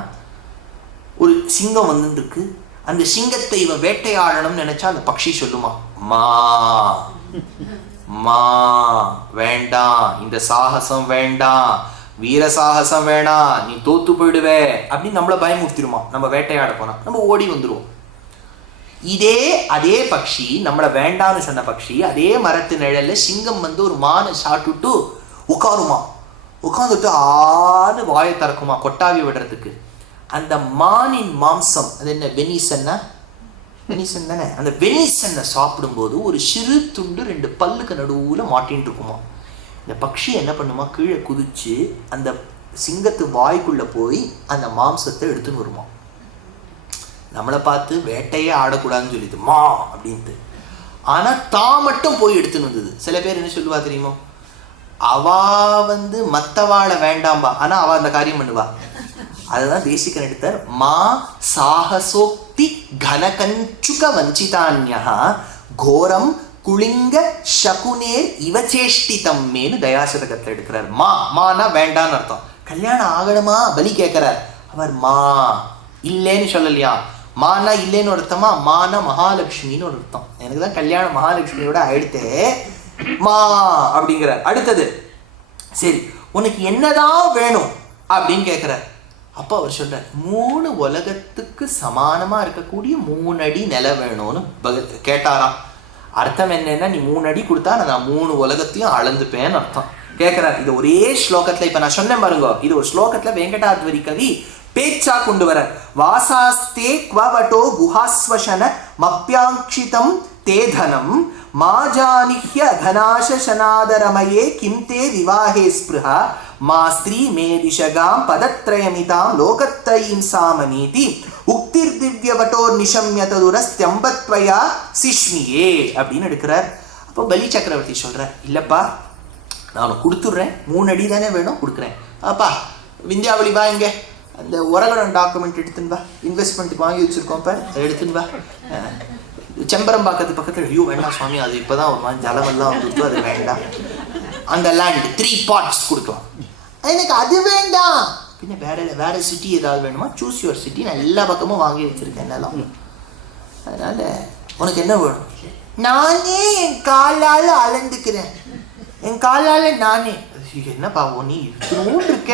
ஒரு சிங்கம் வந்துட்டு இருக்கு, அந்த சிங்கத்தை இவன் வேட்டையாடணும்னு நினைச்சா அந்த பக்ஷி சொல்லுமா, மா மா வேண்டாம், இந்த சாகசம் வேண்டாம், வீர சாகசம் வேணாம், நீ தோத்து போயிடுவே அப்படின்னு நம்மள பயமுறுத்திடுமா. நம்ம வேட்டையாட போனா நம்ம ஓடி வந்துருவோம். அதே பக்ஷி நம்மள வேண்டான்னு சொன்ன பக்ஷி அதே மரத்து நிழல்ல சிங்கம் வந்து ஒரு மானை சாட்டுட்டு உட்காருமா, உட்காந்துட்டு ஆன்னு வாயை திறக்குமா கொட்டாவி விடுறதுக்கு. அந்த மானின் மாம்சம், அது என்ன வெனிசன்னா, வெனிசன் தானே, அந்த வெனிசனை சாப்பிடும்போது ஒரு சிறு துண்டு 2 பல்லுக்கு நடுவுல மாட்டின்னு இருக்குமா. இந்த பக்ஷி என்ன பண்ணுமா, கீழே குதிச்சு அந்த சிங்கத்து வாய்க்குள்ள போய் அந்த மாம்சத்தை எடுத்துன்னு வருமா. நம்மளை பார்த்து வேட்டையே ஆடக்கூடாதுன்னு சொல்லிட்டு மா அப்படின்ட்டு. ஆனா தான் மட்டும் போய் எடுத்துன்னு வந்தது. சில பேர் என்ன சொல்லுவா தெரியுமோ, அவா வந்து மத்தவாளை வேண்டாம்பா, ஆனா அவ அந்த காரியம் பண்ணுவா. அதுதான் தேசிகன் எடுத்தார், மா சாகசோக்தி கனகஞ்சுக வஞ்சிதான்யா கோரம் குளிங்க சகுனேர் இவச்சேஷ்டிதம் மேனு தயாசதகத்தில் எடுக்கிறார். மானா வேண்டான்னு அர்த்தம். கல்யாணம் ஆகணுமா பலி கேட்கிறார். அவர் மா இல்லைன்னு சொல்லலையா, மானா இல்லைன்னு ஒரு அர்த்தமா, மானா மகாலட்சுமின்னு ஒரு அர்த்தம். எனக்கு தான் கல்யாணம் மகாலட்சுமியோட ஆயிடுத்தே மா அப்படிங்கிறார். அடுத்தது, சரி உனக்கு என்னதான் வேணும் அப்படின்னு கேட்கிறார். அப்போ அவர் சொல்றார், 3 உலகத்துக்கு சமானமா இருக்கக்கூடிய 3 அடி நில வேணும்னு கேட்டாராம். அர்த்தம் என்னன்னா, நீ 3 அடி கொடுத்தா நான் 3 உலகத்தையும் அளந்துப்பேன்னு அர்த்தம். கேட்கிறார். இது ஒரே ஸ்லோகத்துல, இப்ப நான் சொன்னேன் பாருங்க, இது ஒரு ஸ்லோகத்துல வெங்கடாத்வரி கவி பேச்சா கொண்டு வர. வாசாஸ்தே க்வவட்டோ குஹாஸ்வசன மப்யாங்க்ஷிதம் தேதனம் மாஜானிஹ்ய கனாசனாதரமயே கிம் தே விவாஹே ஸ்பிருஹா மா ஸ்திரீ மே திஷகாம் பதத்ரயமிதாம் லோகத்ரயீம் சாமமீதி உக்திர் திவ்யவட்டோர் நிஷம்யததுரஸ்த்யம்பத்வயா சிஷ்மியே அப்படின்னு எடுக்கிறார். அப்போ பலி சக்கரவர்த்தி சொல்கிறேன், இல்லைப்பா நான் கொடுத்துட்றேன், 3 அடி தானே வேணும், கொடுக்குறேன். அப்பா விந்தியாவளி வா, இங்கே அந்த உரகடம் டாக்குமெண்ட் எடுத்துன்னு வா, இன்வெஸ்ட்மெண்ட்டுக்கு வாங்கி வச்சுருக்கோம்ப்பா, அதை எடுத்துன்னு வா. செம்பரம்பாக்கத்து பக்கத்தில், ஐயோ வேண்டாம் சுவாமி, அது இப்போ தான் ஒரு மாதிரி ஜலமெல்லாம் வந்துட்டு, அது வேண்டாம். அந்த லேண்ட் 3 parts கொடுக்கலாம். எனக்கு அது வேண்டாம், பின்ன வேற சிட்டி ஏதாவது வேணுமா, சூஸ் யுவர் சிட்டி, நான் எல்லா பக்கமும் வாங்கி வச்சுருக்கேன் என்னெல்லாம். அதனால் உனக்கு என்ன வேணும்? நானே என் காலால் அளந்துக்கிறேன், என் காலால் நானே. என்னப்பா நீ இவ்வளோ இருக்க,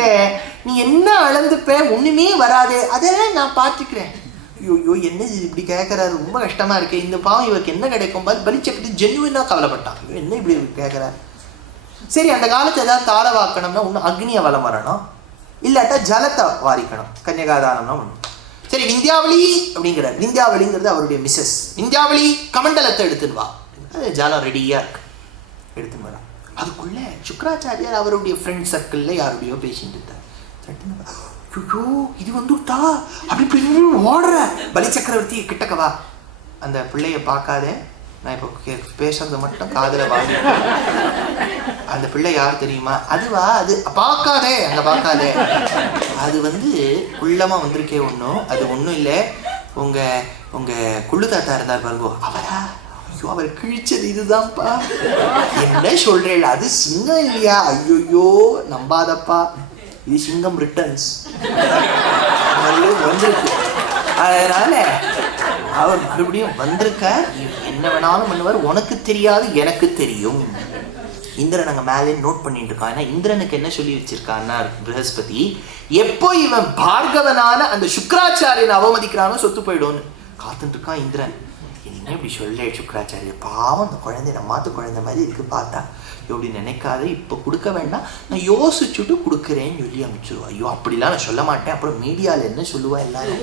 நீ என்ன அளந்துப்ப, ஒன்றுமே வராது, அதெல்லாம் நான் பார்த்துக்கிறேன். ஐயோ என்ன இப்படி கேட்குறாரு, ரொம்ப கஷ்டமாக இருக்கு, இந்த பாவம் இவருக்கு என்ன கிடைக்கும் பாரு. பலிச்சக்கரவர்த்தி ஜென்யூனாக கவலைப்பட்டான், என்ன இப்படி கேட்குறாரு. சரி, அந்த காலத்தை ஏதாவது தாரவாக்கணும்னா ஒன்று அக்னியை வலம் வரணும், இல்லாட்டா ஜலத்தை வாரிக்கணும், கன்னிகாதானம்னா ஒன்று. சரி, விந்தியாவளி அப்படிங்கிறார். விந்தியாவளிங்கிறது அவருடைய மிஸ்ஸஸ். விந்தியாவளி கமண்டலத்தை எடுத்துன்னு வா, அது ஜலம் ரெடியாக இருக்கு, எடுத்துன்னு வரா. அதுக்குள்ளே சுக்கராச்சாரியார் அவருடைய ஃப்ரெண்ட் சர்க்கிளில் யாருடையோ பேசிட்டு இருந்தார். ஐயோ இது வந்துட்டா அப்படி ஓடுற. பலி சக்கரவர்த்தி கிட்டக்கவா, அந்த பிள்ளைய பார்க்காதே, நான் இப்போ பேசுறது மட்டும் காதில் வாங்கி. அந்த பிள்ளை யார் தெரியுமா? அதுவா, அது பார்க்காதே, அங்கே பார்க்காதே, அது உள்ளமாக வந்திருக்கே ஒன்றும், அது ஒன்றும் இல்லை, உங்கள் குள்ளு தாத்தா இருந்தார் பாருங்கோ, அவரா? ஐயோ அவர் கிழிச்சது இதுதான்ப்பா. என்ன சொல்றேன், அது சிங்கம் இல்லையா? ஐயோ நம்பாதப்பா, இது சிங்கம் ரிட்டர்ன்ஸ் வந்திருக்கு. அதனால அவர் மறுபடியும் வந்திருக்கார், என்ன வேணாலும் பண்ணுவார், உனக்கு தெரியாது எனக்கு தெரியும். இந்திரன் அங்கே மேலே நோட் பண்ணிட்டு இருக்கான். ஏன்னா இந்திரனுக்கு என்ன சொல்லி வச்சிருக்கான்னா ப்ரஹஸ்பதி, எப்போ இவன் பார்கவனான அந்த சுக்கராச்சாரியனை அவமதிக்கிறானோ சொத்து போயிடும்னு காத்துட்டு இருக்கான் இந்திரன். என்ன இப்படி சொல்ல சுக்கராச்சாரியர், பாவம் அந்த குழந்தை நம்மாத்து குழந்தை மாதிரி இருக்கு, பார்த்தா எப்படி நினைக்காத, இப்போ கொடுக்க வேண்டாம், நான் யோசிச்சுட்டு கொடுக்குறேன்னு சொல்லி அமைச்சிருவா. ஐயோ அப்படிலாம் நான் சொல்ல மாட்டேன், அப்புறம் மீடியாவில் என்ன சொல்லுவா எல்லாரும்,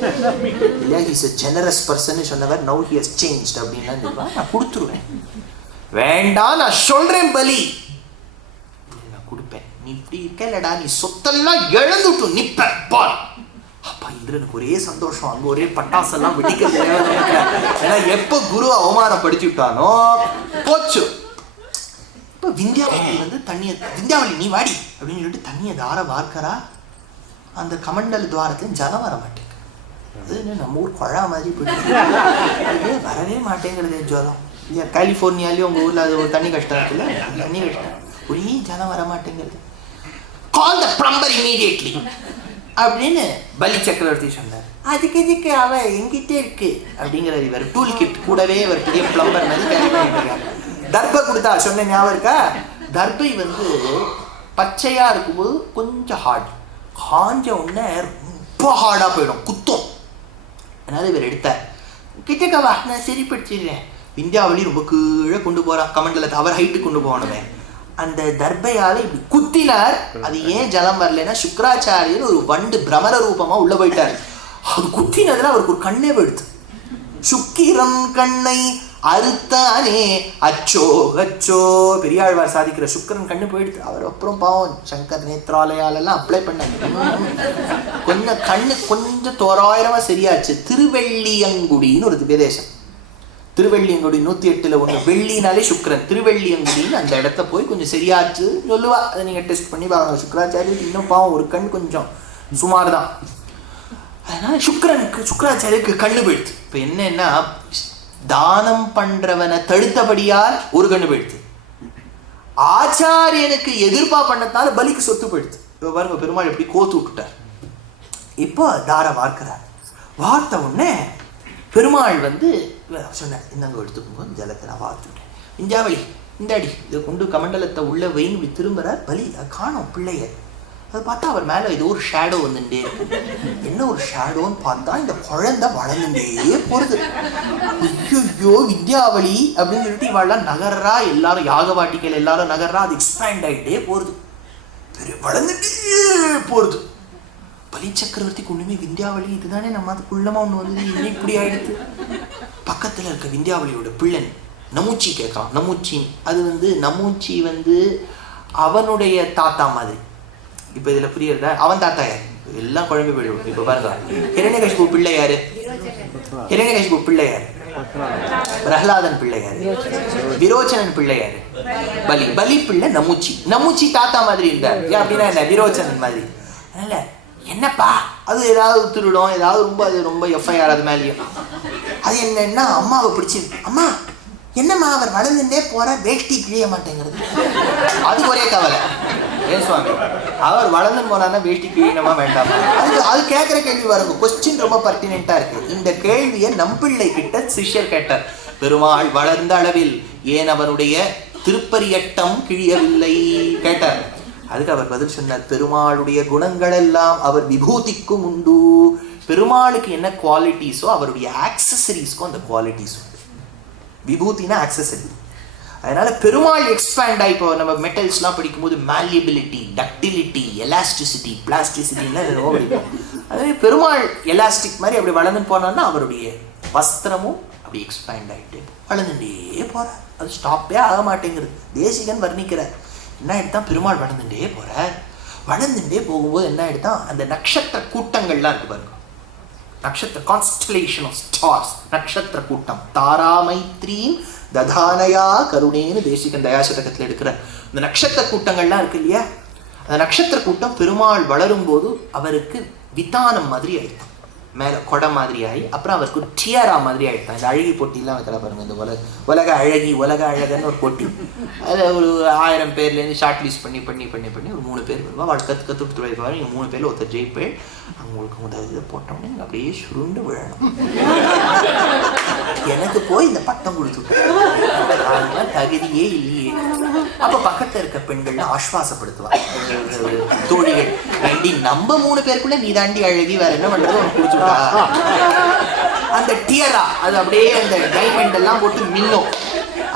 இல்லையா ஹீஸ் எ ஜெனரஸ் பர்சன் சொன்னவர், நவ் ஹி ஹஸ் சேஞ்ச்ட் அப்படின்லாம் சொல்லுவா. நான் கொடுத்துருவேன், வேண்டாம் நான் சொல்றேன் பலி, நான் கொடுப்பேன், நீ இப்படி இருக்கலடா, நீ சொத்தெல்லாம் இழந்துட்டு நிப்ப பார். அப்பா இந்திரனுக்கு ஒரே சந்தோஷம், அங்கே ஒரே பட்டாசெல்லாம் வெடிக்கிறது. ஏன்னா எப்போ குரு அவமானப்படுத்தி விட்டானோ போச்சு. இப்போ விந்தியாவளி தண்ணியை, விந்தியாவளி நீ வாடி அப்படின்னு சொல்லிட்டு தண்ணியை தார வார்க்கறா. அந்த கமண்டல் துவாரத்துல ஜலம் வர மாட்டேங்குது. அது நம்ம ஊர் குழா மாதிரி போயிட்டு வரவே மாட்டேங்கிறது ஜலம். இல்லையா கலிஃபோர்னியாலேயும் உங்கள் ஊரில் அது ஒரு தண்ணி கஷ்டம் இருக்குல்ல, தண்ணி கஷ்டம், ஒரே ஜலம் வர மாட்டேங்கிறது. கால் த பிளம்பர் இமீடியட்லி அப்படின்னு பலி சக்கரவர்த்தி சொன்னார். அதுக்கு அவ எங்கிட்டே இருக்கு அப்படிங்கிறது. இவர் டூல் கிட் கூடவே இவர் பெரிய பிளம்பர் மாதிரி கேரி பண்ணிட்டு இருக்காங்க. தர்பை கொடுத்தா சொன்ன ஞாபகம் இருக்கா? தர்பை பச்சையா இருக்கும்போது கொஞ்சம் ஹார்ட், காஞ்ச உடனே ரொம்ப ஹார்டா போயிடும், குத்தம். அதனால இவர் எடுத்தார். கிட்டக்கவா நான் சரிப்படுத்திடுறேன். விந்தியாவளி ரொம்ப கீழே கொண்டு போறான் கமண்டலத்தை, அவர் ஹைட்டு கொண்டு போனவே. அந்த தர்பையால இப்படி குத்தினார். அது ஏன் ஜலம் வரலன்னா சுக்கராச்சாரியர் ஒரு வண்டு பிரமர ரூபமா உள்ள போயிட்டார். அது குத்தினதுல அவருக்கு ஒரு கண்ணே போயிடுது. சுக்கிரம் கண்ணை அறுத்தானே அச்சோ அச்சோ, பெரியாழ்வார் சாதிக்கிற சுக்கரன் கண்ணு போயிடுது. அவர் அப்புறம் பாவம் சங்கர் நேத்ராலயாலெல்லாம் அப்ளை பண்ணாங்க, கொஞ்சம் கண்ணு கொஞ்சம் தோராயிரமா சரியாச்சு. திருவெள்ளியங்குடின்னு ஒரு திவ்யதேசம், திருவெள்ளியங்குடி 108ல் ஒன்று, வெள்ளினாலே சுக்கரன், திருவெள்ளியங்குடின்னு அந்த இடத்த போய் கொஞ்சம் சரியாச்சு சொல்லுவா. அதை நீங்கள் டெஸ்ட் பண்ணி பாருங்க. சுக்கராச்சாரியருக்கு இன்னும் பாவம் ஒரு கண் கொஞ்சம் சுமார் தான். அதனால சுக்கராச்சாரியருக்கு கண்ணு போயிடுது. இப்போ என்னன்னா தானம் பண்றவனை தடுத்தபடியால் ஒரு கண்ணு போயிடுது, ஆச்சாரியனுக்கு எதிர்ப்பா பண்ணதுனால பலிக்கு சொத்து போயிடுது. இப்போ பாருங்க பெருமாள் எப்படி கோத்து விட்டுட்டார். இப்போ தார வார்க்கிறார். வார்த்த உடனே பெருமாள் சொன்னார், இந்தாங்க எடுத்துக்கோங்க ஜலத்தை நான் வார்த்துட்டேன். விந்தியாவளி இந்தாடி இதை கொண்டு கமண்டலத்தை உள்ள வெயின் இப்படி திரும்புறார். பலி காணும் பிள்ளைய. அதை பார்த்தா அவர் மேலே ஏதோ ஒரு ஷேடோ வந்துட்டே இருக்கு. என்ன ஒரு ஷேடோன்னு பார்த்தா இந்த குழந்தை வளர்ந்துட்டே போகிறது. ஐயோ விந்தியாவளி அப்படின்னு சொல்லிட்டு இவாள்லாம் நகர்றா, எல்லாரும் யாகவாட்டிகள் எல்லாரும் நகர்றா, அது எக்ஸ்பேண்ட் ஆகிட்டே போகிறது, வளர்ந்துட்டே போகிறது. பலி சக்கரவர்த்திக்கு ஒன்றுமே விந்தியாவளி இதுதானே நம்ம அது குள்ளமாக ஒன்று வந்து இன்னும் இப்படி ஆகிடுது. பக்கத்தில் இருக்க விந்தியாவளியோட பிள்ளன் நமூச்சி கேட்கலாம். நமூச்சி அது நமூச்சி அவனுடைய தாத்தா மாதிரி. இப்போ இதில் புரியுறதா? அவன் தாத்தா யார்? எல்லாம் குழம்பு போயிடுவோம். இப்போ பாருங்க, ஹிரண்யகசிபு பிள்ளை யாரு? ஹிரண்யகசிபு பிள்ளை யாரு? பிரஹ்லாதன் பிள்ளை யாரு? விரோச்சனன் பிள்ளை யாரு? பலி. பலி பிள்ளை நமுச்சி. நமுச்சி தாத்தா மாதிரி இருந்தார். அப்படின்னா என்ன? விரோச்சனன் மாதிரி. அதனால என்னப்பா அது ஏதாவது திருடும், ஏதாவது ரொம்ப அது ரொம்ப எஃப்ஐஆர் அது மேலேயும். அது என்னன்னா அம்மாவை பிடிச்சி, அம்மா என்னம்மா அவர் வளர்ந்துட்டே போற, வேஷ்டி கிழிய மாட்டேங்கிறது. அது ஒரே கவலை. ஏன் சுவாமி அவர் வளர்ந்து போனான்னா வேஷ்டி கிழியணுமா வேண்டாமா? அது கேட்குற கேள்வி வருங்க. கொஸ்டின் ரொம்ப பர்டினென்ட்டா இருக்கு. இந்த கேள்வியை நம்பிள்ளை கிட்ட சிஷ்யர் கேட்டார். பெருமாள் வளர்ந்த அளவில் ஏன் அவனுடைய திருப்பரியட்டம் கிழியவில்லை கேட்டார். அதுக்கு அவர் பதில் சொன்னார், பெருமாளுடைய குணங்கள் எல்லாம் அவர் விபூதிக்கும் உண்டு. பெருமாளுக்கு என்ன குவாலிட்டிஸோ அவருடைய ஆக்சசரிஸ்க்கும் அந்த குவாலிட்டிஸ் உண்டு. விபூதினா ஆக்சசரி. அதனால பெருமாள் எக்ஸ்பேண்ட் ஆகி, இப்போ நம்ம மெட்டல்ஸ்லாம் படிக்கும்போது மேலியபிலிட்டி, டக்டிலிட்டி, எலாஸ்டிசிட்டி, பிளாஸ்டிசிட்டின்னு ரொம்ப படிப்போம். அதே பெருமாள் எலாஸ்டிக் மாதிரி அப்படி வளர்ந்து போனோம்னா அவருடைய வஸ்திரமும் அப்படி எக்ஸ்பேண்ட் ஆகிட்டு வளர்ந்துட்டே போறார். அது ஸ்டாப்பே ஆக மாட்டேங்கிறது. தேசிகன் வர்ணிக்கிறார். என்ன ஆகிடுதான்? பெருமாள் வளர்ந்துட்டே போறார். வளர்ந்துட்டே போகும்போது என்ன ஆகிடுதான்? அந்த நட்சத்திர கூட்டங்கள்லாம் இருக்கு பாருங்க. நட்சத்திர கான்ஸ்டலேஷன் ஆஃப் ஸ்டார்ஸ், நட்சத்திர கூட்டம். தாராமைத்ரீம் ததானயா கருணேன்னு தேசிகன் தயாசதகத்தில் எடுக்கிற இந்த நட்சத்திர கூட்டங்கள்லாம் இருக்கு இல்லையா? அந்த நட்சத்திர கூட்டம் பெருமாள் வளரும் போது அவருக்கு விதானம் மாதிரி ஆயிடுதான். மேலே கொடை மாதிரி ஆகி அப்புறம் அவருக்கு ஒரு டியரா மாதிரி ஆகிட்டான். இந்த அழகி போட்டிலாம் வைக்கிற பாருங்க. இந்த உலக அழகன்னு ஒரு போட்டி. அதை ஒரு 1000 பேர்லேருந்து ஷார்ட் லிஸ்ட் பண்ணி ஒரு 3 பேர் வருவா. அவள் கற்றுட்டு வைப்பாரு. நீங்கள் 3 பேரில் ஒருத்தர் ஜெயிப்பேன். அவங்களுக்கு முதல் இதை போட்டோன்னே நீங்கள் அப்படியே சுருண்டு விழணும். எனக்கு போய் இந்த பட்டம் கொடுத்துட்டேன், தகுதியே இல்லையே. அப்போ பக்கத்தில் இருக்க பெண்கள்லாம் ஆஸ்வாசப்படுத்துவாங்க தோழிகள். வேண்டி நம்ம 3 பேருக்குள்ள நீ தாண்டி அழகி, வேற என்ன பண்றது, உனக்கு கொடுத்துட்டா. அந்த டியரா அது அப்படியே அந்த டைமண்ட் எல்லாம் போட்டு மின்னும்.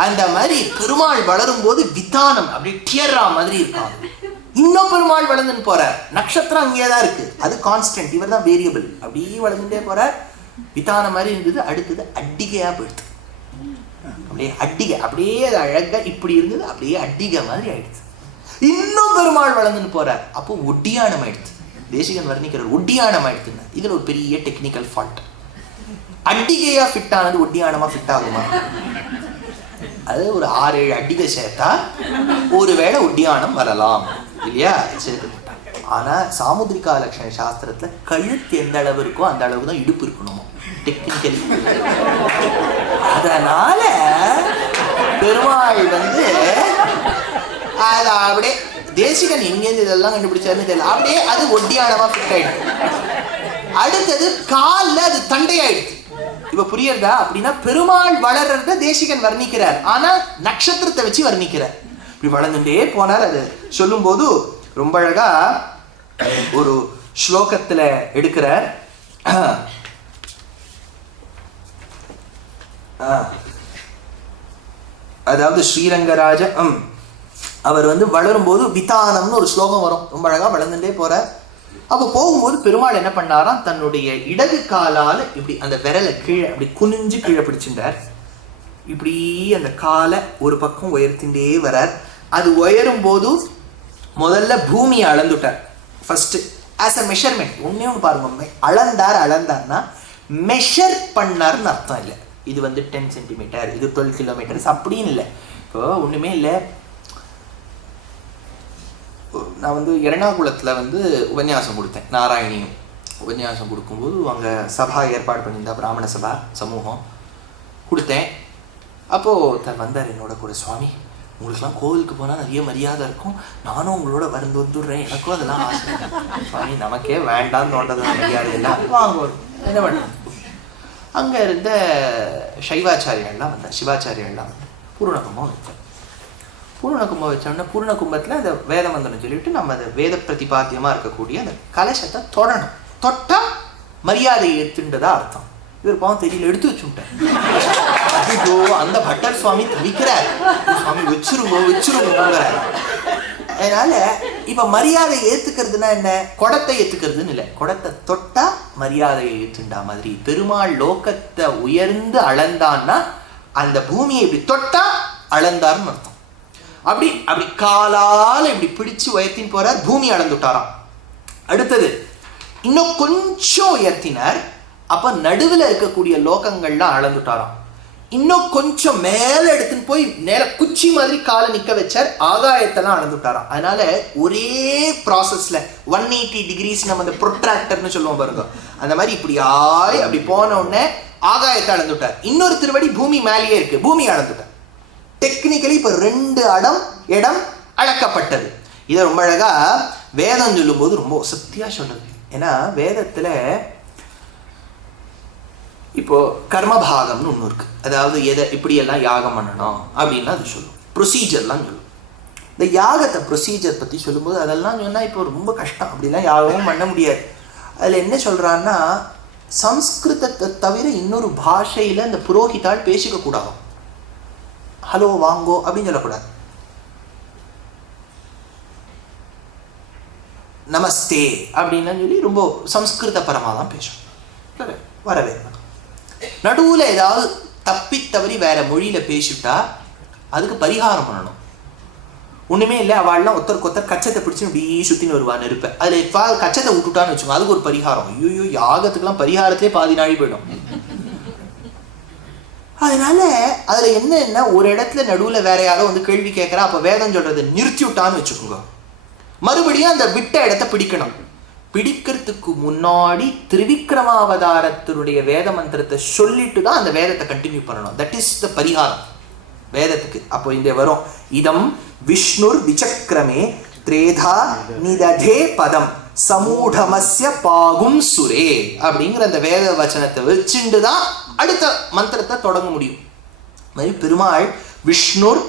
அந்த மாதிரி பெருமாள் வளரும் போது விதானம் அப்படியே டியரா மாதிரி இருக்காங்க. இன்னும் பெருமாள் வளர்ந்துன்னு போறார். நட்சத்திரம் அங்கேயேதான் இருக்கு, அது கான்ஸ்டன்ட், இவர் தான் வேரியபிள். அப்படியே வளர்ந்துட்டே போறார். விதானம் மாதிரி இருந்தது, அடுத்தது அட்டிகையா போயிடுது. அப்படியே அட்டிகை, அப்படியே அழகா இப்படி இருந்தது, அப்படியே அட்டிகை மாதிரி ஆயிடுச்சு. இன்னும் பெருமாள் வளர்ந்துன்னு போறார். அப்போ ஒட்டியானம் ஆயிடுச்சு. தேசிகன் வர்ணிக்கிறார் ஒட்டியானம் ஆயிடுச்சுன்னா இதுல ஒரு பெரிய டெக்னிக்கல் ஃபால்ட். அட்டிகையா ஃபிட் ஆனது ஒட்டியானமா ஃபிட் ஆகுமா? அது ஒரு 6-7 அட்டிகை சேர்த்தா ஒருவேளை ஒட்டியானம் வரலாம் இல்லையா? ஆனா சாமுத்திரிகா லட்சண சாஸ்திரத்துல கழுத்து எந்த அளவு இருக்கோ அந்த அளவு தான் இடுப்பு இருக்கணுமோ டெக்னிக்கலி. அதனால பெருமாள் அது அப்படியே தேசிகன் எங்கேருந்து இதெல்லாம் கண்டுபிடிச்சாருன்னு தெரியல, அப்படியே அது ஒட்டியானமா ஃபிட் ஆயிடுச்சு. அடுத்தது காலில் அது தண்டையாயிடுச்சு. இப்ப புரியுறதா? அப்படின்னா பெருமாள் வளர்றத தேசிகன் வர்ணிக்கிறார், ஆனா நட்சத்திரத்தை வச்சு வர்ணிக்கிறார். இப்படி வளர்ந்துட்டே போனார். அது சொல்லும் போது ரொம்ப அழகா ஒரு ஸ்லோகத்துல எடுக்கிறார். அதாவது ஸ்ரீரங்கராஜ அவர் வளரும் போது விதானம்னு ஒரு ஸ்லோகம் வரும். ரொம்ப அழகா வளர்ந்துட்டே போறார். அப்போ போகும்போது பெருமாள் என்ன பண்ணாராம், தன்னுடைய இடது காலால இப்படி அந்த விரலை கீழே அப்படி குனிஞ்சு கீழே பிடிச்சிட்டார். இப்படி அந்த காலை ஒரு பக்கம் உயர்த்திண்டே வரார். அது உயரும் போது முதல்ல பூமியை அளந்துட்டார். First as a measurement. ஒன்னே ஒன்று பாருங்க, அளந்தார்னா மெஷர் பண்ணார்னு அர்த்தம் இல்லை. இது 10 சென்டிமீட்டர், இது 12 கிலோமீட்டர்ஸ் அப்படின்னு இல்லை. இப்போ ஒண்ணுமே இல்லை. நான் எர்ணாகுளத்தில் உபன்யாசம் கொடுத்தேன். நாராயணியும் உபன்யாசம் கொடுக்கும்போது அங்கே சபா ஏற்பாடு பண்ணியிருந்தா, பிராமண சபா சமூகம் கொடுத்தேன். அப்போது வந்தார் என்னோட கூட. சுவாமி, உங்களுக்குலாம் கோவிலுக்கு போனால் நிறைய மரியாதை இருக்கும், நானும் உங்களோட வந்துடுறேன், எனக்கும் அதெல்லாம் ஆசை. சுவாமி, நமக்கே வேண்டாம்னு தோன்றது மரியாதை எல்லாம் வாங்க, என்ன பண்ணுறேன். அங்கே இருந்த சைவாச்சாரியெல்லாம் வந்தார், சிவாச்சாரியெல்லாம் பூர்ணகும்பம் வச்சார். பூர்ணகும்பம் வச்சோம்னா பூர்ணகும்பத்தில் அந்த வேத மந்திரம் சொல்லிவிட்டு நம்ம அந்த வேத பிரதிபாத்தியமாக இருக்கக்கூடிய அந்த கலசத்தை தொடணும். தொட்டால் மரியாதையை எடுத்துன்றதா அர்த்தம். இவர் பாவம் தெரியல, எடுத்து வச்சுட்டார். ஐயோ, அந்த பட்டர் சுவாமி தவிக்கிறார், சுவாமி வச்சிருங்கிறார். அதனால இப்ப மரியாதையை ஏத்துக்கிறதுனா என்ன, குடத்தை ஏத்துக்கிறதுன்னு இல்லை, குடத்தை தொட்டா மரியாதையை ஏத்துண்டா மாதிரி பெருமாள் லோகத்தை உயர்ந்து அளந்தான்னா அந்த பூமியை இப்படி தொட்டா அளந்தார்னு அர்த்தம். அப்படி அப்படி காலால இப்படி பிடிச்சு உயர்த்தின்னு போறார், பூமி அளந்துட்டாராம். அடுத்தது இன்னும் கொஞ்சம் உயர்த்தினார், அப்ப நடுவில் இருக்கக்கூடிய லோகங்கள்லாம் அளந்துட்டாராம். இன்னும் கொஞ்சம் மேல எடுத்துன்னு போய் நேர குச்சி மாதிரி காலை நிக்க வச்சார், ஆகாயத்தெல்லாம் அளந்துட்டாராம். அதனால ஒரே ப்ராசஸ்ல 180 டிகிரிஸ் நம்ம அந்த ப்ரொட்ராக்டர்னு சொல்லுவோம் பாருங்க, அந்த மாதிரி இப்படி அப்படி போன உடனே ஆகாயத்தை அளந்துட்டார். இன்னொரு திருவடி பூமி மேலேயே இருக்கு, பூமி அளந்துட்டார். டெக்னிக்கலி இப்ப 2 இடம் அளக்கப்பட்டது. இதை ரொம்ப அழகா வேதம் சொல்லும் போது ரொம்ப சத்தியா சொல்றது. ஏன்னா வேதத்துல இப்போ கர்மபாகம்னு ஒன்று இருக்கு, அதாவது எதை இப்படியெல்லாம் யாகம் பண்ணணும் அப்படின்லாம் அது சொல்லும், ப்ரொசீஜர்லாம் சொல்லும். இந்த யாகத்தை ப்ரொசீஜர் பற்றி சொல்லும்போது அதெல்லாம் சொன்னால் இப்போ ரொம்ப கஷ்டம், அப்படிலாம் யாகமும் பண்ண முடியாது. அதில் என்ன சொல்கிறான்னா, சம்ஸ்கிருதத்தை தவிர இன்னொரு பாஷையில் இந்த புரோஹிதால் பேசிக்க கூடாது. ஹலோ வாங்கோ அப்படின்னு சொல்லக்கூடாது, நமஸ்தே அப்படின்லாம் சொல்லி ரொம்ப சம்ஸ்கிருத பரமாக தான் பேசும். வரவே நடுவில் ஏதாவது தப்பி தவறி வேற மொழியில பேசிட்டா அதுக்கு பரிகாரம் பண்ணணும். ஒண்ணுமே இல்லை, அவள்லாம் ஒருத்தருக்கு கச்சத்தை பிடிச்சு இப்படி சுத்தின்னு வருவான்னு இருப்பேன். அதுல கச்சத்தை விட்டுட்டான்னு வச்சுக்கோங்க, அதுக்கு ஒரு பரிகாரம். ஐயோ, யாகத்துக்கெல்லாம் பரிகாரத்திலே பாதி நாழி போயிடும். அதனால அதுல என்ன ஒரு இடத்துல நடுவில் வேற யாரோ வந்து கேள்வி கேட்கறா, அப்ப வேதம் சொல்றதை நிறுத்தி விட்டான்னு வச்சுக்கோங்க, மறுபடியும் அந்த விட்ட இடத்தை பிடிக்கணும். பிடிக்கிறதுக்கு முன்னாடி திரிவிக்ரமாவதாரத்தினுடைய வேத மந்திரத்தை சொல்லிட்டு தான் அந்த வேதத்தை கண்டினியூ பண்ணணும். தட் இஸ் த பரிகாரம் வேதத்துக்கு. அப்போ இந்த வரும், இதம் விஷ்ணுர் விசக்கிரமே திரேதா நிததே பதம் சமூடமஸ்ய பாகும் சுரே அப்படிங்கிற அந்த வேத வச்சனத்தை வச்சுட்டு தான் அடுத்த மந்திரத்தை தொடங்க முடியும். மாதிரி பெருமாள் விஷ்ணுர்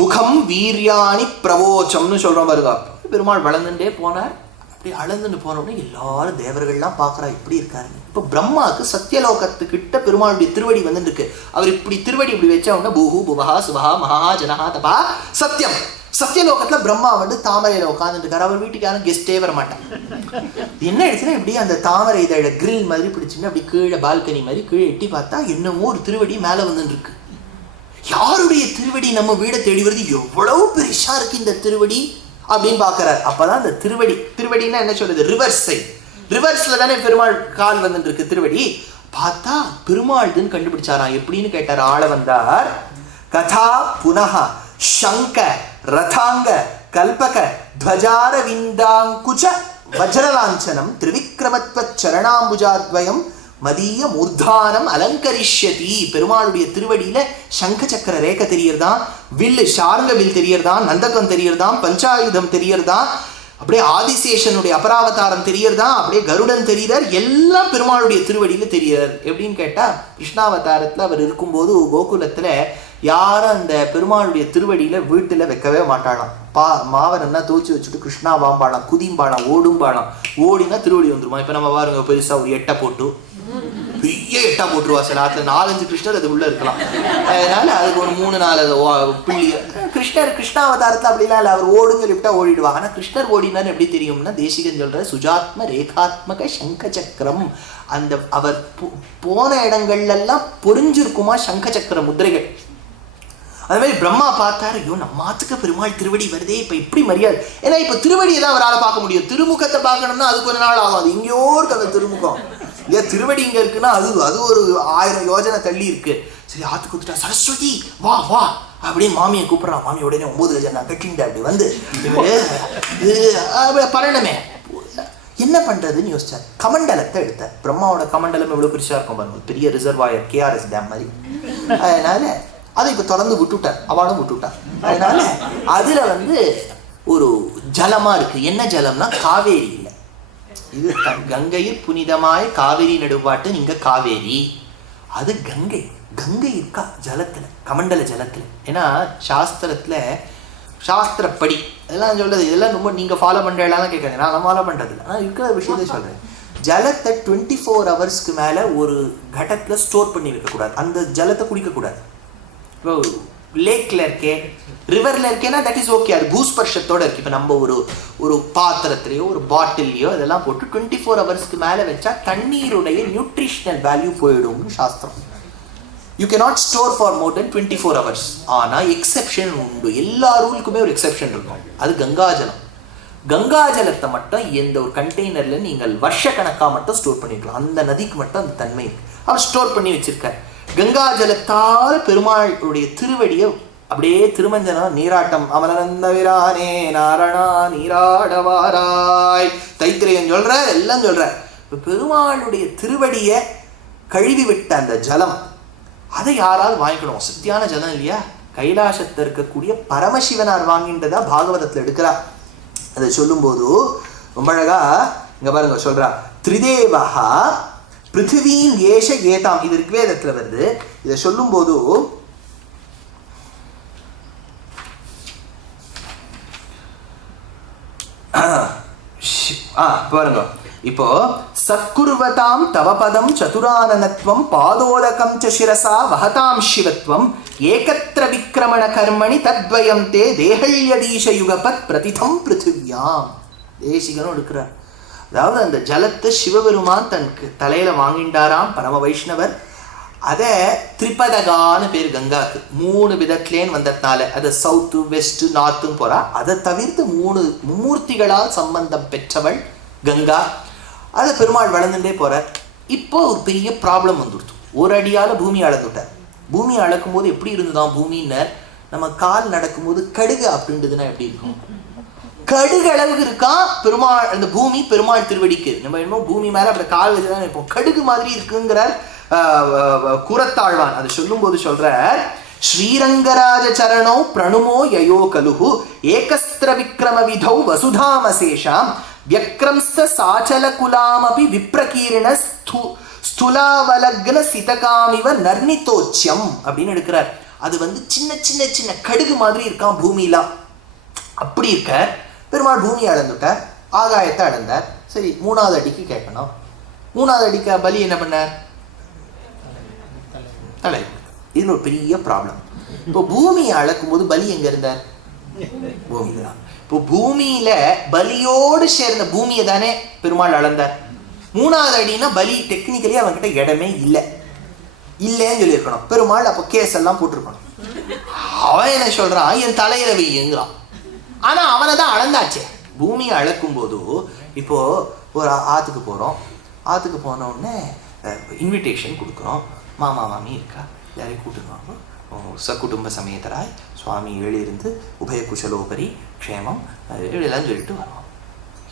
முகம் வீரியாணி பிரவோச்சம்னு சொல்றோம் பாருங்க. பெருமாள் வளர்ந்துட்டே போனார். அப்படி அளந்துன்னு போனோடனே எல்லாரும் தேவர்கள்லாம் பார்க்குறா, இப்படி இருக்காருங்க. இப்போ பிரம்மாவுக்கு சத்தியலோகத்துக்கிட்ட பெருமாளுடைய திருவடி வந்துட்டு இருக்கு. அவர் இப்படி திருவடி இப்படி வச்ச உடனே பூஹு புவஹா சுபஹா மகா ஜனஹா தபா சத்தியம். சத்தியலோகத்தில் பிரம்மா வந்து தாமரையில் உட்காந்துட்டு இருக்காரு. அவர் வீட்டுக்கு யாரும் கெஸ்டே வர மாட்டாங்க. என்ன ஆயிடுச்சுன்னா, இப்படி அந்த தாமரை இதழ கிரில் மாதிரி பிடிச்சுன்னு அப்படி கீழே பால்கனி மாதிரி கீழே எட்டி பார்த்தா என்னமோ ஒரு திருவடி மேலே வந்துட்டு இருக்கு. யாருடைய திருவடி நம்ம வீடை தேடி வருது, எவ்வளவு பெருசா இருக்கு இந்த திருவடி அப்படின்னு பாக்குறாரு. அப்பதான் அந்த திருவடின்னா என்ன சொல்றது, ரிவர்ஸ் சைட், ரிவர்ஸ்ல தானே பெருமாள் கால் வந்துட்டு இருக்கு திருவடி. பார்த்தா பெருமாள்துன்னு கண்டுபிடிச்சாராம். எப்படின்னு கேட்டார், ஆள வந்தார். கதா புனஹ சங்க ரதாங்க கல்பக துவஜார விந்தாங்குச்ச வஜ்ரலாஞ்சனம் திரிவிக்ரமத்வ சரணாம்புஜாத்வயம் மதிய மூர்தானம் அலங்கரிஷ்யதி. பெருமாளுடைய திருவடியில சங்க சக்கர ரேகை தெரியறதான், வில் ஷார்ங்க வில் தெரியறதான், நந்தகம் தெரியறதான், பஞ்சாயுதம் தெரியறதான், அப்படியே ஆதிசேஷனுடைய அபராவதாரம் தெரியறதான், அப்படியே கருடன் தெரியறார். எல்லாம் பெருமாளுடைய திருவடியில தெரியறார். எப்படின்னு கேட்டா, கிருஷ்ணாவதாரத்துல அவர் இருக்கும்போது கோகுலத்துல யாரும் அந்த பெருமாளுடைய திருவடியில வீட்டுல வைக்கவே மாட்டாளாம். மாவரன்னா தோச்சி வச்சுட்டு கிருஷ்ணா வாம்பாளாம், குதிம்பாளாம், ஓடும்பாளாம். ஓடினா திருவடி வந்துருமா. இப்ப நம்ம பாருங்க, பெருசா ஒரு எட்டை போட்டு பெரிய எட்டா போட்டுருவா. சில ஆத்துல 4-5 கிருஷ்ணர் அது உள்ள இருக்கலாம். அதனால அதுக்கு ஒரு 3-4 புள்ளி. கிருஷ்ணாவதாரத்துல அப்படிலாம் இல்லை, அவர் ஓடுங்க லிப்டா ஓடிடுவா. ஆனா கிருஷ்ணர் ஓடினான்னு எப்படி தெரியும்னா, தேசிகன் சொல்ற சுஜாத்ம ரேகாத்மக சங்க சக்கரம். அந்த அவர் போன இடங்கள்ல எல்லாம் பொறிஞ்சிருக்குமா சங்க சக்கர முத்திரைகள். அது மாதிரி பிரம்மா பார்த்தாரு, ஐயோ நம்மாத்துக்கு பெருமாள் திருவடி வருதே, இப்ப இப்படி மரியாதை. ஏன்னா இப்ப திருவடியை தான் அவரால் பார்க்க முடியும். திருமுகத்தை பார்க்கணும்னா அதுக்கு ஒரு நாள் ஆகும். அது இங்கேயோ இருக்கு அந்த திருமுகம். இல்லையா, திருவடி இங்க இருக்குன்னா அது ஒரு 1000 யோஜனை தள்ளி இருக்கு. சரி, ஆத்து குத்துட்டா, சரஸ்வதி வா வா அப்படின்னு மாமியை கூப்பிடுறான். மாமி உடனே 9 கஜம் கட்டின்ட்டு அப்படி வந்து பரணமே என்ன பண்றதுன்னு யோசிச்சார். கமண்டலத்தை எடுத்தார். பிரம்மாவோட கமண்டலம் எவ்வளவு பெருசா இருக்கும் பாருங்க, பெரிய ரிசர்வாயர், KRS டேம் மாதிரி. அதனால அதை இப்ப தொடர்ந்து விட்டுட்டார், அவளும் விட்டுட்டார். அதனால அதுல வந்து ஒரு ஜலமா இருக்கு. என்ன ஜலம்னா காவேரி இல்லை, இது கங்கையில் புனிதமாய் காவேரி நடுவாட்டு, நீங்க காவேரி, அது கங்கை. கங்கை இருக்கா ஜலத்துல, கமண்டல ஜலத்துல. ஏன்னா சாஸ்திரத்துல சாஸ்திரப்படி இதெல்லாம் சொல்றது, இதெல்லாம் ரொம்ப நீங்க ஃபாலோ பண்றதெல்லாம் கேட்காது, நான் ஃபாலோ பண்றது இல்லை. ஆனால் இருக்கிற விஷயத்தை சொல்றேன். ஜலத்தை 24 ஹவர்ஸ்க்கு மேல ஒரு கடத்துல ஸ்டோர் பண்ணி வைக்கக்கூடாது. அந்த ஜலத்தை குடிக்கக்கூடாது. இப்போ லேக்ல இருக்கே, ரிவர்ல இருக்கேன்னா தட் இஸ் ஓகே, அது பூஸ்பர்ஷத்தோட இருக்கு. இப்போ நம்ம ஒரு பாத்திரத்திலையோ ஒரு பாட்டிலையோ இதெல்லாம் போட்டு 24 ஹவர்ஸ்க்கு மேலே வச்சா தண்ணீருடைய நியூட்ரிஷனல் வேல்யூ போயிடும்னு சாஸ்திரம். You cannot store for more then 24 hours. ஆனால் எக்ஸெப்ஷன் உண்டு, எல்லா ரூலுக்குமே ஒரு எக்ஸெப்ஷன் இருக்கும். அது கங்காஜலம். கங்காஜலத்தை மட்டும் எந்த ஒரு கண்டெய்னர்ல நீங்கள் வருஷ கணக்காக மட்டும் ஸ்டோர் பண்ணிக்கலாம். அந்த நதிக்கு மட்டும் அந்த தன்மை இருக்கு. அவர் ஸ்டோர் பண்ணி வச்சிருக்கார். கங்கா ஜலத்தால் பெருமாளுடைய திருவடியை அப்படியே திருமஞ்சனம் நீராட்டம். அமலநந்த விரானே நாரணா நீராடவாராய் தைத்திரேயன் சொல்ற, எல்லாம் சொல்ற. பெருமாளுடைய திருவடியை கழுவி விட்ட அந்த ஜலம் அதை யாரால் வாங்கிக்கணும்? சத்தியான ஜலம் இல்லையா? கைலாசத்தில் இருக்கக்கூடிய பரமசிவனார் வாங்கின்றதா பாகவதத்தில் எடுக்கிறார். அதை சொல்லும் போது ரொம்ப அழகா இங்க பாருங்க சொல்றா, திரிதேவஹா பிருத்திவீம் ஏஷ ஏதாம். இது ரிக்வேதத்துல வருது. இதை சொல்லும் போது பாருங்க, இப்போ சத்குர்வதாம் தவபதம் சதுரானனத்வம் பாதோதகம் ச சிரசா வஹதாம் சிவத்வம் ஏகத்ர விக்ரமண கர்மணி தத்வயம் தே தேஹல்யதீஷ யுகபத் பிரதிதம் பிருத்திவியாம். தேசிகனும் எடுக்கிறார். அதாவது அந்த ஜலத்தை சிவபெருமான் தனக்கு தலையில வாங்கிண்டாராம் பரம வைஷ்ணவர். அதை திரிபதகான்னு பேர் கங்காக்கு. 3 விதத்துலேன்னு வந்ததுனால அது சவுத்து வெஸ்ட் நார்த்துன்னு போறா. அதை தவிர்த்து 3 மும்மூர்த்திகளால் சம்பந்தம் பெற்றவள் கங்கா. அதை பெருமாள் வளர்ந்துட்டே போறார். இப்போ ஒரு பெரிய ப்ராப்ளம் வந்துடுச்சு. ஒரு அடியால பூமி அளந்துட்டார். பூமி அளக்கும் போது எப்படி இருந்துதான் பூமின்னர்? நம்ம கால் நடக்கும்போது கடுகு அப்படின்றதுன்னா எப்படி இருக்கும்? கடுகு அளவுக்கு இருக்கா பெருமாள் அந்த பூமி. பெருமாள் திருவடிக்கு நம்ம என்னமோ பூமி மேல அப்படி கால் வச்சுதான் இருப்போம். கடுகு மாதிரி இருக்குங்கிறார் கூறத்தாழ்வான். அதை சொல்லும் போது சொல்ற, ஸ்ரீரங்கராஜ சரணோ பிரணுமோ யயோ கலுஹு ஏகஸ்திர விக்ரம விதௌ வசுதாமசேஷாம் வியக்ரம்ஸ்த சாச்சல குலாமபி விப்ரகீர்ண ஸ்துலாவலக்ன சிதகாமிவ நர்னிதோச்சியம் அப்படின்னு எடுக்கிறார். அது சின்ன சின்ன சின்ன கடுகு மாதிரி இருக்கான் பூமிலாம். அப்படி இருக்க பெருமாள் பூமியை அளந்துட்டார், ஆகாயத்தை அளந்தார். சரி, 3வது அடிக்கு கேட்கணும். 3வது அடிக்க பலி என்ன பண்ணார்? தலை. இது ஒரு பெரிய ப்ராப்ளம். இப்போ பூமியை அளக்கும் போது பலி எங்க இருந்தார்? பூமியில தான். இப்போ பூமியில பலியோடு சேர்ந்த பூமியை தானே பெருமாள் அளந்தார். 3வது அடினா பலி டெக்னிக்கலி அவன்கிட்ட இடமே இல்லைன்னு சொல்லியிருக்கணும். பெருமாள் அப்போ கேஸ் எல்லாம் போட்டிருக்கணும். அவன் என்ன சொல்றான்? என் தலையில வையுங்கிறான். ஆனா அவனை தான் அளந்தாச்சே. பூமியை அளக்கும் போது இப்போ ஒரு ஆற்றுக்கு போறோம். ஆற்றுக்கு போன உடனே இன்விடேஷன் கொடுக்குறோம். மாமா மாமி இருக்கா, யாரையும் கூட்டுருவாங்க. சகுடும்ப சமேதராய் சுவாமி எழுந்து உபய குஷலோபரி க்ஷேமம் எல்லாம் சொல்லிட்டு வருவோம்.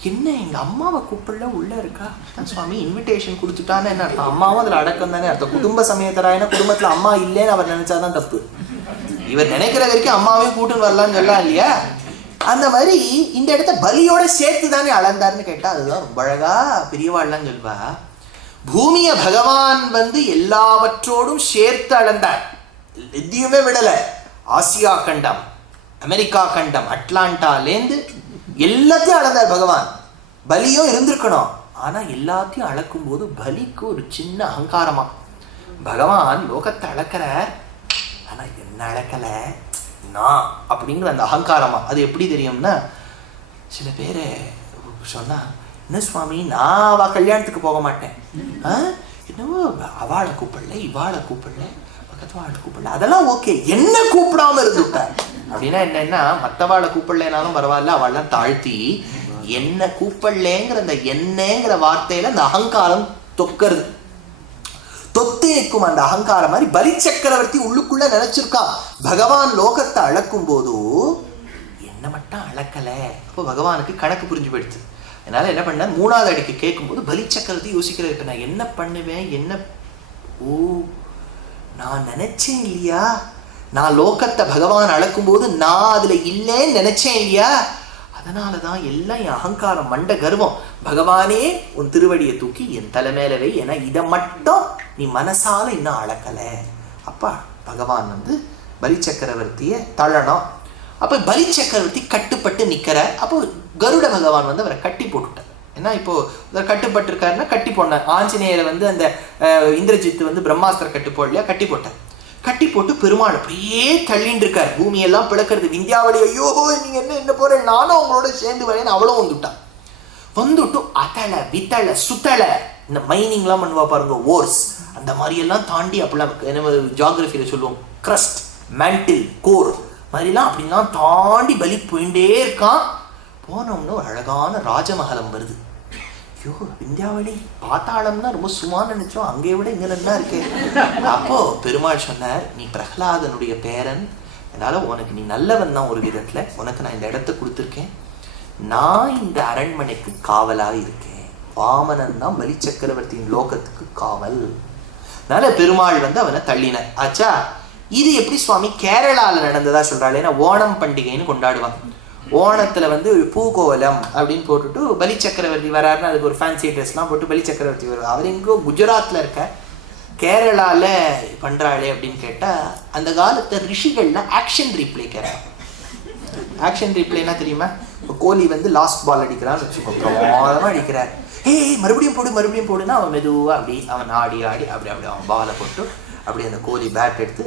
என்ன எங்க அம்மாவை கூப்பிடல, உள்ள இருக்கா? சுவாமி இன்விடேஷன் கொடுத்துட்டான்னு என்ன அர்த்தம்? அம்மாவும் அதுல அடக்கம் தானே அர்த்தம். குடும்ப சமேதராயினா குடும்பத்துல அம்மா இல்லைன்னு அவர் நினைச்சாதான் தப்பு. இவர் நினைக்கிற வரைக்கும் அம்மாவையும் கூட்டுன்னு வரலான்னு சொல்லலாம் இல்லையா? அந்த மாதிரி இந்த இடத்த பலியோட சேர்த்து தானே அளந்தார்னு கேட்டா அதுதான் ரொம்ப அழகா பெரியவாள்லாம் சொல்வா. பூமியை பகவான் எல்லாவற்றோடும் சேர்த்து அளந்தார். எதையுமே விடல. ஆசியா கண்டம், அமெரிக்கா கண்டம், அட்லாண்டாலேருந்து எல்லாத்தையும் அளந்தார் பகவான். பலியும் இருந்திருக்கணும். ஆனா எல்லாத்தையும் அளக்கும் போது பலிக்கு ஒரு சின்ன அகங்காரமா. பகவான் லோகத்தை அளக்கிறார், ஆனா என்ன அளக்கல நான் அப்படிங்கிற அந்த அகங்காரமா. அது எப்படி தெரியும்னா, சில பேர் சொன்னா, என்ன சுவாமி நான் அவ கல்யாணத்துக்கு போக மாட்டேன், என்னவோ அவளை கூப்பிடல இவாளை கூப்பிடல பக்கத்து வாழை கூப்பிடல, அதெல்லாம் ஓகே, என்ன கூப்பிடாம இருந்துட்டார் அப்படின்னா என்னன்னா, மற்றவாளை கூப்பிடலனாலும் பரவாயில்ல, அவள்லாம் தாழ்த்தி என்ன கூப்பிடலேங்கிற அந்த என்னங்கிற வார்த்தையில அந்த அகங்காரம் தொக்கிறது, தொத்து நிற்கும். அந்த அகங்காரம் மாதிரி பலி சக்கரவர்த்தி உள்ளுக்குள்ள நினைச்சிருக்கா, பகவான் லோகத்தை அளக்கும் போது என்ன மட்டும் அளக்கல. அப்போ பகவானுக்கு கணக்கு புரிஞ்சு போயிடுச்சு. அதனால என்ன பண்ண, 3வது அடிக்கு கேட்கும்போது பலி சக்கரவர்த்தி யோசிக்கிறது, இப்ப நான் என்ன பண்ணுவேன், என்ன நான் நினைச்சேன் இல்லையா, நான் லோகத்தை பகவான் அளக்கும் போது நான் அதுல இல்லைன்னு நினைச்சேன் இல்லையா, அதனாலதான் எல்லாம் என் அகங்காரம் மண்ட கர்வம், பகவானே உன் திருவடியை தூக்கி என் தலைமையிலவை, ஏன்னா இதை மட்டும் நீ மனசால இன்னும் அளக்கல. அப்பா பகவான் பலி சக்கரவர்த்தியை தள்ளணும். அப்ப பலி சக்கரவர்த்தி கட்டுப்பட்டு நிக்கிற. அப்போ கருட பகவான் அவரை கட்டி போட்டுட்டார். ஏன்னா இப்போ கட்டுப்பட்டு இருக்காருன்னா கட்டி போனார். ஆஞ்சநேயரை அந்த இந்திரஜித்து பிரம்மாஸ்திர கட்டு போடலையா, கட்டி போட்டார். கட்டி போட்டு பெருமாள் அப்படியே தள்ளின்னு இருக்கார். பூமியெல்லாம் பிளக்கிறது. விந்தியாவளி ஐயோ நீங்க என்ன போற, நானும் அவங்களோட சேர்ந்து வரேன்னு அவளும் வந்துட்டான். வந்துட்டு அதள வித்தள சுத்தள, இந்த மைனிங்லாம் பண்ணுவா பாருங்க, ஓர்ஸ், அந்த மாதிரி எல்லாம் தாண்டி அப்படிலாம் ஜியாகிரபியில சொல்லுவோம், கிரஸ்ட் மேண்டில் கோர் மாதிரிலாம் அப்படிலாம் தாண்டி பலி போயிட்டே இருக்கான். போனோம்னு ஒரு அழகான ராஜமஹலம் வருது. ஐயோ விந்தியாவளி பாத்தாளம்னா ரொம்ப சும்மான்னு நினைச்சோம், அங்கே விட இங்க நல்லா இருக்கே. அப்போ பெருமாள் சொன்னார், நீ பிரகலாதனுடைய பேரன், அதனால உனக்கு நீ நல்லவன் தான். ஒரு விதத்துல உனக்கு நான் இந்த இடத்த கொடுத்துருக்கேன், நான் இந்த அரண்மனைக்கு காவலா இருக்கேன். வாமனன் தான் பலி சக்கரவர்த்தியின் லோகத்துக்கு காவல். அதனால பெருமாள் அவனை தள்ளினார். ஆச்சா, இது எப்படி சுவாமி கேரளால நடந்ததா சொல்றாள். ஏன்னா ஓணம் பண்டிகைன்னு கொண்டாடுவான். ஓணத்துல பூகோலம் அப்படின்னு போட்டுட்டு பலி சக்கரவர்த்தி வராருன்னு அதுக்கு ஒரு ஃபேன்சி ட்ரெஸ்லாம் போட்டு பலி சக்கரவர்த்தி வருவார். அவர் எங்கோ குஜராத்ல இருக்க, கேரளால பண்றாளே அப்படின்னு கேட்டா, அந்த காலத்து ரிஷிகள்ல ஆக்ஷன் ரீப்ளே கேட்பாங்க. ஆக்ஷன் ரீப்ளேனா தெரியுமா? கோலி லாஸ்ட் பால் அடிக்கிறான்னு வச்சுக்கோ, அடிக்கிறார், ஏய் மறுபடியும் போடுன்னா அவன் மெதுவா அப்படி அவன் ஆடி அப்படி அவன் பாலை போட்டு அப்படி அந்த கோலி பேட் எடுத்து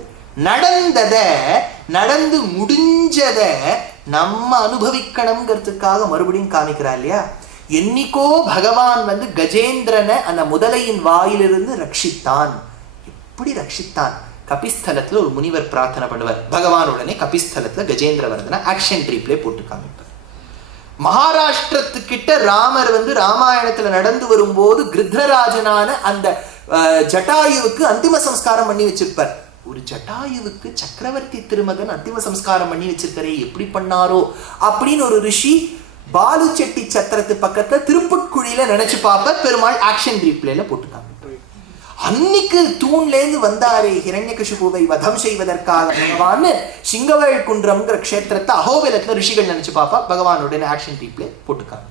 நடந்து முடிஞ்சத நம்ம அனுபவிக்கணுங்கிறதுக்காக மறுபடியும் காமிக்கிறா இல்லையா. என்னைக்கோ பகவான் கஜேந்திரனை அந்த முதலையின் வாயிலிருந்து ரட்சித்தான். எப்படி ரட்சித்தான்? கபிஸ்தலத்துல ஒரு முனிவர் பிரார்த்தனை பண்ணுவார், பகவான் உடனே கபிஸ்தலத்துல கஜேந்திர வர்தனை ஆக்ஷன் ரீப்ளே போட்டு காமிப்பார். மகாராஷ்டிரத்துக்கிட்ட ராமர் ராமாயணத்துல நடந்து வரும்போது கிருத்ரராஜனான அந்த ஜட்டாயுவுக்கு அந்திம சம்ஸ்காரம் பண்ணி வச்சிருப்பார். ஒரு ஜட்டாயுவுக்கு சக்கரவர்த்தி திருமகன் அந்திம சம்ஸ்காரம் பண்ணி வச்சிருக்காரே, எப்படி பண்ணாரோ அப்படின்னு ஒரு ரிஷி பாலு செட்டி சத்திரத்து பக்கத்துல திருப்புட்குழியில நினைச்சு பார்ப்ப. பெருமாள் ஆக்ஷன் ரீப்ளேல போட்டுக்காங்க. அன்னைக்கு தூண்ல இருந்து வந்தாரே ஹிரண்யகசிபுவை வதம் செய்வதற்காக சிங்கவேள் குன்றம்ங்கிற க்ஷேத்திரத்தை அகோபிலத்துல ரிஷிகள் நினைச்சு பாப்பா. பகவானுடைய ஆக்ஷன் ரீப்ளே போட்டுக்காங்க.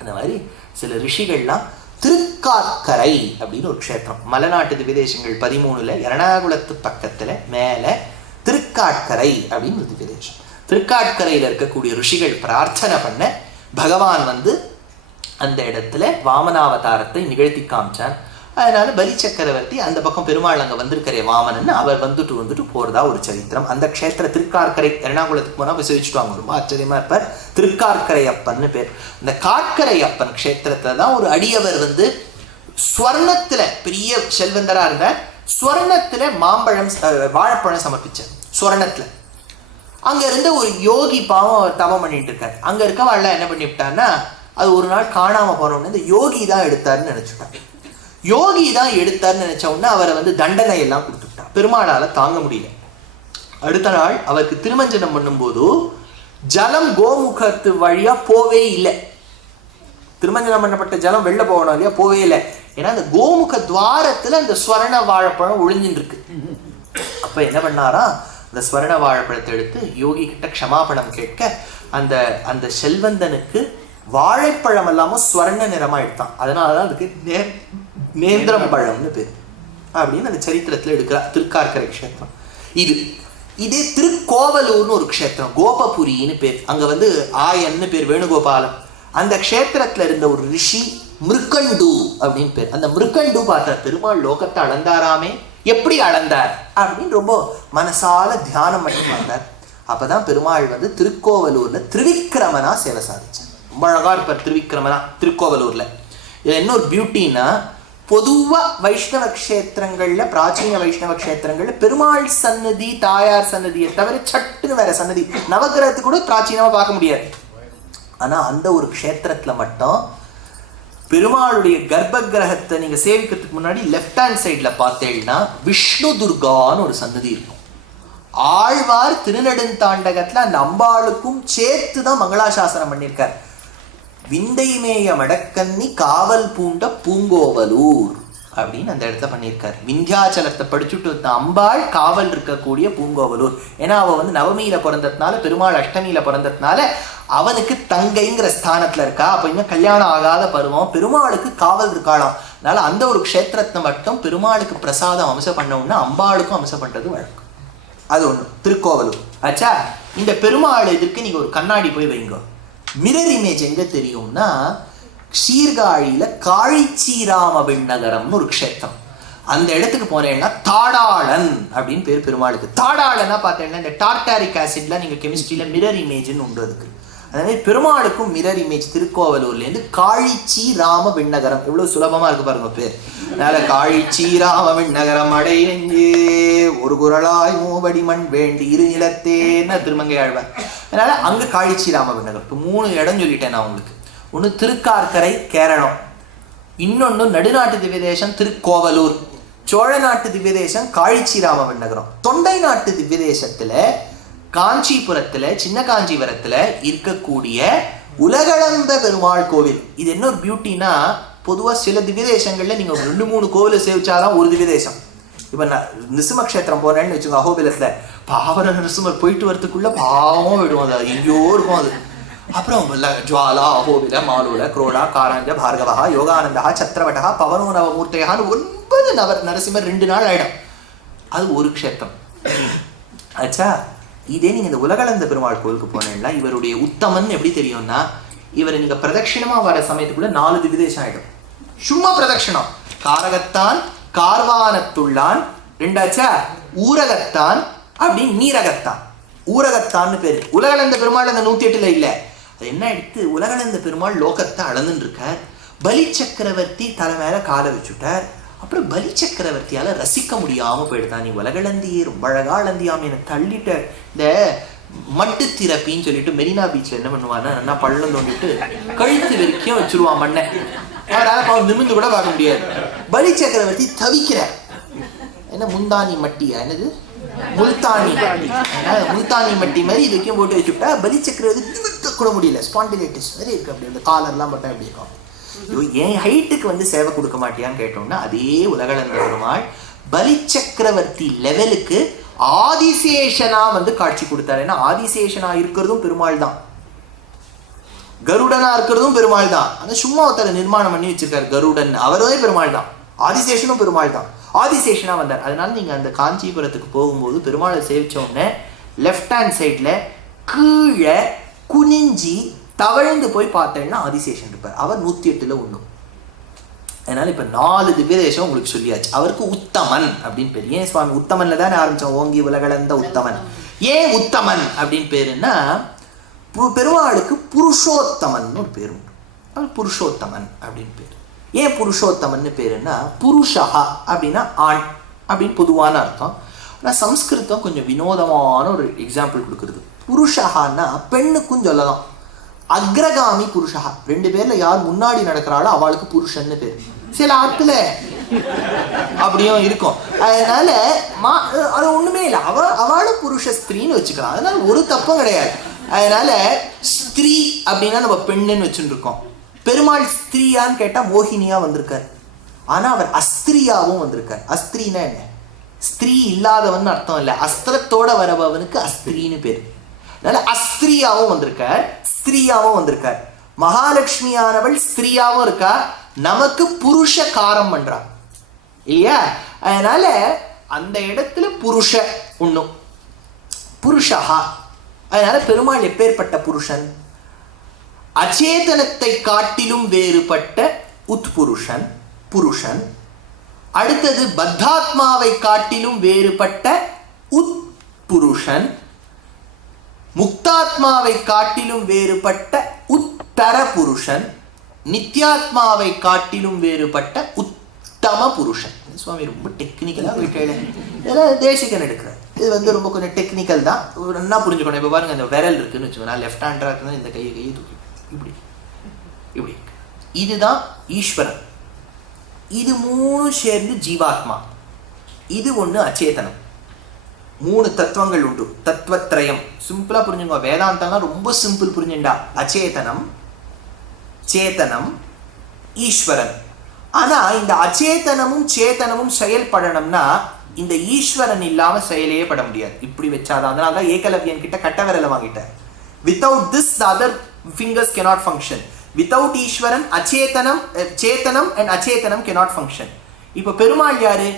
அந்த மாதிரி சில ரிஷிகள்லாம் திருக்காக்கரை அப்படின்னு ஒரு க்ஷேத்திரம், மலைநாட்டு திவ்யதேசங்கள் 13ல எர்ணாகுளத்து பக்கத்துல மேல திருக்காட்கரை அப்படின்னு ஒரு திவ்யதேசம். திருக்காட்கரையில இருக்கக்கூடிய ரிஷிகள் பிரார்த்தனை பண்ண பகவான் அந்த இடத்துல வாமனாவதாரத்தை நிகழ்த்தி காமிச்சான். அதனால பலி சக்கரவர்த்தி அந்த பக்கம் பெருமாள் அங்க வந்திருக்கிறே வாமனன்னு அவர் வந்துட்டு போறதா ஒரு சரித்திரம். அந்த க்ஷேத்திர திருக்கார்கரை எர்ணாகுளத்துக்கு போனா விசேஷிச்சுட்டு வாங்க, ரொம்ப ஆச்சரியமா இருப்பார். திருக்கார்கரை அப்பன்னு பேர். இந்த காட்கரை அப்பன் க்ஷேத்திரத்துல தான் ஒரு அடியவர் ஸ்வர்ணத்துல பெரிய செல்வந்தரா இருந்தார். ஸ்வர்ணத்துல மாம்பழம் வாழைப்பழம் சமர்ப்பிச்சார். ஸ்வர்ணத்துல அங்க இருந்த ஒரு யோகி பாவம் தவம் பண்ணிட்டு இருக்காரு. அங்க இருக்கவாள் என்ன பண்ணிவிட்டான்னா, அது ஒரு நாள் காணாம போனோம்னு இந்த யோகி தான் எடுத்தாருன்னு நினைச்சுட்டாங்க. யோகி தான் எடுத்தார்னு நினைச்ச உடனே அவரை தண்டனை எல்லாம் கொடுத்துட்டான். பெருமாளால தாங்க முடியல. அடுத்த நாள் அவருக்கு திருமஞ்சனம் பண்ணும்போது ஜலம் கோமுகத்து வழியா போவே இல்லை. திருமஞ்சனம் பண்ணப்பட்ட ஜலம் வெளில போகணும் இல்லையா, போவே இல்லை. ஏன்னா அந்த கோமுக துவாரத்துல அந்த ஸ்வர்ண வாழைப்பழம் ஒளிஞ்சின்னு இருக்கு. அப்ப என்ன பண்ணாரா, அந்த ஸ்வர்ண வாழைப்பழத்தை எடுத்து யோகி கிட்ட க்ஷமாபணம் கேட்க அந்த அந்த செல்வந்தனுக்கு வாழைப்பழம் இல்லாம ஸ்வர்ண நிறமா எடுத்தான். அதனாலதான் அதுக்கு நேந்திரம் பழம்னு பேர் அப்படின்னு அந்த சரித்திரத்துல எடுக்கிறா. திருக்கார்கரை க்ஷேத்திரம் இது. இதே திருக்கோவலூர்னு ஒரு க்ஷேத்திரம், கோபபுரின்னு பேர். அங்க ஆயன்னு பேர், வேணுகோபாலம். அந்த க்ஷேத்திரத்துல இருந்த ஒரு ரிஷி மிருக்கண்டு அப்படின்னு பேர். அந்த மிருக்கண்டு பார்த்தார், பெருமாள் லோகத்தை அளந்தாராமே, எப்படி அளந்தார் அப்படின்னு ரொம்ப மனசால தியானம் பண்ணி வந்தார். அப்பதான் பெருமாள் திருக்கோவலூர்ல திருவிக்கிரமனா சேவை சாதிச்சார். ரொம்ப அழகா இருப்பார் திருவிக்கிரமனா திருக்கோவலூர்ல. இது என்ன ஒரு பியூட்டின்னா, பொதுவா வைஷ்ணவ க்ஷேத்திரங்கள்ல, பிராச்சீன வைஷ்ணவ க்ஷேத்திரங்கள்ல பெருமாள் சன்னதி தாயார் சன்னதியை தவிர சட்டுன்னு வேற சன்னதி நவகிரகத்துக்கு கூட பிராச்சீனமா பார்க்க முடியாது. ஆனா அந்த ஒரு க்ஷேத்திரத்துல மட்டும் பெருமாளுடைய கர்ப்ப கிரகத்தை நீங்க சேவிக்கிறதுக்கு முன்னாடி லெஃப்ட் ஹேண்ட் சைட்ல பார்த்தேன்னா விஷ்ணு துர்கான்னு ஒரு சன்னதி இருக்கும். ஆழ்வார் திருநெடுந்தாண்டகத்துல அந்த அம்பாளுக்கும் சேர்த்துதான் மங்களாசாசனம் பண்ணியிருக்கார். விந்தைமேய மடக்கன்னி காவல் பூண்ட பூங்கோவலூர் அப்படின்னு அந்த இடத்த பண்ணியிருக்காரு. விந்தியாச்சலத்தை படிச்சுட்டு அம்பாள் காவல் இருக்கக்கூடிய பூங்கோவலூர். ஏன்னா அவ நவமியில பிறந்ததுனால, பெருமாள் அஷ்டமியில பிறந்ததுனால அவனுக்கு தங்கைங்கிற ஸ்தானத்துல இருக்கா. அப்ப இன்னும் கல்யாணம் ஆகாத பருவம், பெருமாளுக்கு காவல் இருக்காளாம். அதனால அந்த ஒரு க்ஷேத்திரத்தை மட்டும் பெருமாளுக்கு பிரசாதம் அம்சம் பண்ணோம்னா அம்பாளுக்கும் அம்சம் பண்றது வழக்கம். அது ஒண்ணு திருக்கோவலூர். ஆச்சா, இந்த பெருமாள் இதற்கு நீங்க ஒரு கண்ணாடி போய் வைங்க. மிரர் இமேஜ் எங்க தெரியும்னா, சீர்காழியில காழிச்சீராம விண்ணகரம்னு ஒரு க்ஷேத்திரம். அந்த இடத்துக்கு போனேன்னா தாடாளன் அப்படின்னு பேர் பெருமாளுக்கு. தாடாளனா பார்த்தேன்னா இந்த டார்டாரிக் ஆசிட்ல நீங்க கெமிஸ்ட்ரியில மிரர் இமேஜ்னு உண்டு. அதுக்கு அதே பெருமாளுக்கும் மிரர் இமேஜ். திருக்கோவலூர்ல இருந்து காழிச்சீராம விண்ணகரம், எவ்வளவு சுலபமா இருக்கு பாருங்க பேர். அதனால காழிச்சீராம விண்ணகரம் அடையே ஒரு குரலாய் மூவடி மண் வேண்டி இரு நிலத்தேன்னு திருமங்கை ஆழ்வார். அதனால அங்க காழிச்சீராம விண்ணகரம். இப்போ 3 இடம் சொல்லிட்டேன் நான் உங்களுக்கு. ஒன்று திருக்கார்கரை கேரளம், இன்னொன்று நடுநாட்டு திவ்யதேசம் திருக்கோவலூர், சோழ நாட்டு திவ்யதேசம் காழிச்சிராமன் நகரம். தொண்டை நாட்டு திவ்யதேசத்துல காஞ்சிபுரத்துல சின்ன காஞ்சிபுரத்துல இருக்கக்கூடிய உலகளந்த பெருமாள் கோவில். இது என்ன ஒரு பியூட்டினா, பொதுவா சில திவ்யதேசங்கள்ல நீங்க 2-3 கோவிலை சேவிச்சாதான் ஒரு திவ்யதேசம். இப்ப நிருசிம்ம கஷேத்திரம் போனேன்னு வச்சுக்கோங்க, அஹோபிலத்துல பாவர நிருசிம்மர் போயிட்டு வரதுக்குள்ள பாவம் விடுவோம், அது எங்கேயோ இருக்கும் அது. அப்புறம் ஜுவாலா அஹோபில மாலூல குரோடா காரஞ்ச பார்கவா யோகானந்தா சத்திரவட்டா பவனோ நவமூர்த்தையான்னு 9 நரசிம்மர் 2 நாள் ஆயிடும். அது ஒரு க்ஷேத்திரம் ஆச்சா. இதே நீங்க இந்த உலகளந்த பெருமாள் கோவிலுக்கு போனீங்கன்னா இவருடைய உத்தமன் எப்படி தெரியும்னா, இவரை நீங்க பிரதட்சிணமா வர சமயத்துக்குள்ள 4 திவ்யதேசம் ஆயிடும். சும்மா பிரதட்சிணம். காரகத்தான், கார்வானத்துள்ளான், 2ஆச்சா, ஊரகத்தான், அப்படி நீரகத்தான். ஊரகத்தான்னு பேரு. உலகளந்த பெருமாள் அந்த 108 இல்ல. அது என்ன எடுத்து உலகளந்த பெருமாள் லோகத்தை அளந்துட்டு இருக்கார். பலி சக்கரவர்த்தி தலை மேல காலை வச்சுட்டார். அப்புறம் பலி சக்கரவர்த்தியால ரசிக்க முடியாம போயிடுதான். நீ உலகளந்தியே ரொம்ப அழகா அளந்தியாம என்னை தள்ளிட்ட. இந்த மட்டு திறப்பின்னு சொல்லிட்டு மெரினா பீச்ல என்ன பண்ணுவான்னா, நல்லா பள்ளம் தோண்டிட்டு கழுத்து வரைக்கும் வச்சிருவான் மண்ணை. அவரால் நிமிந்து கூட பார்க்க முடியாது. பலி சக்கரவர்த்தி தவிக்கிறார். என்ன முந்தானி மட்டியா, என்னது முல்தானி மட்டி, முல்தானி மட்டி மாதிரி இதுக்கும் போட்டு வச்சுட்டா பலி சக்கரவர்த்தி நிமித்த கூட முடியல. ஸ்பாண்டிலைட்டிஸ் மாதிரி இருக்கு. அப்படி அந்த காலர்லாம் மட்டும் எப்படி இருக்கும். என் ஹைட்டுக்கு சேவை கொடுக்க மாட்டியான்னு கேட்டோம்னா, அதே உலகளந்த பெருமாள் பலி சக்கரவர்த்தி லெவலுக்கு ஆதிசேஷனா காட்சி கொடுத்தாரு. ஏன்னா ஆதிசேஷனா இருக்கிறதும் பெருமாள் தான், கருடனா இருக்கிறதும் பெருமாள் தான். ஆனா சும்மா ஒருத்தர நிர்மாணம் பண்ணி வச்சிருக்காரு கருடன், அவரே பெருமாள் தான். ஆதிசேஷனும் பெருமாள் தான். ஆதிசேஷனா வந்தார். அதனால நீங்க அந்த காஞ்சிபுரத்துக்கு போகும்போது பெருமாளை சேவிச்ச உடனே லெஃப்ட் ஹேண்ட் சைட்ல கீழே குனிஞ்சி தவழ்ந்து போய் பார்த்தேன்னா ஆதிசேஷன் இருப்பார். அவர் 108ல் 1. அதனால இப்ப 4 திவ்யதேசம் உங்களுக்கு சொல்லியாச்சு. அவருக்கு உத்தமன் அப்படின்னு பேர். ஏன் சுவாமி உத்தமன்ல தானே ஆரம்பிச்சோம், ஓங்கி உலகளந்த உத்தமன். ஏன் உத்தமன் அப்படின்னு பேருன்னா, பெருமாளுக்கு புருஷோத்தமன் ஒரு பேர் உண்டு. அது புருஷோத்தமன் அப்படின்னு பேர். ஏன் புருஷோத்தமன் பேருன்னா, புருஷா அப்படின்னா ஆண் அப்படின்னு பொதுவான அர்த்தம். ஆனால் சம்ஸ்கிருதம் கொஞ்சம் வினோதமான ஒரு எக்ஸாம்பிள் கொடுக்குறது. புருஷஹான்னா பெண்ணுக்கும் சொல்லலாம். அக்ரகாமி புருஷா, 2 பேர்ல யார் முன்னாடி நடக்கிறாளோ அவளுக்கு புருஷன்னு பேர். சில ஆத்துல அப்படியும் இருக்கும். அதனால அது ஒண்ணுமே இல்லை, அவளும் புருஷ ஸ்திரீன்னு வச்சுக்கலாம். அதனால ஒரு தப்பும் கிடையாது. அதனால ஸ்திரீ அப்படின்னா நம்ம பெண்ணுன்னு வச்சுட்டு இருக்கோம். பெருமாள் ஸ்திரீயான்னு கேட்டா மோகினியா வந்திருக்காரு. ஆனா அவர் அஸ்திரியாவும் வந்திருக்காரு. அஸ்திரின்னா என்ன? ஸ்திரீ இல்லாதவன் அர்த்தம் இல்லை, அஸ்திரத்தோட வரவனுக்கு அஸ்திரின்னு பேரு. அதனால அஸ்திரியாவும் வந்திருக்கார், ஸ்திரீயாவும் வந்திருக்கார். மகாலட்சுமியானவள் ஸ்திரீயாவும் இருக்கா, நமக்கு புருஷ காரம் பண்றா இல்லையா? அதனால அந்த இடத்துல புருஷ ஒண்ணும் புருஷஹா. அதனால பெருமாள் எப்பேற்பட்ட புருஷன்? அச்சேதனத்தை காட்டிலும் வேறுபட்ட உட்புருஷன் புருஷன். அடுத்தது பத்தாத்மாவை காட்டிலும் வேறுபட்ட உட்புருஷன். முக்தாத்மாவை காட்டிலும் வேறுபட்ட உத்தர புருஷன். நித்யாத்மாவை காட்டிலும் வேறுபட்ட உத்தம புருஷன். சுவாமி ரொம்ப டெக்னிக்கலா போயிட்டே தேசிகன் எடுக்கிறார். இது ரொம்ப கொஞ்சம் டெக்னிக்கல் தான், என்ன புரிஞ்சுக்கணும். இப்போ பாருங்க, அந்த விரல் இருக்குன்னு வச்சுக்கோங்க, நான் லெஃப்ட் ஹேண்டரா இருக்குன்னா இந்த கையை தூக்கி இப்படி இப்படி. இதுதான் ஈஸ்வரன். இது 3 சேர்ந்து ஜீவாத்மா. இது ஒண்ணு அச்சேதனம். 3 தத்துவங்கள் உண்டு. தத்துவத்ரயம் சிம்பிளா புரிஞ்சுங்க. வேதாந்தம்லாம் ரொம்ப சிம்பிள் புரிஞ்சுண்டா. அச்சேதனம், சேத்தனம், ஈஸ்வரன். ஆனா இந்த அச்சேதனமும் சேத்தனமும் செயல்படணும்னா இந்த ஈஸ்வரன் இல்லாம செயலே பட முடியாது. இப்படி வச்சாதான். அதனாலதான் ஏகலவ்யன் கிட்ட கட்ட விரலை வாங்கிட்டார். Without this the other fingers cannot function. Without Eswaran அச்சேதனம், சேத்தனம் and அச்சேதனம் cannot function. இப்ப பெருமாள் யாரு?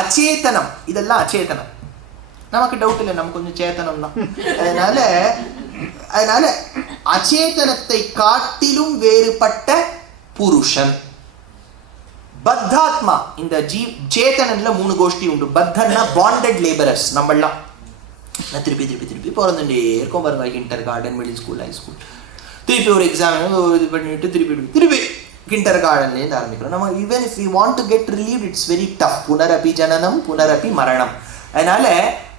அச்சேதனம். இதெல்லாம் அச்சேதனம். நமக்கு டவுட் இல்லை, நமக்கு கொஞ்சம் சேத்தனம் தான். அதனால அச்சேதனத்தை காட்டிலும் வேறுபட்ட புருஷன். பத்தாத்மா. இந்த சேத்தனன்ல 3 கோஷ்டி உண்டு. பத்தன்னா பாண்டட் லேபரர்ஸ். நம்மளாம் திருப்பி திருப்பி திருப்பி பிறந்துட்டே இருக்கோம் பாருங்க. Kinder garden, middle school, high school, திருப்பி ஒரு எக்ஸாம் இது பண்ணிட்டு திருப்பி திருப்பி கிண்டர் கார்டன்லேருந்து ஆரம்பிக்கிறோம். நம்ம even if you want to get relieve it's very tough. புனரபி ஜனனம் புனரபி மரணம். அதனால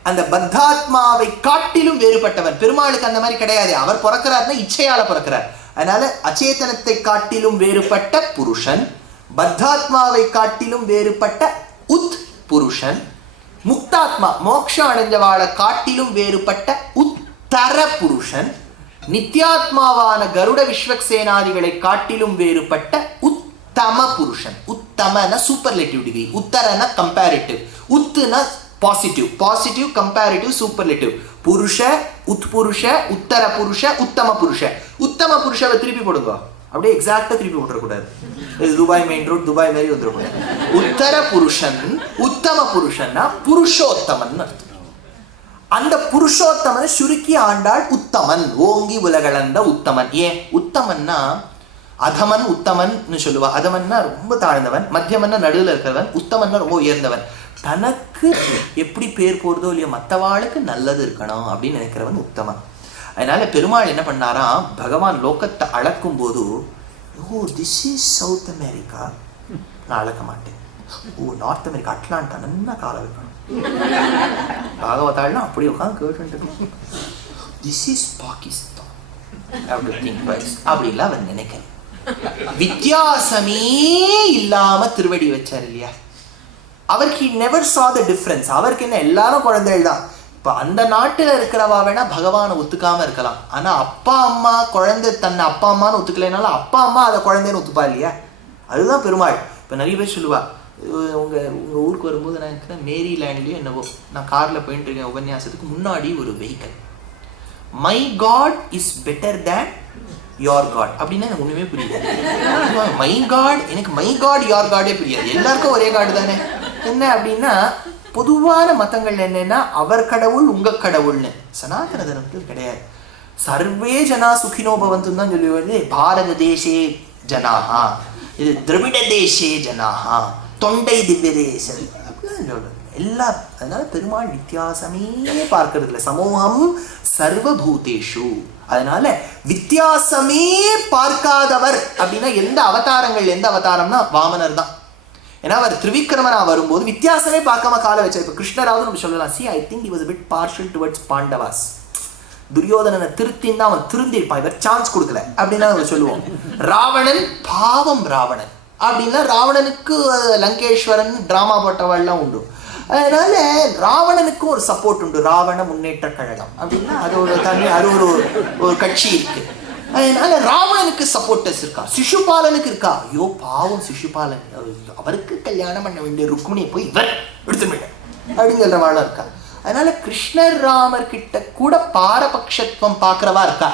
அந்த பத்தாத்மாவை காட்டிலும் வேறுபட்டவன் பெருமாளுக்கு அந்த மாதிரி கிடையாது. அவர் பிறக்கிறார்னா இச்சையால பிறக்கிறார். அதனால அச்சேதனத்தை காட்டிலும் வேறுபட்ட புருஷன், பத்தாத்மாவை காட்டிலும் வேறுபட்ட உத் புருஷன், முக்தாத்மா மோட்சம் அடைஞ்சவாளை காட்டிலும் வேறுபட்ட உத்தர புருஷன், நித்யாத்மாவான கருட விஸ்வக்சேனாதிகளை காட்டிலும் வேறுபட்ட உத்தம புருஷன். உத்தமன சூப்பர்லேட்டிவ் டிகிரி, உத்தரன கம்பேரிட்டிவ், உத்துன பாசிட்டிவ், பாசிட்டிவ் கம்பேரிட்டிவ் சூப்பர்லேட்டிவ். புருஷ, உத்புருஷ, உத்தர புருஷ, உத்தம புருஷ. உத்தம புருஷவை திருப்பி போடுங்க, அப்படியே எக்ஸாக்டா திருப்பி போட்டுறக்கூடாது. துபாய் மெயின் ரோட் துபாய் மாதிரி வந்துடக்கூடாது. உத்தர புருஷன் உத்தம புருஷன்னா புருஷோத்தமன் அர்த்தம். அந்த புருஷோத்தமனை சுருக்கி ஆண்டாள் உத்தமன், ஓங்கி உலகளந்த உத்தமன். ஏன் உத்தமன்னா அதமன் உத்தமன் சொல்லுவா. அதமன்னா ரொம்ப தாழ்ந்தவன், மத்தியமன்னா நடுவில் இருக்கிறவன், உத்தமன்னா ரொம்ப உயர்ந்தவன். தனக்கு எப்படி பேர் போறதோ இல்லையோ மற்றவாளுக்கு நல்லது இருக்கணும் அப்படின்னு நினைக்கிறவன் உத்தமன். அதனால பெருமாள் என்ன பண்ணாரா, பகவான் லோகத்தை அளக்கும் போது, oh this is south America, நான் அளக்க மாட்டேன். ஓ நார்த் அமெரிக்கா அட்லாண்டா நல்லா கால வைக்கணும். பாகவதாள்னா அப்படி உட்காந்து கேட்டு திஸ் இஸ் பாகிஸ்தான் அப்படிலாம் அவர் நினைக்கல. வித்தியாசமே இல்லாம திருவடி வச்சார் இல்லையா. அவருக்கு he never saw the difference. அவருக்கு என்ன, எல்லாரும் குழந்தைகள் தான். இப்ப அந்த நாட்டுல இருக்கிறவா வேணா பகவானை ஒத்துக்காம இருக்கலாம். ஆனா அப்பா அம்மா குழந்தை தன்னை அப்பா அம்மான்னு ஒத்துக்கலைனாலும் அப்பா அம்மா அதை குழந்தைன்னு ஒத்துப்பா இல்லையா. அதுதான் பெருமாள். இப்ப நிறைய பேர் சொல்லுவா, உங்க ஊருக்கு வரும்போது நான் இருக்கிறேன் மேரிலேண்ட்லயும் என்னவோ, நான் கார்ல போயிட்டு இருக்கேன் உபன்யாசத்துக்கு, முன்னாடி ஒரு vehicle, my god is better than your god அப்படின்னா எனக்கு ஒண்ணுமே புரியுது. மை காட், எனக்கு மை காட் யோர் காடே புரியாது. எல்லாருக்கும் ஒரே காடு தானே. என்ன அப்படின்னா பொதுவான மதங்கள் என்னன்னா அவர் கடவுள் உங்க கடவுள்னு. சனாதன தர்மத்தில் கிடையாது. சர்வே ஜனா சுகினோ பவந்து தான் சொல்லி, பாரத தேசே ஜனாஹா, இது திராவிட தேசே ஜனாஹா, தொண்டை திவ்ய தேசம் அப்படிலாம் சொல்றது எல்லா. அதனால பெருமாள் வித்தியாசமே பார்க்கறது இல்லை. சமூகம் சர்வபூதேஷு. அதனால வித்தியாசமே பார்க்காதவர் அப்படின்னா எந்த அவதாரங்கள், எந்த அவதாரம்னா வாமனர் தான். ஏன்னா அவர் திரிவிக்ரமனா வரும்போது வித்தியாசமே பார்க்காம கால வச்சார். இப்ப கிருஷ்ணராவது நம்ம சொல்லலாம், see I think he was a bit partial towards Pandavas. துரியோதனனை திருத்தின்னு அவன் திருந்திருப்பான், இவர் சான்ஸ் கொடுக்கல அப்படின்னா நம்ம சொல்லுவோம். ராவணன் பாவம், ராவணன் அப்படின்னா ராவணனுக்கு லங்கேஸ்வரன் டிராமா போட்டவாள்லாம் உண்டு. அதனால ராவணனுக்கும் ஒரு சப்போர்ட் உண்டு, ராவண முன்னேற்ற கழகம் அப்படின்னா அது ஒரு தனி, அது ஒரு கட்சி இருக்கு. அதனால ராவணனுக்கு சப்போர்ட்டர்ஸ் இருக்கா, சிசுபாலனுக்கு இருக்கா. ஐயோ பாவம் சிசுபாலன், அவருக்கு கல்யாணம் பண்ண வேண்டிய ருக்மிணியை போய் இவர் எடுத்துட்டு அப்படிங்கிற வாழ இருக்கா. அதனால கிருஷ்ணர் ராமர் கிட்ட கூட பாரபட்சத்துவம் பார்க்கிறவா இருக்கா.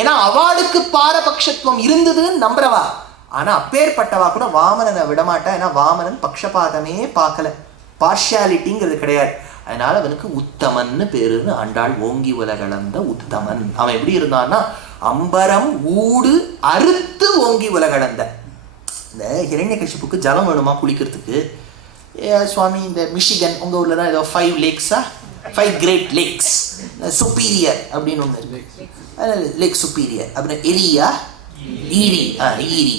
ஏன்னா அவளுக்கு பாரபட்சத்துவம் இருந்ததுன்னு நம்புறவா. ஆனா அப்பேற்பட்டவா கூட வாமனனை விடமாட்டா. ஏன்னா வாமனன் பக்ஷபாதமே பார்க்கல, பார்ஷியாலிட்டிங்கிறது கிடையாது. அதனால அவனுக்கு உத்தமன்னு பேருன்னு ஆண்டாள் ஓங்கி உலகளந்த உத்தமன். அவன் எப்படி இருந்தான்னா அம்பரம் ஊடு அறுத்து ஓங்கி உலகளந்த. இந்த ஹிரண்யகசிப்புக்கு ஜலம் வேணுமா குளிக்கிறதுக்கு, சுவாமி இந்த மிஷிகன் உங்க ஊர்ல தான் ஏதோ 5 லேக்ஸா, 5 கிரேட் லேக்ஸ், சுப்பீரியர் அப்படின்னு ஒண்ணு இருக்கு, லேக் சுப்பீரியர். அப்புறம் எரியா, ஈரி, ஈரி.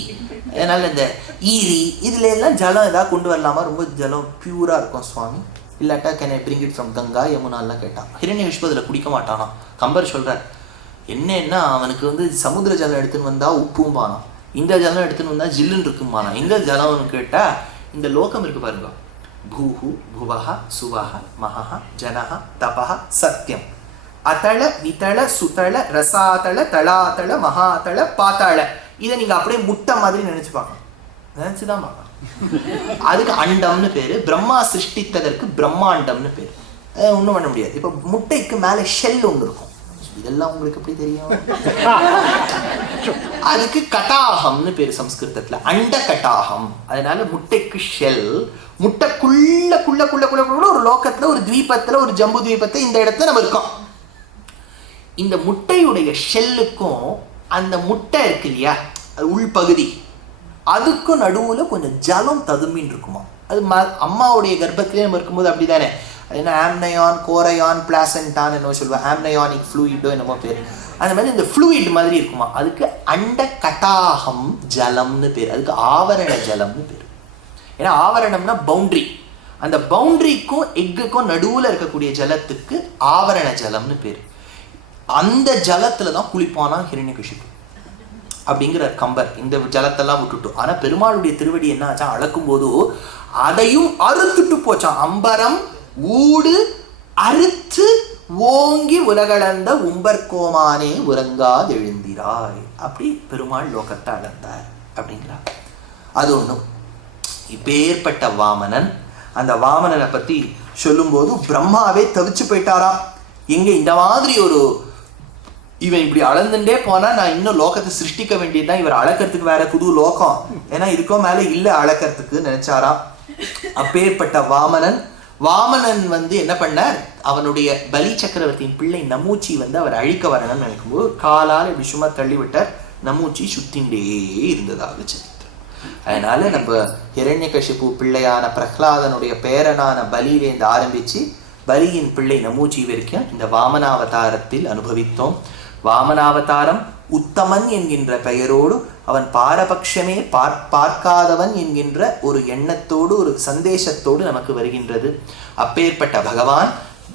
அதனால இந்த ஈரி இதுல எல்லாம் ஜலம் ஏதாவது கொண்டு வரலாமா, ரொம்ப ஜலம் பியூரா இருக்கும் சுவாமி, இல்லாட்டா can I bring it from Ganga யமுனாலாம் கேட்டான். ஹிரண்யகசிப்பு அதில் குடிக்க மாட்டானா. கம்பர் சொல்றார், என்னன்னா அவனுக்கு வந்து சமுத்திர ஜலம் எடுத்துன்னு வந்தா உப்பும் பானம், இந்த ஜலம் எடுத்துன்னு வந்தா ஜில்லுன்னு இருக்கும் பானம். எங்க ஜலம்னு கேட்டா இந்த லோகம் இருக்கு பாருங்க, பூஹு புவஹ சுவஹ மஹஹ ஜனஹ தபஹ சத்யம், அதள விதள சுதள ரசாதள தளாதள மகாதள பாத்தாள. இதை நீங்க அப்படியே முட்டை மாதிரி நினைச்சு பார்க்கணும், நினைச்சுதான் பார்க்கணும். அதுக்கு அண்டம்னு பேரு. பிரம்மா சிருஷ்டித்ததற்கு பிரம்மாண்டம்னு பேரு. ஒண்ணும் பண்ண முடியாது. இப்ப முட்டைக்கு மேல ஷெல் ஒன்று இருக்கும், இதெல்லாம் உங்களுக்கு எப்படி தெரியும்? அதுக்கு கட்டாகம்னு பேரு சம்ஸ்கிருதத்துல, அண்ட கட்டாகம். அதனால முட்டைக்கு ஷெல், முட்டைக்குள்ள குள்ள குள்ள குள்ள குள்ள ஒரு லோகத்துல, ஒரு தீபத்துல, ஒரு ஜம்பு தீபத்தை இந்த இடத்துல நம்ம இருக்கோம். இந்த முட்டையுடைய ஷெல்லுக்கும் அந்த முட்டை இருக்கு இல்லையா, அது உள்பகுதி, அதுக்கும் நடுவுல கொஞ்சம் ஜலம் ததும்பின்னு இருக்குமா. அது அம்மாவுடைய கர்ப்பத்திலே நம்ம இருக்கும்போது அப்படிதானே. அது என்ன ஆம்னயான், கோரையான், பிளாசண்டான் என்னவோ சொல்லுவாங்க, ஆம்னயானிக் ஃப்ளூயிடோ என்னமோ பேர். அந்த மாதிரி இந்த ஃப்ளூயிட் மாதிரி இருக்குமா, அதுக்கு அண்ட கட்டாகம் ஜலம்னு பேர். அதுக்கு ஆவரண ஜலம்னு பேர். ஏன்னா ஆவரணம்னா பவுண்டரி. அந்த பவுண்டரிக்கும் எக்குக்கும் நடுவுல இருக்கக்கூடிய ஜலத்துக்கு ஆவரண ஜலம்னு பேர். அந்த ஜலத்துல தான் குளிப்பானா ஹிரண்யகசிப்பு. அப்படிங்கிற கம்பர் இந்த ஜலத்தெல்லாம் விட்டுட்டு. ஆனா பெருமாளுடைய திருவடி என்ன ஆச்சா, அளக்கும் போது அதையும் அறுத்துட்டு போச்சான். அம்பரம் ஊடு அறுத்து ஓங்கி உலகளந்த உம்பர்கோமானே உறங்காதெழுந்திராய். அப்படி பெருமாள் லோகத்தை அளந்தார் அப்படிங்கிறார். அது ஒண்ணும். இப்பேற்பட்ட வாமனன், அந்த வாமனனை பத்தி சொல்லும்போது பிரம்மாவே தவிச்சு போயிட்டாராம். எங்க இந்த மாதிரி ஒரு இவன் இப்படி அளந்துட்டே போனா நான் இன்னும் லோகத்தை சிருஷ்டிக்க வேண்டியதுதான், இவர் அளக்கிறதுக்கு வேற புது லோகம், ஏன்னா இதுக்கும் மேல இல்ல அளக்கிறதுக்கு நினைச்சாராம். அப்பேற்பட்ட வாமனன் என்ன பண்ணார், அவனுடைய பலி சக்கரவர்த்தியின் பிள்ளை நமூச்சி அவர் அழிக்க வரணும்னு நினைக்கும்போது காலால் இப்படி சும்மா தள்ளிவிட்டார். நமூச்சி சுத்திண்டே இருந்ததாக சரித்திரம். அதனால நம்ம ஹிரண்யகசிபு பிள்ளையான பிரஹ்லாதனுடைய பேரனான பலியிலேருந்து ஆரம்பிச்சு பலியின் பிள்ளை நமூச்சி வரைக்கும் இந்த வாமனாவதாரத்தில் அனுபவித்தோம். வாமனாவதாரம் உத்தமன் என்கின்ற பெயரோடு அவன் பாரபட்சமே பார்க்காதவன் என்கின்ற ஒரு எண்ணத்தோடு ஒரு சந்தேசத்தோடு நமக்கு வருகின்றது. அப்பேற்பட்ட பகவான்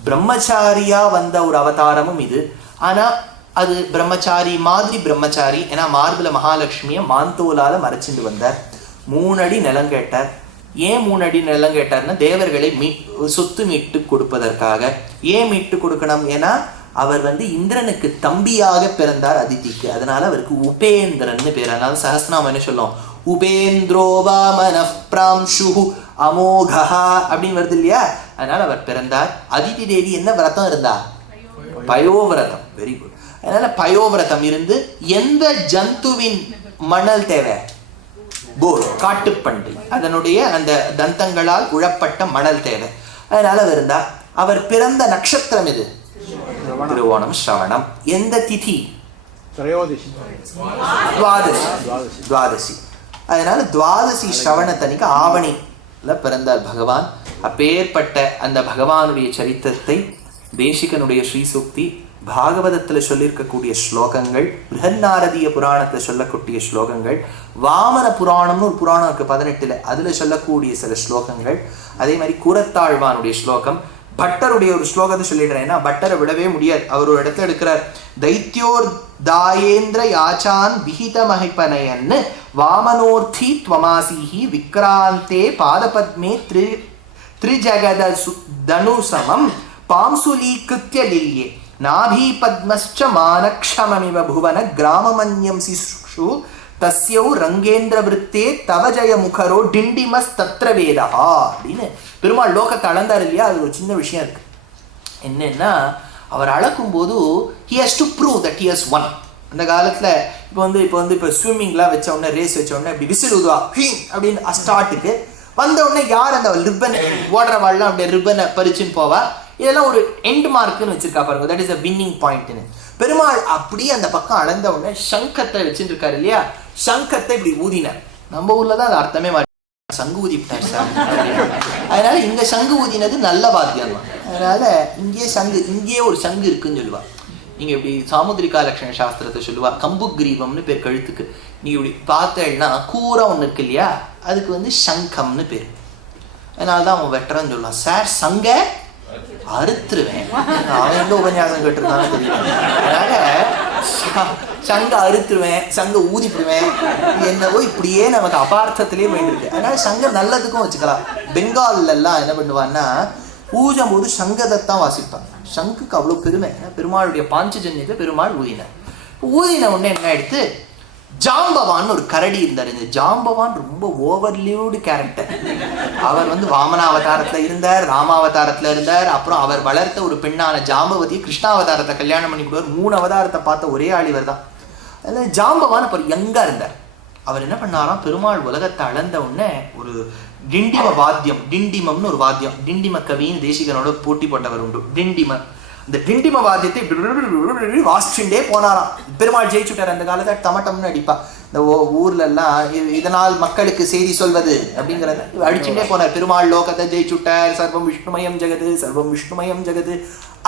பிரம்மச்சாரியா வந்த ஒரு அவதாரமும் இது. ஆனா அது பிரம்மச்சாரி மாதிரி பிரம்மச்சாரி, ஏன்னா மார்புல மகாலட்சுமியை மாந்தோலால மறைச்சிட்டு வந்தார். 3 அடி நிலம் கேட்டார். ஏன் 3 அடி நிலம் கேட்டார்னா தேவர்களை சொத்து மீட்டு கொடுப்பதற்காக. ஏன் மீட்டு கொடுக்கணும், ஏன்னா அவர் இந்திரனுக்கு தம்பியாக பிறந்தார் அதிதிக்கு, அதனால அவருக்கு உபேந்திரன் பேர். அதனால சஹஸ்ரநாமம் என்ன சொல்லும், உபேந்திரோவா மனః பிராம்சு அமோகா அப்படின்னு வருது இல்லையா. அதனால அவர் பிறந்தார். அதிதி தேவி என்ன விரதம் இருந்தா, பயோவிரதம். Very good. அதனால பயோவிரதம் இருந்து எந்த ஜந்துவின் மணல் தேவை, போர் காட்டுப்பன்றி, அதனுடைய அந்த தந்தங்களால் உழப்பட்ட மணல் தேவை. அதனால இருந்தா. அவர் பிறந்த நட்சத்திரம் எது, திருவோணம் ஸ்ரவணம். எந்த திதி, துவாதசி. அதனால துவாதசி ஸ்ரவணத்தனிக்கு ஆவணில பிறந்தார் பகவான். அப்பேற்பட்ட அந்த பகவானுடைய சரித்திரத்தை தேசிகனுடைய ஸ்ரீசுக்தி, பாகவதத்துல சொல்லியிருக்கக்கூடிய ஸ்லோகங்கள், பிருஹன்னாரதிய புராணத்தை சொல்லக்கூடிய ஸ்லோகங்கள், வாமன புராணம்னு ஒரு புராணம் இருக்கு 18ல, அதுல சொல்லக்கூடிய சில ஸ்லோகங்கள், அதே மாதிரி கூரத்தாழ்வானுடைய ஸ்லோகம், பட்டருடைய ஒரு ஸ்லோகத்தை சொல்லிடுறேன், ஏன்னா பட்டரை விடவே முடியாது. அவர் ஒரு இடத்துல எடுக்கிறார், தைத்யோர் தாயேந்திர யாச்சான் விஹித மகிப்பனயன்னு வாமனோர்த்தி த்வமாசிஹி விக்ராந்தே பாதபத்மே த்ரிஜகத தனுசமம் பாம்சுலீகிருத்ய லில்யே நாபி பத்மஸ்ச மானக்ஷமமிவ புவன கிராமமன்யம் சிசு தஸ்யௌ ரங்கேந்திர விருத்தே தவ ஜய முகரோ டிண்டிமஸ் தத்ர வேதா அப்படின்னு பெருமாள் லோகத்தை அளந்தார் இல்லையா. அது ஒரு சின்ன விஷயம் இருக்கு. என்னன்னா அவர் அளக்கும் போது he has to prove that he has won. அந்த காலத்துல இப்போ ஸ்விம்மிங்லாம் வச்ச உடனே, ரேஸ் வச்ச உடனே அப்படி விசில் ஊதுவா அப்படின்னு ஸ்டார்ட்டுக்கு வந்த உடனே யார் அந்த ரிப்பன் ஓடுற வாழலாம் அப்படியே ரிப்பனை பறிச்சுன்னு போவா. இதெல்லாம் ஒரு எண்ட் மார்க்குன்னு வச்சிருக்கா பாருங்க, தட் இஸ் அ வின்னிங் பாயிண்ட்னு. பெருமாள் அப்படியே அந்த பக்கம் அளந்த உடனே சங்கத்தை வச்சுட்டு இருக்காரு இல்லையா, சங்கத்தை இப்படி ஊதினார். நம்ம ஊர்ல தான் அது அர்த்தமே மாட்டேன், சங்கு ஊதிட்டார் சார். அதனால இங்க சங்கு ஊதினது நல்ல வாத்தியம் தான். அதனால இங்கேயே ஒரு சங்கு இருக்குன்னு சொல்லுவா. நீங்க இப்படி சாமுத்திரிகா லட்சண சாஸ்திரத்தை சொல்லுவா, கம்பு கிரீவம்னு பேர் கழுத்துக்கு. நீங்க இப்படி பார்த்தேன்னா கூரா ஒண்ணு இருக்கு இல்லையா, அதுக்கு சங்கம்னு பேர். அதனாலதான் அவன் வெட்டரன்னு சொல்லலாம், சார் சங்க அறுத்துருவேன். அவன் எங்க உபன்யாசம் கேட்டிருக்கான்னு தெரியல. அதனால சங்க அறுத்துருவேன், சங்க ஊதிப்பிடுவேன், என்னவோ இப்படியே நமக்கு அபார்த்தத்திலேயே வேண்டியிருக்கு. அதனால சங்க நல்லதுக்கும் வச்சுக்கலாம். பெங்கால்ல எல்லாம் என்ன பண்ணுவான்னா பூஜம் போது சங்கதைத்தான் வாசிப்பாங்க. சங்குக்கு அவ்வளவு பெருமை. பெருமாளுடைய பாஞ்சஜன்யத்தை பெருமாள் ஊதினார். ஊதின உடனே என்ன ஆயிடுத்து, ஜாம்பவான் ஒரு கரடி இருந்தார். இந்த ஜாம்பவான் ரொம்ப ஓவர்லிவ்டு கேரக்டர். அவர் வாமனாவதாரத்துல இருந்தார், ராமாவதாரத்துல இருந்தார், அப்புறம் அவர் வளர்த்த ஒரு பெண்ணான ஜாம்பவதி கிருஷ்ணாவதாரத்தை கல்யாணம் பண்ணி கொடுவார். 3 அவதாரத்தை பார்த்த ஒரே ஆளிவர் தான். அதில் ஜாம்பவான் அப்போ யங்கா இருந்தார். அவர் என்ன பண்ணாராம், பெருமாள் உலகத்தை அளந்த உடனே ஒரு டிண்டிம வாத்தியம், டிண்டிமம்னு ஒரு வாத்தியம், டிண்டிம கவின்னு தேசிகனோட போட்டி போட்டவர் உண்டு. டிண்டிம, இந்த டிண்டிம வாத்தியத்தை வாசிச்சுட்டே போனாராம். பெருமாள் ஜெயிச்சுட்டார். அந்த காலத்தை டமட்டம்னு அடிப்பா இந்த ஊர்ல எல்லாம், இதனால் மக்களுக்கு செய்தி சொல்வது அப்படிங்கிறத அடிச்சுட்டே போனார். பெருமாள் லோகத்தை ஜெயிச்சுட்டார், சர்வம் விஷ்ணுமயம் ஜெகது, சர்வம் விஷ்ணுமயம் ஜெகது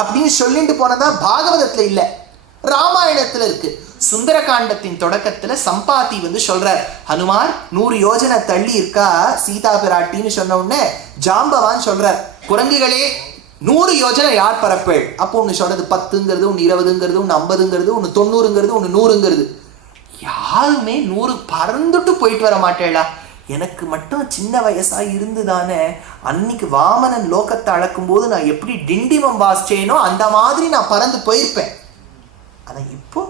அப்படின்னு சொல்லிட்டு போனதா பாகவதத்துல இல்ல, ராமாயணத்துல இருக்கு. சுந்தரகாண்டத்தின் தொடக்கத்துல சம்பாதி சொல்றார், ஹனுமார் 100 யோஜனை தள்ளி இருக்கா சீதா பிராட்டின்னு சொன்ன உடனே ஜாம்பவான் சொல்றார், குரங்குகளே 100 யோஜனை யார் பரப்பேள்? அப்போ ஒண்ணு சொல்றது 10ங்கிறது, ஒண்ணு 20ங்கிறது, ஒண்ணு 50ங்கிறது, ஒண்ணு 90ங்கிறது, ஒண்ணு 100ங்கிறது. யாருமே 100 பறந்துட்டு போயிட்டு வர மாட்டேளா? எனக்கு மட்டும் சின்ன வயசா இருந்துதானே அன்னைக்கு வாமனன் லோகத்தை அளக்கும் போது நான் எப்படி டிண்டிமம் வாசிச்சேனோ அந்த மாதிரி நான் பறந்து போயிருப்பேன். ஆனா இப்போ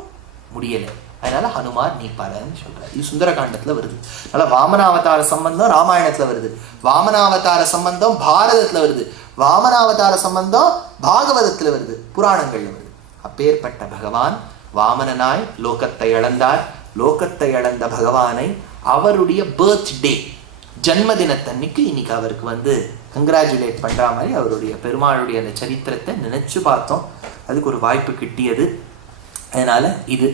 முடியல. அதனால ஹனுமார் நீ பறன்னு சொல்றார். இது சுந்தரகாண்டத்துல வருது. அதனால வாமனாவதார சம்பந்தம் ராமாயணத்துல வருது, வாமனாவதார சம்பந்தம் பாரதத்துல வருது, வாமனாவதார சம்பந்தம் பாகவதத்துல வருது, புராணங்கள்ல வருது. அப்பேற்பட்ட பகவான் வாமனனாய் லோகத்தை அளந்தார். லோகத்தை அளந்த பகவானை அவருடைய பர்த்டே ஜன்மதினத்தன்னைக்கு இன்னைக்கு அவருக்கு கங்க்ராச்சுலேட் பண்ற மாதிரி அவருடைய பெருமாளுடைய அந்த சரித்திரத்தை நினைச்சு பார்த்தோம். அதுக்கு ஒரு வாய்ப்பு கிட்டியது. அதனால இது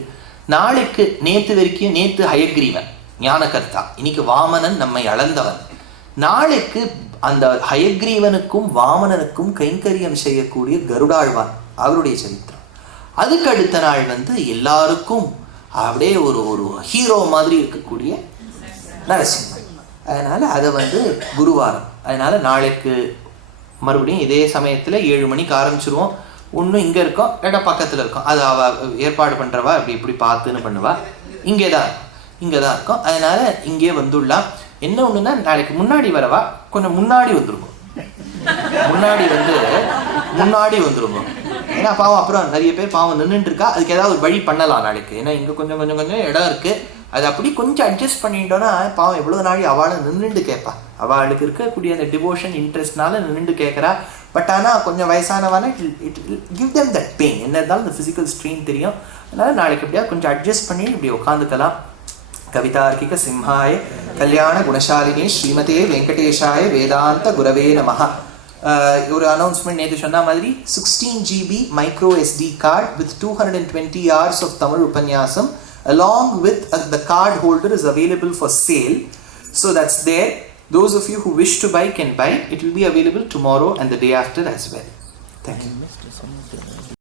நாளைக்கு நேத்து ஹயக்ரீவன் ஞானகர்த்தா, இன்னைக்கு வாமனன் நம்மை அளந்தவன். நாளைக்கு அந்த ஹயக்ரீவனுக்கும் வாமனனுக்கும் கைங்கரியம் செய்யக்கூடிய கருடாழ்வான் அவருடைய சரித்திரம். அதுக்கு அடுத்த நாள் எல்லாருக்கும் அப்படியே ஒரு ஹீரோ மாதிரி இருக்கக்கூடிய நரசிம்மன். அதனால அதை குருவாரம். அதனால நாளைக்கு மறுபடியும் இதே சமயத்துல 7 மணிக்கு ஆரம்பிச்சிருவோம். ஒன்றும் இங்கே இருக்கோம், இடம் பக்கத்தில் இருக்கோம். அது ஏற்பாடு பண்ணுறவா இப்படி பார்த்துன்னு பண்ணுவா. இங்கே தான் இருக்கோம். அதனால இங்கே வந்துடலாம். என்ன ஒன்றுன்னா நாளைக்கு முன்னாடி வரவா கொஞ்சம் முன்னாடி வந்துருக்கும். முன்னாடி வந்துருங்க. ஏன்னா பாவம் அப்புறம் நிறைய பேர் பாவம் நின்றுட்டு இருக்கா. அதுக்கு ஏதாவது வழி பண்ணலாம் நாளைக்கு. ஏன்னா இங்கே கொஞ்சம் இடம் இருக்கு. அது அப்படி கொஞ்சம் அட்ஜஸ்ட் பண்ணிட்டோன்னா பாவம் எவ்வளோ நாளி அவளை நின்றுட்டு கேட்பா. அவளுக்கு இருக்கக்கூடிய அந்த டிவோஷன் இன்ட்ரெஸ்ட்னால நின்றுட்டு கேட்குறா. பட் ஆனால் கொஞ்சம் வயசானவான it give them that pain. என்ன இருந்தாலும் இந்த ஃபிசிக்கல் ஸ்ட்ரெயின் தெரியும். அதனால நாளைக்கு எப்படியா கொஞ்சம் அட்ஜஸ்ட் பண்ணி இப்படி உட்காந்துக்கலாம். கவிதார்க்கிக சிம்ஹாய கல்யாண குணசாலினி ஸ்ரீமதே வெங்கடேஷாய வேதாந்த குரவே நமஹ. ஒரு அனௌன்ஸ்மெண்ட் நேற்று சொன்ன மாதிரி 16 GB micro SD card with 220 hours of Tamil Upanyasam along with the card holder is available for sale. So that's there. Those of you who wish to buy can buy. It will be available tomorrow and the day after as well. Thank you.